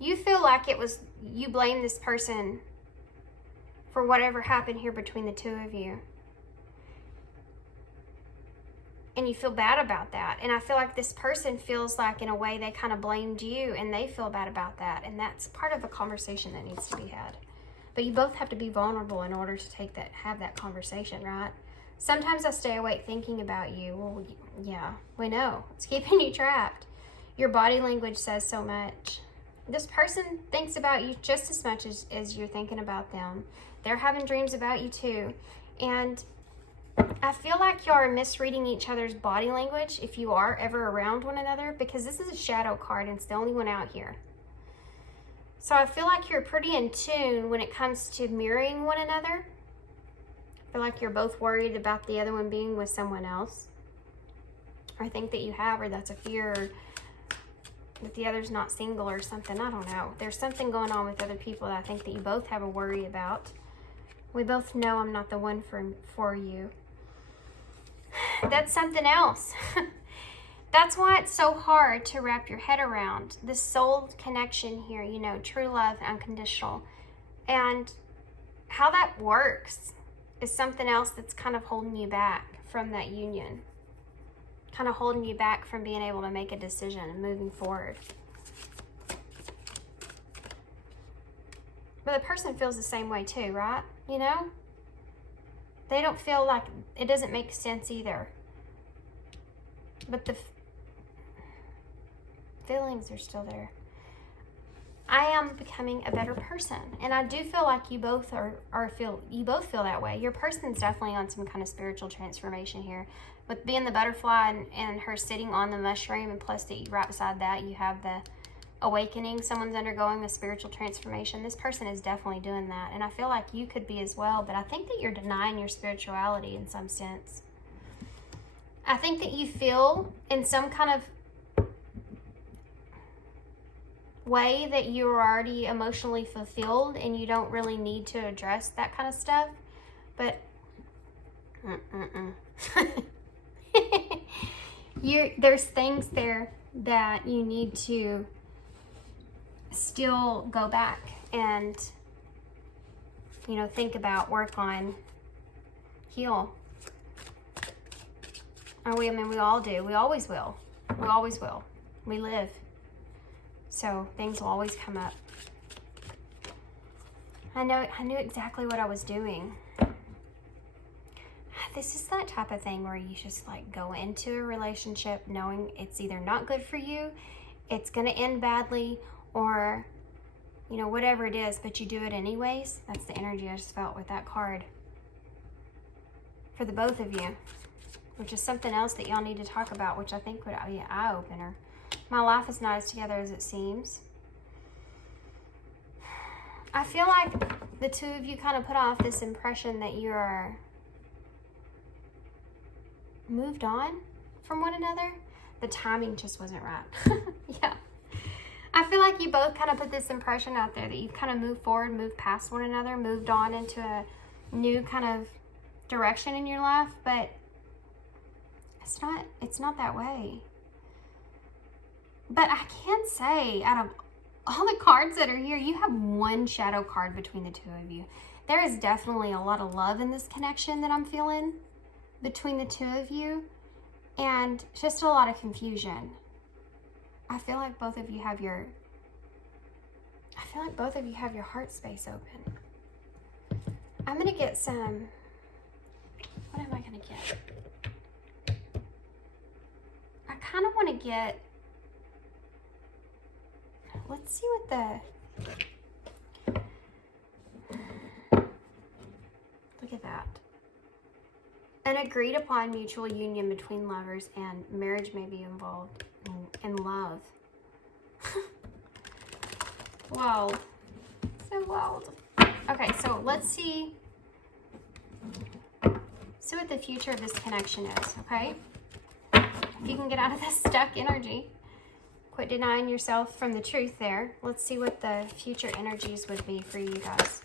you feel like it was, you blame this person for whatever happened here between the two of you. And you feel bad about that. And I feel like this person feels like, in a way, they kind of blamed you, and they feel bad about that. And that's part of a conversation that needs to be had. But you both have to be vulnerable in order to have that conversation, right? Sometimes I stay awake thinking about you. Well, yeah, we know. It's keeping you trapped. Your body language says so much. This person thinks about you just as much as you're thinking about them. They're having dreams about you too. And I feel like you are misreading each other's body language if you are ever around one another, because this is a shadow card and it's the only one out here. So I feel like you're pretty in tune when it comes to mirroring one another. I feel like you're both worried about the other one being with someone else. Or think that you have, or that's a fear, or that the other's not single or something. I don't know. There's something going on with other people that I think that you both have a worry about. We both know I'm not the one for you. That's something else. That's why it's so hard to wrap your head around the soul connection here, you know, true love, unconditional. And how that works is something else that's kind of holding you back from that union. Kind of holding you back from being able to make a decision and moving forward. But the person feels the same way too, right? You know? They don't feel like, it doesn't make sense either. But the feelings are still there. I am becoming a better person, and I do feel like you both feel that way. Your person's definitely on some kind of spiritual transformation here, with being the butterfly and her sitting on the mushroom, and plus that right beside that you have the awakening. Someone's undergoing the spiritual transformation. This person is definitely doing that, and I feel like you could be as well. But I think that you're denying your spirituality in some sense. I think that you feel in some kind of way that you're already emotionally fulfilled and you don't really need to address that kind of stuff. But there's things there that you need to still go back and, you know, think about, work on, heal. I mean, we all do. We always will. We always will. We live. So things will always come up. I knew exactly what I was doing. This is that type of thing where you just like go into a relationship knowing it's either not good for you, it's going to end badly, or you know, whatever it is, but you do it anyways. That's the energy I just felt with that card. For the both of you, which is something else that y'all need to talk about, which I think would be an eye-opener. My life is not as together as it seems. I feel like the two of you kind of put off this impression that you're moved on from one another. The timing just wasn't right. Yeah. I feel like you both kind of put this impression out there that you've kind of moved forward, moved past one another, moved on into a new kind of direction in your life, but it's not that way. But I can say, out of all the cards that are here, you have one shadow card between the two of you. There is definitely a lot of love in this connection that I'm feeling between the two of you, and just a lot of confusion. I feel like both of you have your heart space open. I'm gonna get some, what am I gonna get? I kind of want to get, let's see what the, look at that. An agreed upon mutual union between lovers, and marriage may be involved in love. Wow. So wild. Okay, so let's see what the future of this connection is, okay? If you can get out of this stuck energy, quit denying yourself from the truth there. Let's see what the future energies would be for you guys.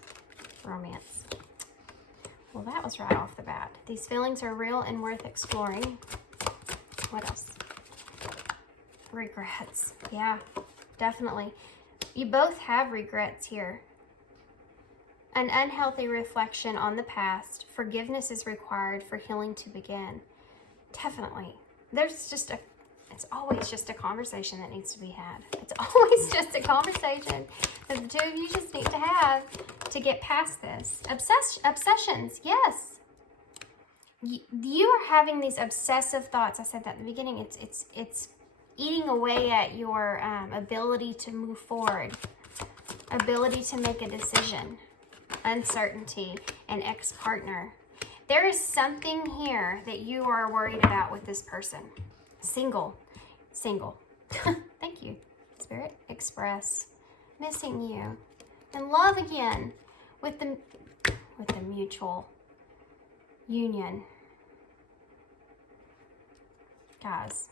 Romance. Well, that was right off the bat. These feelings are real and worth exploring. What else? Regrets. Yeah, definitely. You both have regrets here. An unhealthy reflection on the past. Forgiveness is required for healing to begin. Definitely. It's always just a conversation that needs to be had. It's always just a conversation that the two of you just need to have to get past this. Obsessions, yes. You are having these obsessive thoughts. I said that in the beginning. It's eating away at your ability to move forward, ability to make a decision, uncertainty, an ex-partner. There is something here that you are worried about with this person. Single. Thank you, Spirit. Express. Missing you. And love again with the mutual union. Guys,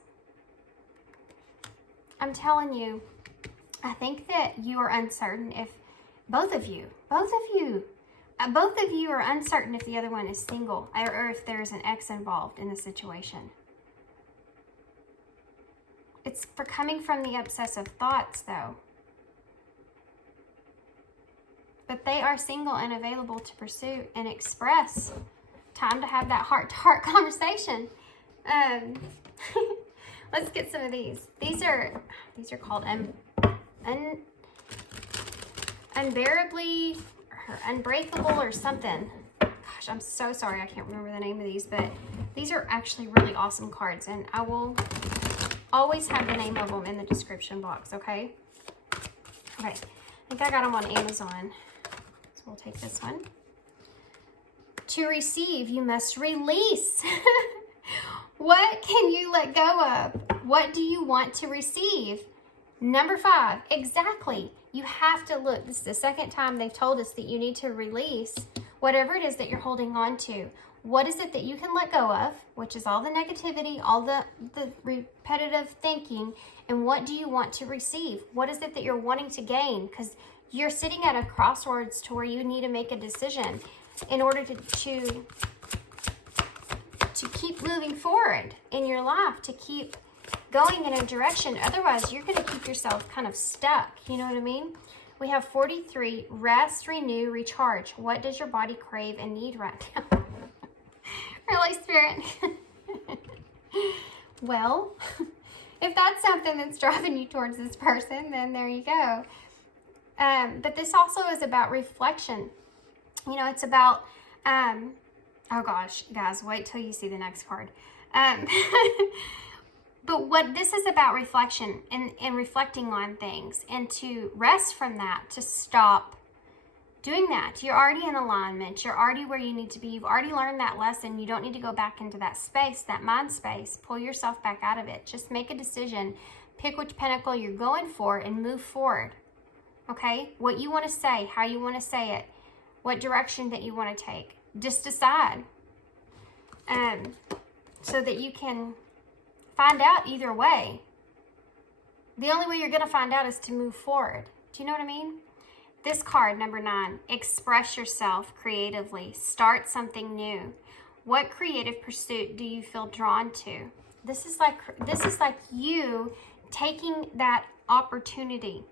I'm telling you, I think that you are uncertain if both of you are uncertain if the other one is single, or if there's an ex involved in the situation. It's for coming from the obsessive thoughts, though. But they are single and available to pursue and express. Time to have that heart-to-heart conversation. Let's get some of these. These are called unbearably or unbreakable or something. Gosh, I'm so sorry. I can't remember the name of these, but these are actually really awesome cards, and I will always have the name of them in the description box, okay? Okay, I think I got them on Amazon. So we'll take this one. To receive, you must release. What can you let go of? What do you want to receive? Number 5, exactly. You have to look. This is the second time they've told us that you need to release whatever it is that you're holding on to. What is it that you can let go of, which is all the negativity, all the repetitive thinking, and what do you want to receive? What is it that you're wanting to gain? Because you're sitting at a crossroads to where you need to make a decision in order to keep moving forward in your life, to keep going in a direction. Otherwise, you're going to keep yourself kind of stuck. You know what I mean? We have 43, rest, renew, recharge. What does your body crave and need right now? Really, Spirit? Well, if that's something that's driving you towards this person, then there you go. But this also is about reflection. You know, it's about, oh gosh, guys, wait till you see the next card. But what this is about, reflection and reflecting on things, and to rest from that, to stop doing that. You're already in alignment. You're already where you need to be. You've already learned that lesson. You don't need to go back into that space, that mind space. Pull yourself back out of it. Just make a decision. Pick which pinnacle you're going for and move forward. Okay? What you want to say, how you want to say it, what direction that you want to take. Just decide. So that you can find out either way. The only way you're going to find out is to move forward. Do you know what I mean? This card, number 9, express yourself creatively. Start something new. What creative pursuit do you feel drawn to? This is like you taking that opportunity.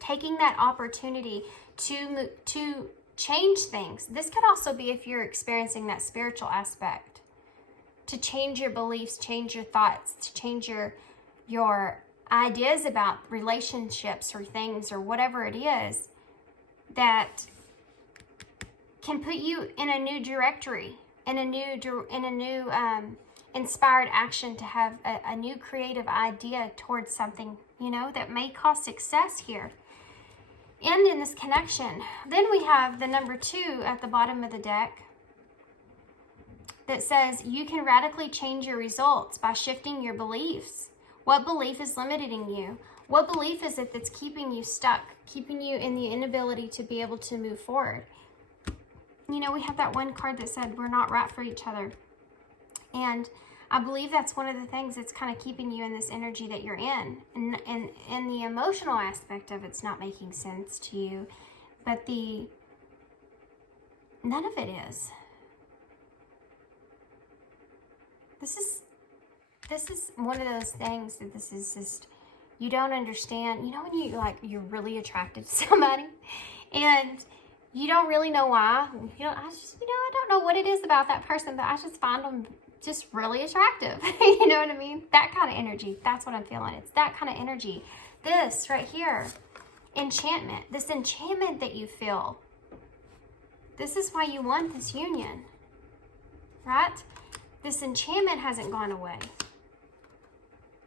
Taking that opportunity to change things. This could also be if you're experiencing that spiritual aspect. To change your beliefs, change your thoughts, to change your ideas about relationships or things or whatever it is that can put you in a new directory, in a new inspired action, to have a new creative idea towards something, you know, that may cause success here. And in this connection, then we have the number 2 at the bottom of the deck that says you can radically change your results by shifting your beliefs. What belief is limiting you? What belief is it that's keeping you stuck, keeping you in the inability to be able to move forward? You know, we have that one card that said we're not right for each other. And I believe that's one of the things that's kind of keeping you in this energy that you're in. And the emotional aspect of it's not making sense to you, but none of it is. This is one of those things that this is just, you don't understand. You know when you're really attracted to somebody and you don't really know why. I don't know what it is about that person, but I just find them just really attractive. You know what I mean? That kind of energy. That's what I'm feeling. It's that kind of energy. This right here, enchantment. This enchantment that you feel. This is why you want this union, right? This enchantment hasn't gone away.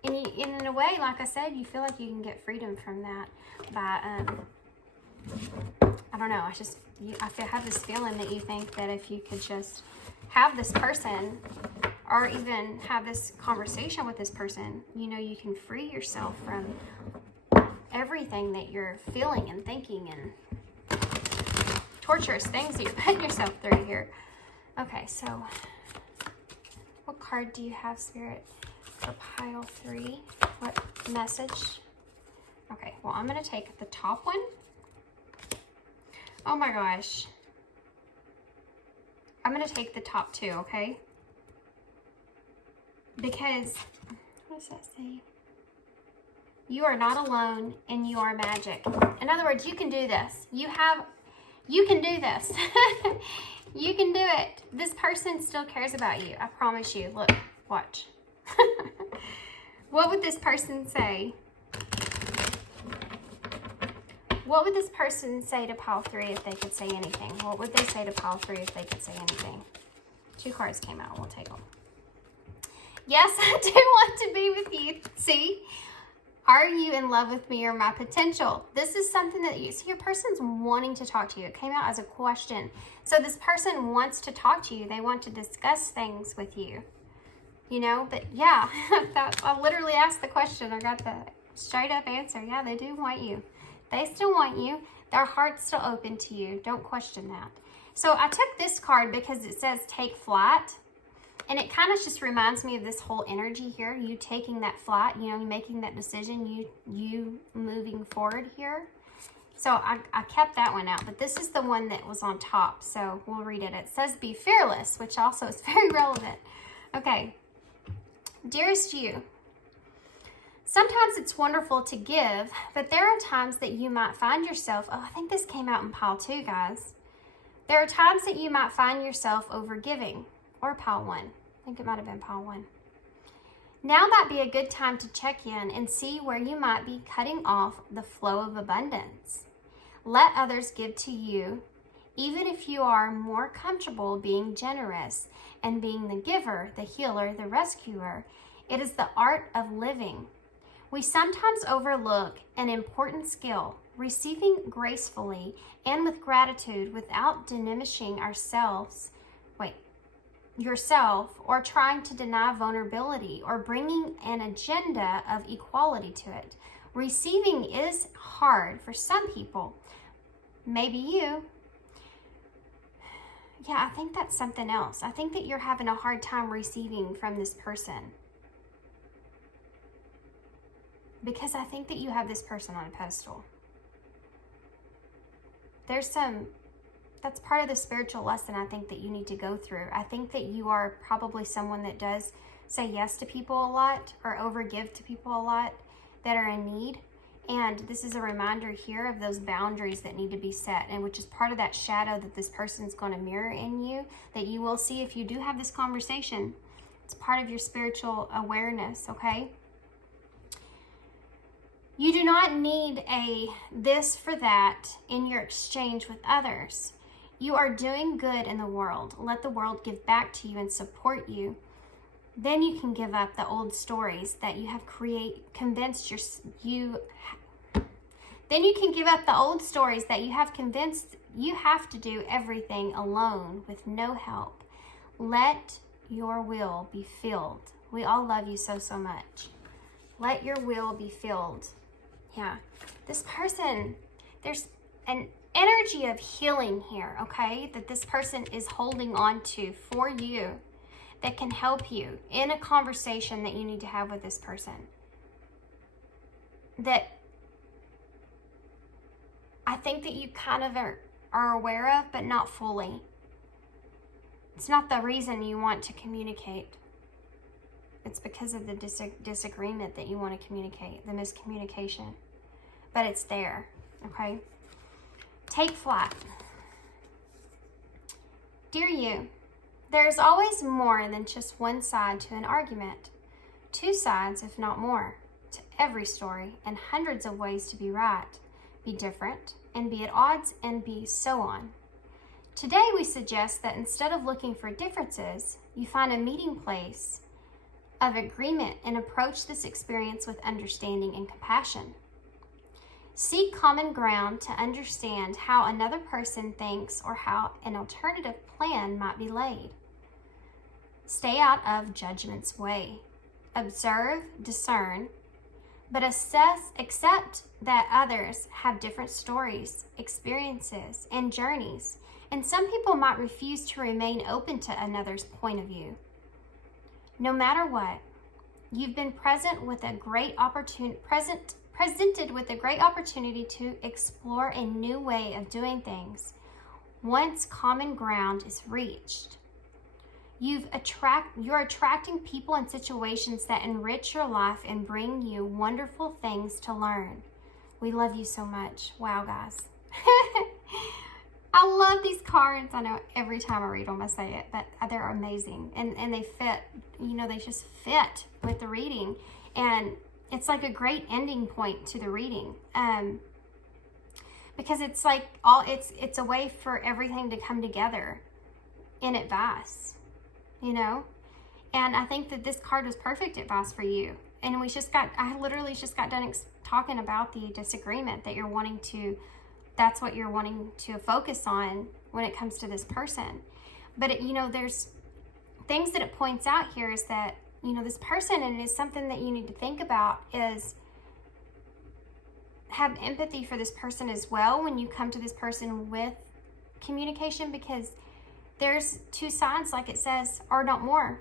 And in a way, like I said, you feel like you can get freedom from that by, I don't know, I have this feeling that you think that if you could just have this person or even have this conversation with this person, you know, you can free yourself from everything that you're feeling and thinking and torturous things that you're putting yourself through here. Okay, so what card do you have, Spirit, for pile 3? What message? Okay, well, I'm going to take the top one. Oh my gosh. I'm going to take the top 2, okay? Because, what does that say? You are not alone and you are magic. In other words, you can do this. You can do this. You can do it. This person still cares about you. I promise you. Look, watch. What would this person say? What would this person say to pile 3 if they could say anything? What would they say to pile 3 if they could say anything? 2 cards came out. We'll take them. Yes, I do want to be with you. See? Are you in love with me or my potential? This is something that you see, your person's wanting to talk to you. It came out as a question. So this person wants to talk to you. They want to discuss things with you. You know, but yeah, I literally asked the question. I got the straight up answer. Yeah, they do want you. They still want you. Their heart's still open to you. Don't question that. So I took this card because it says take flight. And it kind of just reminds me of this whole energy here. You taking that flight, you know, making that decision, you moving forward here. So I kept that one out, but this is the one that was on top. So we'll read it. It says be fearless, which also is very relevant. Okay. Dearest you, sometimes it's wonderful to give, but there are times that you might find yourself, I think this came out in pile 2, guys. There are times that you might find yourself overgiving. Or pile 1. I think it might have been pile 1. Now might be a good time to check in and see where you might be cutting off the flow of abundance. Let others give to you, even if you are more comfortable being generous and being the giver, the healer, the rescuer. It is the art of living. We sometimes overlook an important skill, receiving gracefully and with gratitude without diminishing yourself, or trying to deny vulnerability or bringing an agenda of equality to it. Receiving is hard for some people. Maybe you. Yeah, I think that's something else. I think that you're having a hard time receiving from this person. Because I think that you have this person on a pedestal. That's part of the spiritual lesson I think that you need to go through. I think that you are probably someone that does say yes to people a lot or overgive to people a lot that are in need. And this is a reminder here of those boundaries that need to be set, and which is part of that shadow that this person is going to mirror in you, that you will see if you do have this conversation. It's part of your spiritual awareness, okay? You do not need a this for that in your exchange with others. You are doing good in the world. Let the world give back to you and support you. Then you can give up the old stories that you have convinced you have to do everything alone with no help. Let your will be filled. We all love you so, so much. Let your will be filled. Yeah, this person, there's an energy of healing here, okay, that this person is holding on to for you, that can help you in a conversation that you need to have with this person, that I think that you kind of are aware of, but not fully. It's not the reason you want to communicate. It's because of the disagreement that you want to communicate, the miscommunication. But it's there, okay? Take flight. Dear you, there is always more than just one side to an argument. Two sides, if not more, to every story, and hundreds of ways to be right, be different, and be at odds, and be so on. Today we suggest that instead of looking for differences, you find a meeting place of agreement and approach this experience with understanding and compassion. Seek common ground to understand how another person thinks or how an alternative plan might be laid. Stay out of judgment's way. Observe, discern, but accept that others have different stories, experiences, and journeys, and some people might refuse to remain open to another's point of view. No matter what, you've been presented with a great opportunity to explore a new way of doing things once common ground is reached. You're attracting people and situations that enrich your life and bring you wonderful things to learn. We love you so much. Wow, guys. I love these cards. I know every time I read them I say it, but they're amazing. And they fit, they just fit with the reading. And it's like a great ending point to the reading. Because it's like it's a way for everything to come together in advice, And I think that this card was perfect advice for you. And I literally just got done talking about the disagreement that that's what you're wanting to focus on when it comes to this person. But there's things that it points out here is that, this person, and it is something that you need to think about, is have empathy for this person as well when you come to this person with communication, because there's two sides, like it says, or not more,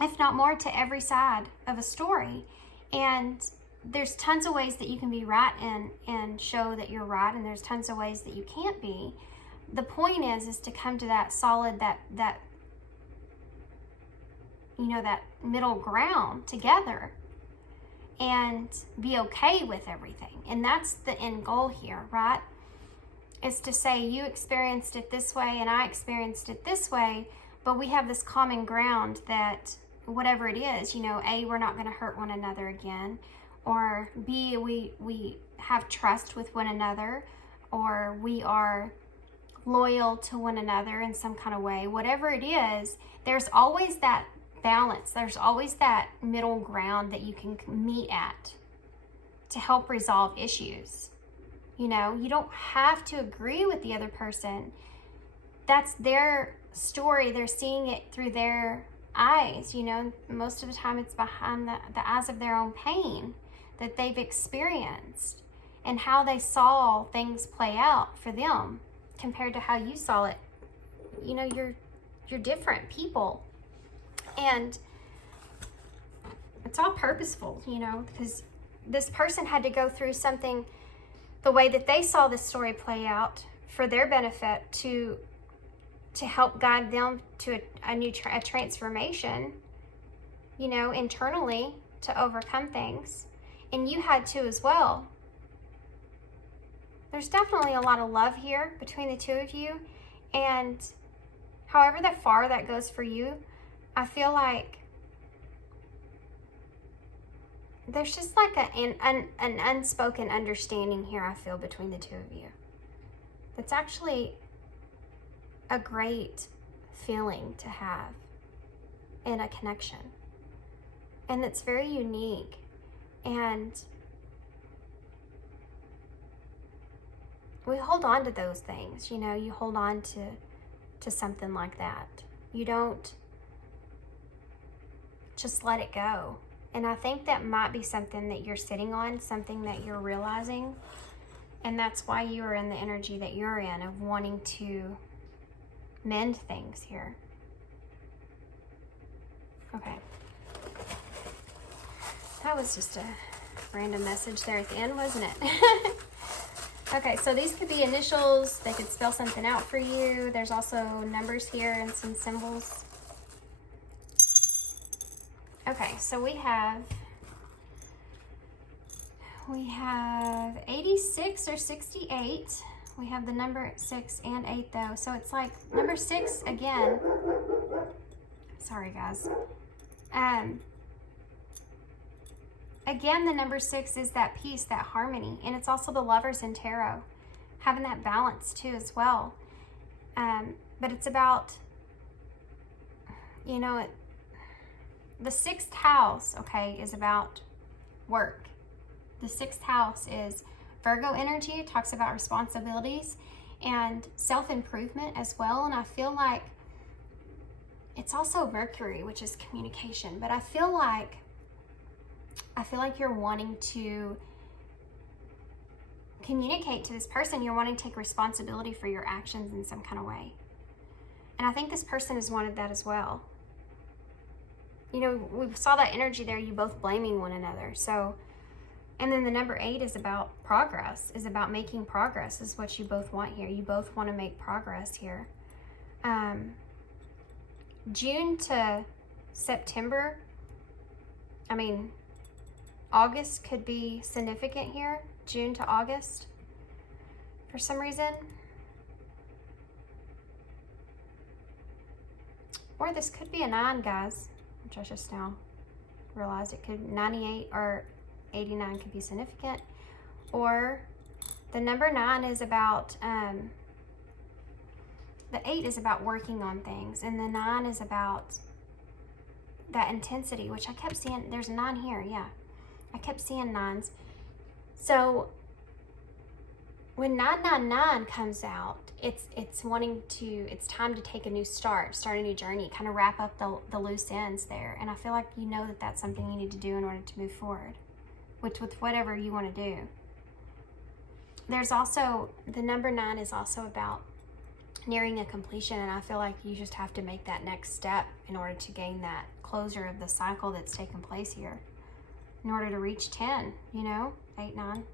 if not more, to every side of a story. And there's tons of ways that you can be right and show that you're right, and there's tons of ways that you can't be. The point is to come to that solid, that middle ground together and be okay with everything. And that's the end goal here, right? Is to say you experienced it this way and I experienced it this way, but we have this common ground that whatever it is, A, we're not going to hurt one another again, or B, we have trust with one another, or we are loyal to one another in some kind of way. Whatever it is, there's always that balance. There's always that middle ground that you can meet at to help resolve issues. You know, you don't have to agree with the other person. That's their story. They're seeing it through their eyes. You know, most of the time it's behind the eyes of their own pain that they've experienced and how they saw things play out for them compared to how you saw it. You know, you're different people, and it's all purposeful, you know, because this person had to go through something the way that they saw the story play out for their benefit to help guide them to a transformation, you know, internally to overcome things. And you had to as well. There's definitely a lot of love here between the two of you. And however that far that goes for you, I feel like there's just like an unspoken understanding here, I feel, between the two of you. That's actually a great feeling to have in a connection. And it's very unique. And we hold on to those things, you know, you hold on to something like that. You don't just let it go. And I think that might be something that you're sitting on, something that you're realizing. And that's why you are in the energy that you're in, of wanting to mend things here. Okay. That was just a random message there at the end, wasn't it? Okay, so these could be initials. They could spell something out for you. There's also numbers here and some symbols. Okay, so we have 86 or 68. We have the number 6 and 8 though. So it's like number 6 again. Sorry guys. Again, the number 6 is that peace, that harmony. And it's also the Lovers in Tarot. Having that balance too as well. But it's about, you know, the 6th house, okay, is about work. The 6th house is Virgo energy. It talks about responsibilities and self-improvement as well. And I feel like it's also Mercury, which is communication. But I feel like you're wanting to communicate to this person. You're wanting to take responsibility for your actions in some kind of way. And I think this person has wanted that as well. You know, we saw that energy there, you both blaming one another. So, and then the number 8 is about progress, is about making progress, is what you both want here. You both want to make progress here. June to September, I mean, August could be significant here. June to August, for some reason. Or this could be a 9, guys, which I just now realized. It could 98 or 89 could be significant. Or the number 9 is about, the 8 is about working on things. And the 9 is about that intensity, which I kept seeing. There's a 9 here, yeah. I kept seeing 9s. So when 999 comes out, it's time to take a new start a new journey, kind of wrap up the loose ends there. And I feel like you know that that's something you need to do in order to move forward, with whatever you want to do. There's also, the number 9 is also about nearing a completion, and I feel like you just have to make that next step in order to gain that closure of the cycle that's taken place here. In order to reach 10, you know, 8, 9,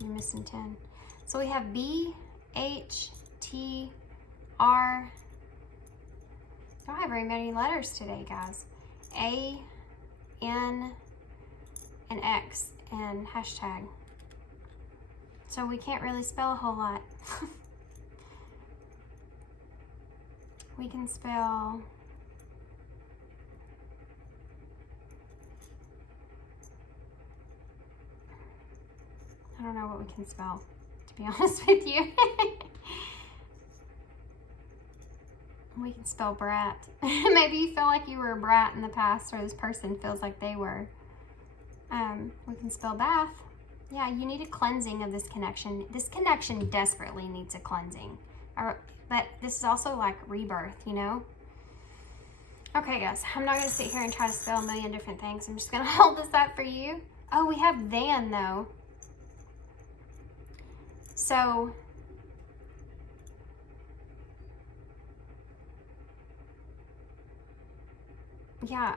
you're missing 10. So we have B, H, T, R. Don't have very many letters today, guys. A, N, and X, and hashtag. So we can't really spell a whole lot. We can spell I don't know what we can spell, to be honest with you. We can spell brat. Maybe you feel like you were a brat in the past, or this person feels like they were. We can spell bath. Yeah, you need a cleansing of this connection. This connection desperately needs a cleansing. But this is also like rebirth, you know? Okay, guys, I'm not going to sit here and try to spell a million different things. I'm just going to hold this up for you. Oh, we have than, though. So, yeah,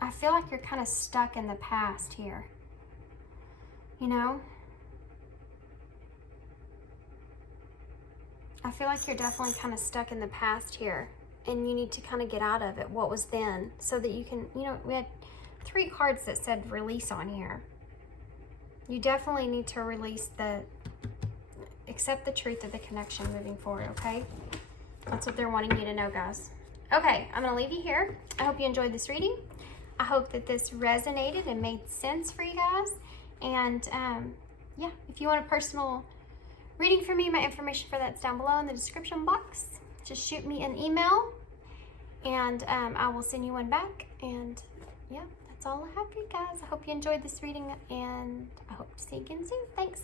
I feel like you're kind of stuck in the past here. You know? I feel like you're definitely kind of stuck in the past here, and you need to kind of get out of it, what was then, so that you can, you know, we had 3 cards that said release on here. You definitely need to release accept the truth of the connection moving forward, okay? That's what they're wanting you to know, guys. Okay, I'm going to leave you here. I hope you enjoyed this reading. I hope that this resonated and made sense for you guys. And yeah, if you want a personal reading from me, my information for that's down below in the description box. Just shoot me an email and I will send you one back. And yeah, that's all I have for you guys. I hope you enjoyed this reading, and I hope to see you again soon. Thanks.